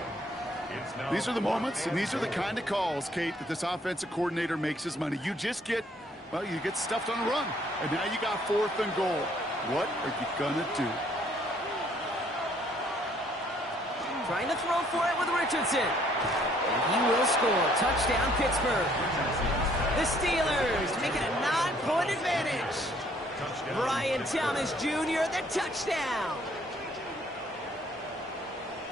These are the moments, and these are the kind of calls, Kate, that this offensive coordinator makes his money. You just get, well, you get stuffed on a run, and now you got 4th and goal. What are you gonna do? Trying to throw for it with Richardson. And he will score. Touchdown, Pittsburgh. The Steelers make it a 9-point advantage. Brian Thomas Jr., the touchdown.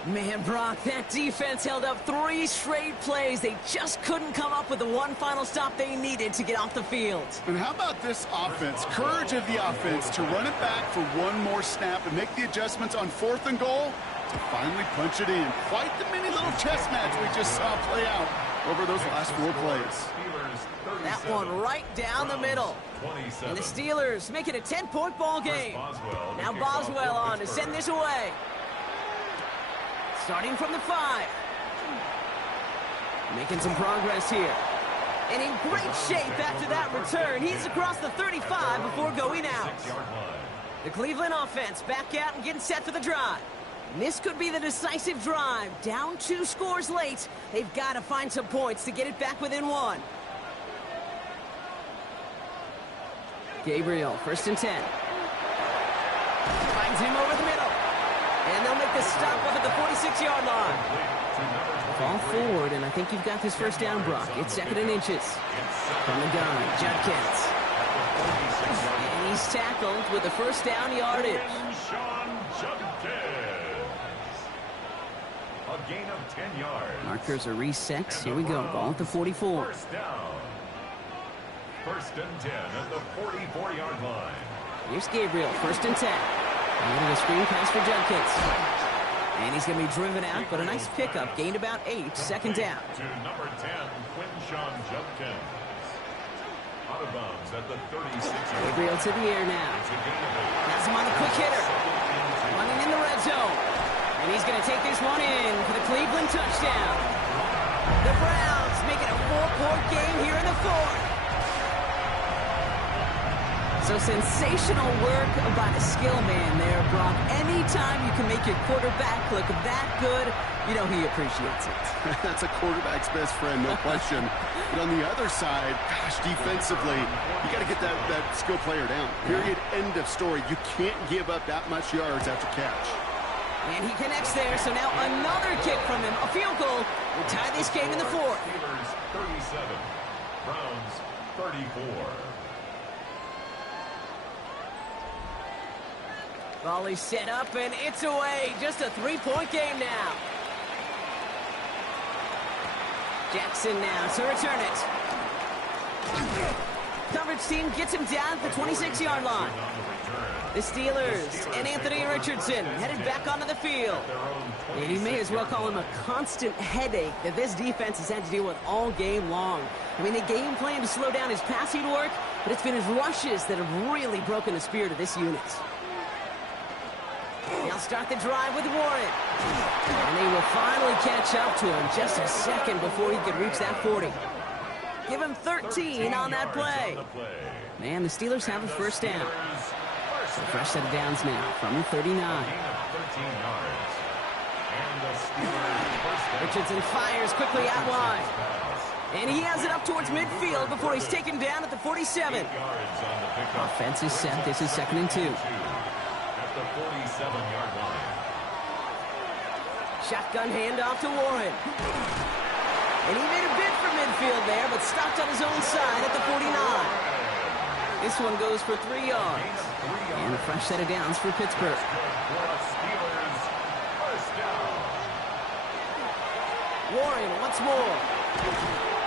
Man, Brock, that defense held up 3 straight plays. They just couldn't come up with the one final stop they needed to get off the field. And how about this offense? Courage of the offense to run it back for 1 more snap and make the adjustments on 4th and goal to finally punch it in. Quite the mini little chess match we just saw play out over those last 4 plays. That one right down the middle. And the Steelers make it a 10-point ball game. Now Boswell on to send this away. Starting from the 5. Making some progress here. And in great shape after that return. He's across the 35 before going out. The Cleveland offense back out and getting set for the drive. And this could be the decisive drive. Down 2 scores late. They've got to find some points to get it back within 1. Gabriel, 1st and 10. Finds him over the middle. And they'll make the stop up at the 46-yard line. Ball forward, and I think you've got this first down, Brock. It's 2nd and inches. From the gun, Judkins. And he's tackled with the first down yardage. A gain of 10 yards. Markers are reset. Here we go. Ball at the 44. First down. 1st and 10 at the 44-yard line. Here's Gabriel, 1st and 10. And a screen pass for Judkins. And he's going to be driven out, but a nice pickup. Gained about 8, 2nd down. To number 10, Quinshawn Judkins. Out of bounds at the 36-yard line. Gabriel to the air now. Has him on the quick hitter. Running in the red zone. And he's going to take this one in for the Cleveland touchdown. The Browns make it a 4-point game here in the 4th. So sensational work by the skill man there, Brock. Anytime you can make your quarterback look that good, you know he appreciates it. That's a quarterback's best friend, no question. But on the other side, gosh, defensively, you got to get that skill player down. Period, end of story. You can't give up that much yards after catch. And he connects there, so now another kick from him. A field goal We tie this game in the fourth. Steelers 37, Browns 34. Volley set up, and it's away. Just a three-point game now. Jackson now to return it. Coverage team gets him down at the 26-yard line. The Steelers and Anthony Richardson headed back onto the field. And you may as well call him a constant headache that this defense has had to deal with all game long. I mean, they game plan to slow down his passing work, but it's been his rushes that have really broken the spirit of this unit. They'll start the drive with Warren. And they will finally catch up to him just a second before he could reach that 40. Give him 13 on that play. Man, the Steelers have a first down. So fresh set of downs now from the 39. Richardson fires quickly out wide. And he has it up towards midfield before he's taken down at the 47. Offense is set. This is 2nd and 2. At the 47-yard line. Shotgun handoff to Warren. And he made a bid for midfield there, but stopped on his own side at the 49. This one goes for 3 yards. And a fresh set of downs for Pittsburgh. Warren once more.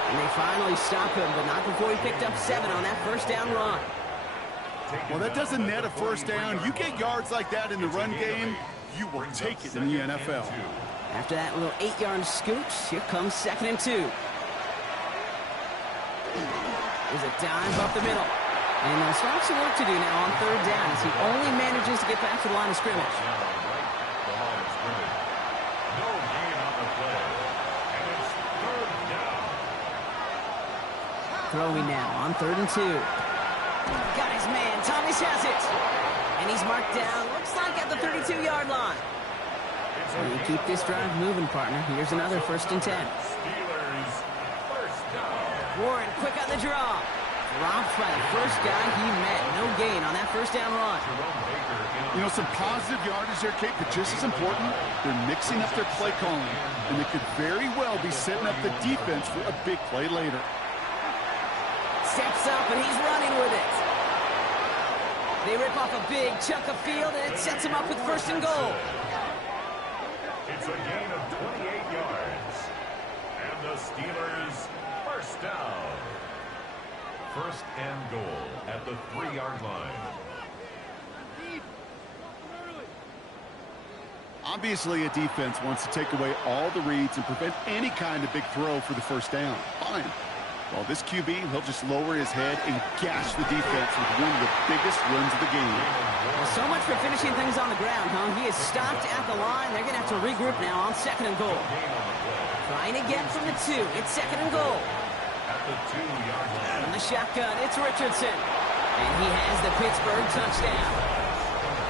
And they finally stop him, but not before he picked up 7 on that first down run. Well, that doesn't net a first down. You get yards like that in the run game, you will take it in the NFL. After that little 8-yard scooch, here comes 2nd and 2. There's a dive up the middle. And they'll start some work to do now on 3rd down as he only manages to get back to the line of scrimmage. No gain on the play. And it's 3rd down. Throwing now on 3rd and 2. Got his man. Thomas has it. And he's marked down. Looks like at the 32-yard line. And you keep this drive moving, partner. Here's another 1st and 10. Steelers first down. Warren quick on the draw. Dropped by the first guy he met. No gain on that first down run. You know, some positive yardage there, Kate, but just as important, they're mixing up their play calling. And they could very well be setting up the defense for a big play later. Steps up, and he's running with it. They rip off a big chunk of field, and it sets him up with 1st and goal. It's a gain of 28 yards. And the Steelers first down. 1st and goal at the 3-yard line. Obviously, a defense wants to take away all the reads and prevent any kind of big throw for the first down. Fine. Well, this QB, he'll just lower his head and gash the defense with one of the biggest runs of the game. Well, so much for finishing things on the ground, huh? He is stopped at the line. They're going to have to regroup now on 2nd and goal. Trying again from the 2. It's 2nd and goal. At the 2-yard line. From the shotgun, it's Richardson. And he has the Pittsburgh touchdown.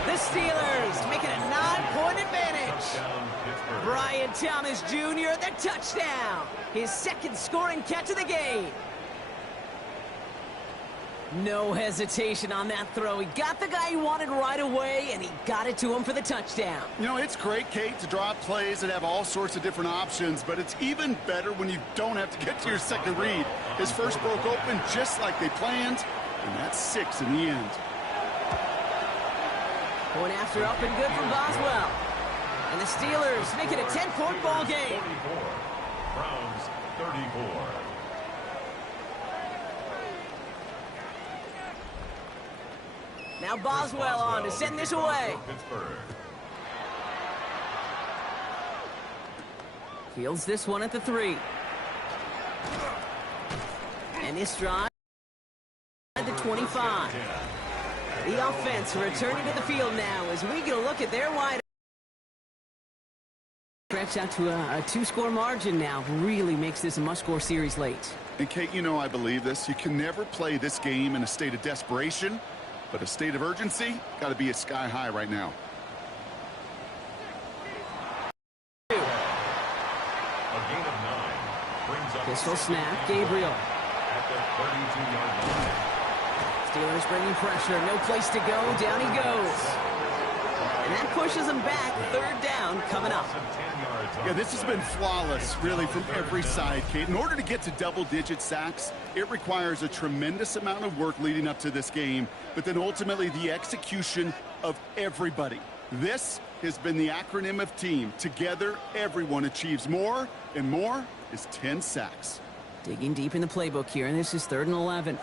The Steelers making a 9-point advantage. Brian Thomas Jr., the touchdown. His 2nd scoring catch of the game. No hesitation on that throw. He got the guy he wanted right away, and he got it to him for the touchdown. You know, it's great, Kate, to draw up plays that have all sorts of different options, but it's even better when you don't have to get to your second read. His first broke open just like they planned, and that's 6 in the end. Going after up and good from Boswell. And the Steelers make it a 10-point ball game. 44. Browns 34. Now Boswell on to send this away. Fields this one at the 3. And this drive at the 25. The offense returning to the field now as we get a look at their wide. Stretch out to a 2-score margin now. Really makes this a must-score series late. And Kate, you know I believe this. You can never play this game in a state of desperation, but a state of urgency got to be at sky high right now. A gain of 9 brings up Pistol snap, Gabriel. at the 32-yard line. Steelers bringing pressure, no place to go, down he goes. And that pushes them back. Third down coming up. Yeah, this has been flawless, really, from every side, Kate. In order to get to double-digit sacks, it requires a tremendous amount of work leading up to this game, but then ultimately the execution of everybody. This has been the acronym of team. Together, everyone achieves more, and more is 10 sacks. Digging deep in the playbook here, and this is 3rd and 11.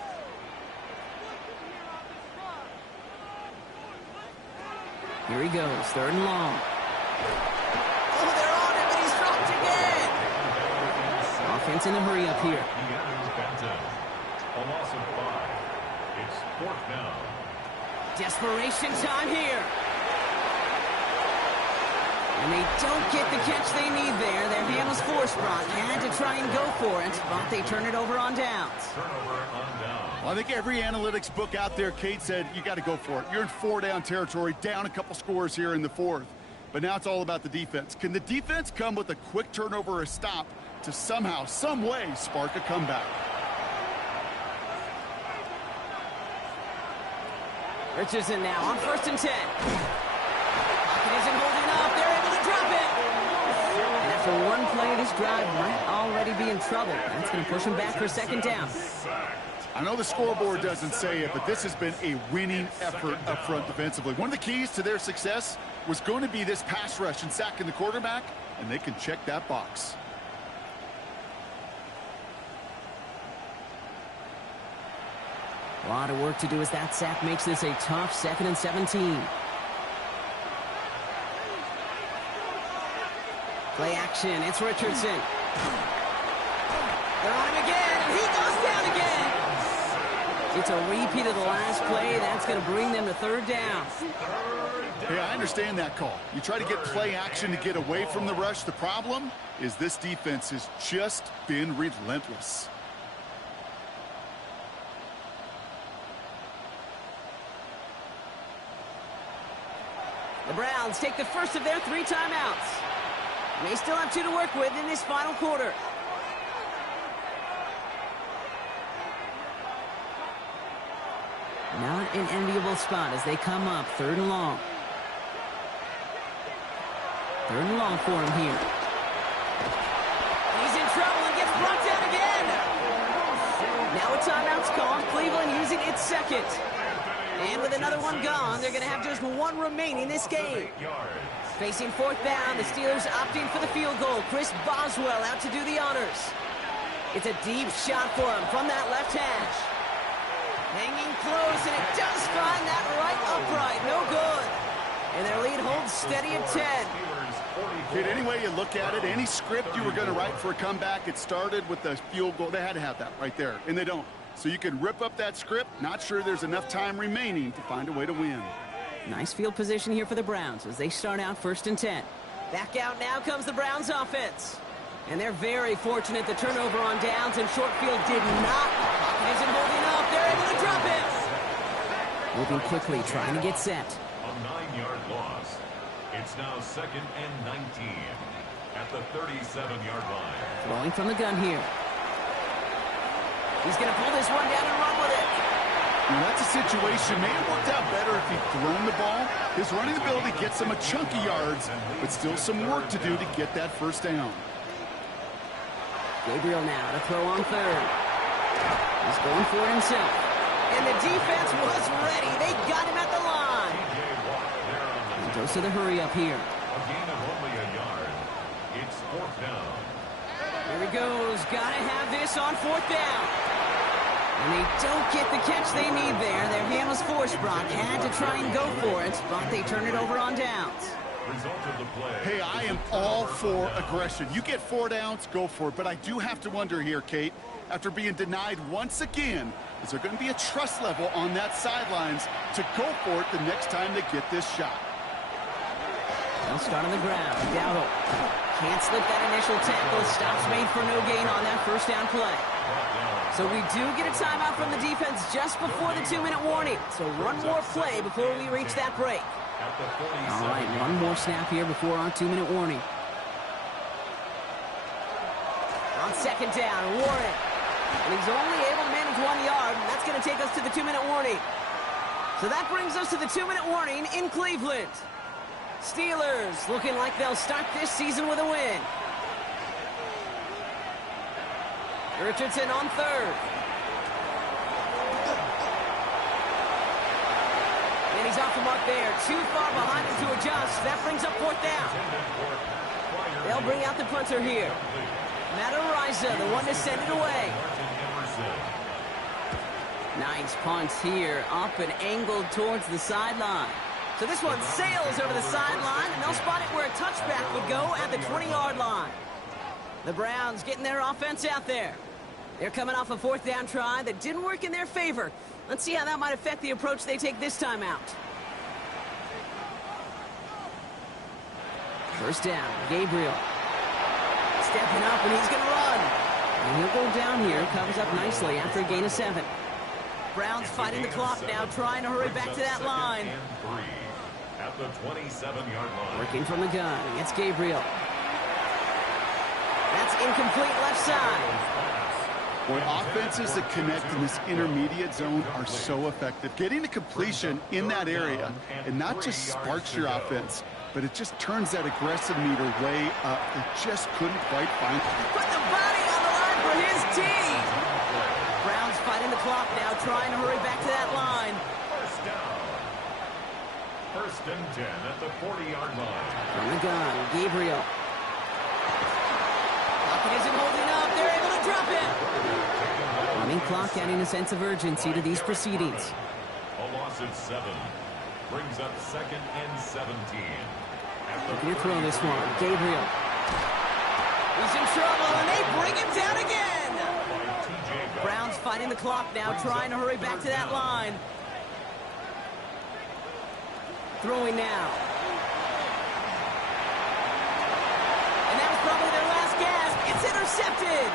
Here he goes, 3rd and long. Oh, they're on him, and he's dropped again. Offense in a hurry up here. A loss of 5. It's 4th down. Desperation time here. And they don't get the catch they need there. Their hand was forced, Brock. Had to try and go for it, but they turn it over on downs. Turnover on down. Well, I think every analytics book out there, Kate, said you got to go for it. You're in 4-down territory, down a couple scores here in the 4th. But now it's all about the defense. Can the defense come with a quick turnover or a stop to somehow, some way, spark a comeback? Richardson now on 1st and 10. Pocket isn't holding up. They're able to drop it. And after one play, this drive might already be in trouble. That's going to push him back for 2nd down. I know the scoreboard doesn't say it, but this has been a winning effort up front defensively. One of the keys to their success was going to be this pass rush and sacking the quarterback, and they can check that box. A lot of work to do as that sack makes this a tough 2nd and 17. Play action. It's Richardson. They're on him again, and he goes down again. It's a repeat of the last play. That's going to bring them to 3rd down. Hey, I understand that call. You try to get play action to get away from the rush. The problem is this defense has just been relentless. The Browns take the first of their 3 timeouts. They still have 2 to work with in this final quarter. Not an enviable spot as they come up 3rd and long. 3rd and long for him here. He's in trouble and gets brought down again. Now a timeout's called. Cleveland using its 2nd. And with another one gone, they're going to have just 1 remaining this game. Facing 4th down, the Steelers opting for the field goal. Chris Boswell out to do the honors. It's a deep shot for him from that left hash. Hanging close, and it does find that right upright. No good. And their lead holds steady at 10. Kid, any way you look at it, any script you were going to write for a comeback, it started with the field goal. They had to have that right there, and they don't. So you can rip up that script. Not sure there's enough time remaining to find a way to win. Nice field position here for the Browns as they start out 1st and 10. Back out now comes the Browns offense. And they're very fortunate the turnover on downs and short field did not. Pocket isn't holding up. They're able to drop it. Moving quickly, trying to get set. A 9-yard loss. It's now 2nd and 19 at the 37-yard line. Throwing from the gun here. He's going to pull this one down and run with it. Now that's a situation, may have worked out better if he'd thrown the ball. His running ability gets him a chunky yards, but still some work to do to get that 1st down. Gabriel now to throw on 3rd. He's going for it himself. And the defense was ready. They got him at the line. He goes to the hurry up here. A gain of only a yard. It's 4th down. Here he goes. Got to have this on 4th down. And they don't get the catch they need there. Their hand was forced, Brock. Had to try and go for it, but they turn it over on downs. Hey, I am all for aggression. You get 4 downs, go for it. But I do have to wonder here, Kate, after being denied once again, is there going to be a trust level on that sidelines to go for it the next time they get this shot? They'll start on the ground. Dowdle can't slip that initial tackle. Stops made for no gain on that 1st down play. So we do get a timeout from the defense just before the 2-minute warning. So one more play before we reach that break. All right, one more snap here before our 2-minute warning. On 2nd down, Warren. And he's only able to manage 1 yard, and that's going to take us to the 2-minute warning. So that brings us to the 2-minute warning in Cleveland. Steelers looking like they'll start this season with a win. Richardson on third. And he's off the mark there. Too far behind him to adjust. That brings up fourth down. They'll bring out the punter here. Matariza, the one to send it away. Nice punt here, up and angled towards the sideline. So this one sails over the sideline, and they'll spot it where a touchback would go at the 20-yard line. The Browns getting their offense out there. They're coming off a fourth down try that didn't work in their favor. Let's see how that might affect the approach they take this time out. First down, Gabriel. Stepping up, and he's going to run. And he'll go down here, covers up nicely after a gain of 7. Browns fighting the clock now, trying to hurry back to that line. At the 27-yard line. Working from the gun against Gabriel. That's incomplete left side. Boy, offenses that connect in this intermediate zone are so effective. Getting to completion in that area, and not just sparks your offense, but it just turns that aggressive meter way up. They just couldn't quite find it. Put the body on the line for his team. Browns fighting the clock now, trying to hurry back to that line. First down. First and 10 at the 40-yard line. From the gun, Gabriel. Pocket isn't holding up. They're able to drop it. Running clock adding a sense of urgency to these proceedings. A loss of 7. Brings up second and 17. Looking to throw this one. Gabriel. He's in trouble, and they bring him down again. Browns fighting the clock now, trying to hurry back to that line. Throwing now. And that was probably their last gasp. It's intercepted.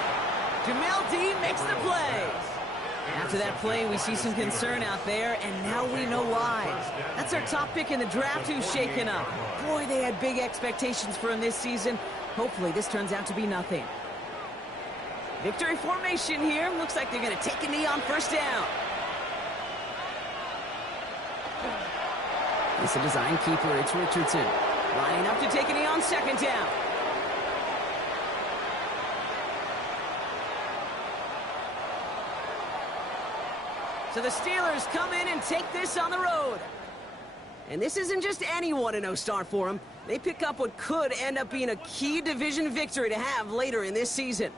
Jamel Dean makes the play. After that play, we see some concern out there, and now we know why. That's our top pick in the draft who's shaken up. Boy, they had big expectations for him this season. Hopefully this turns out to be nothing. Victory formation here. Looks like they're going to take a knee on first down. It's a design keeper. It's Richardson. Lining up to take a knee on second down. So the Steelers come in and take this on the road. And this isn't just any 1-0 start for them. They pick up what could end up being a key division victory to have later in this season.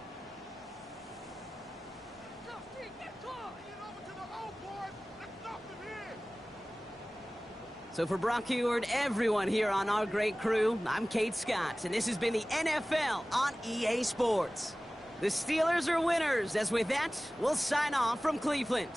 So for Brock Eward, everyone here on our great crew, I'm Kate Scott, and this has been the NFL on EA Sports. The Steelers are winners, as with that, we'll sign off from Cleveland.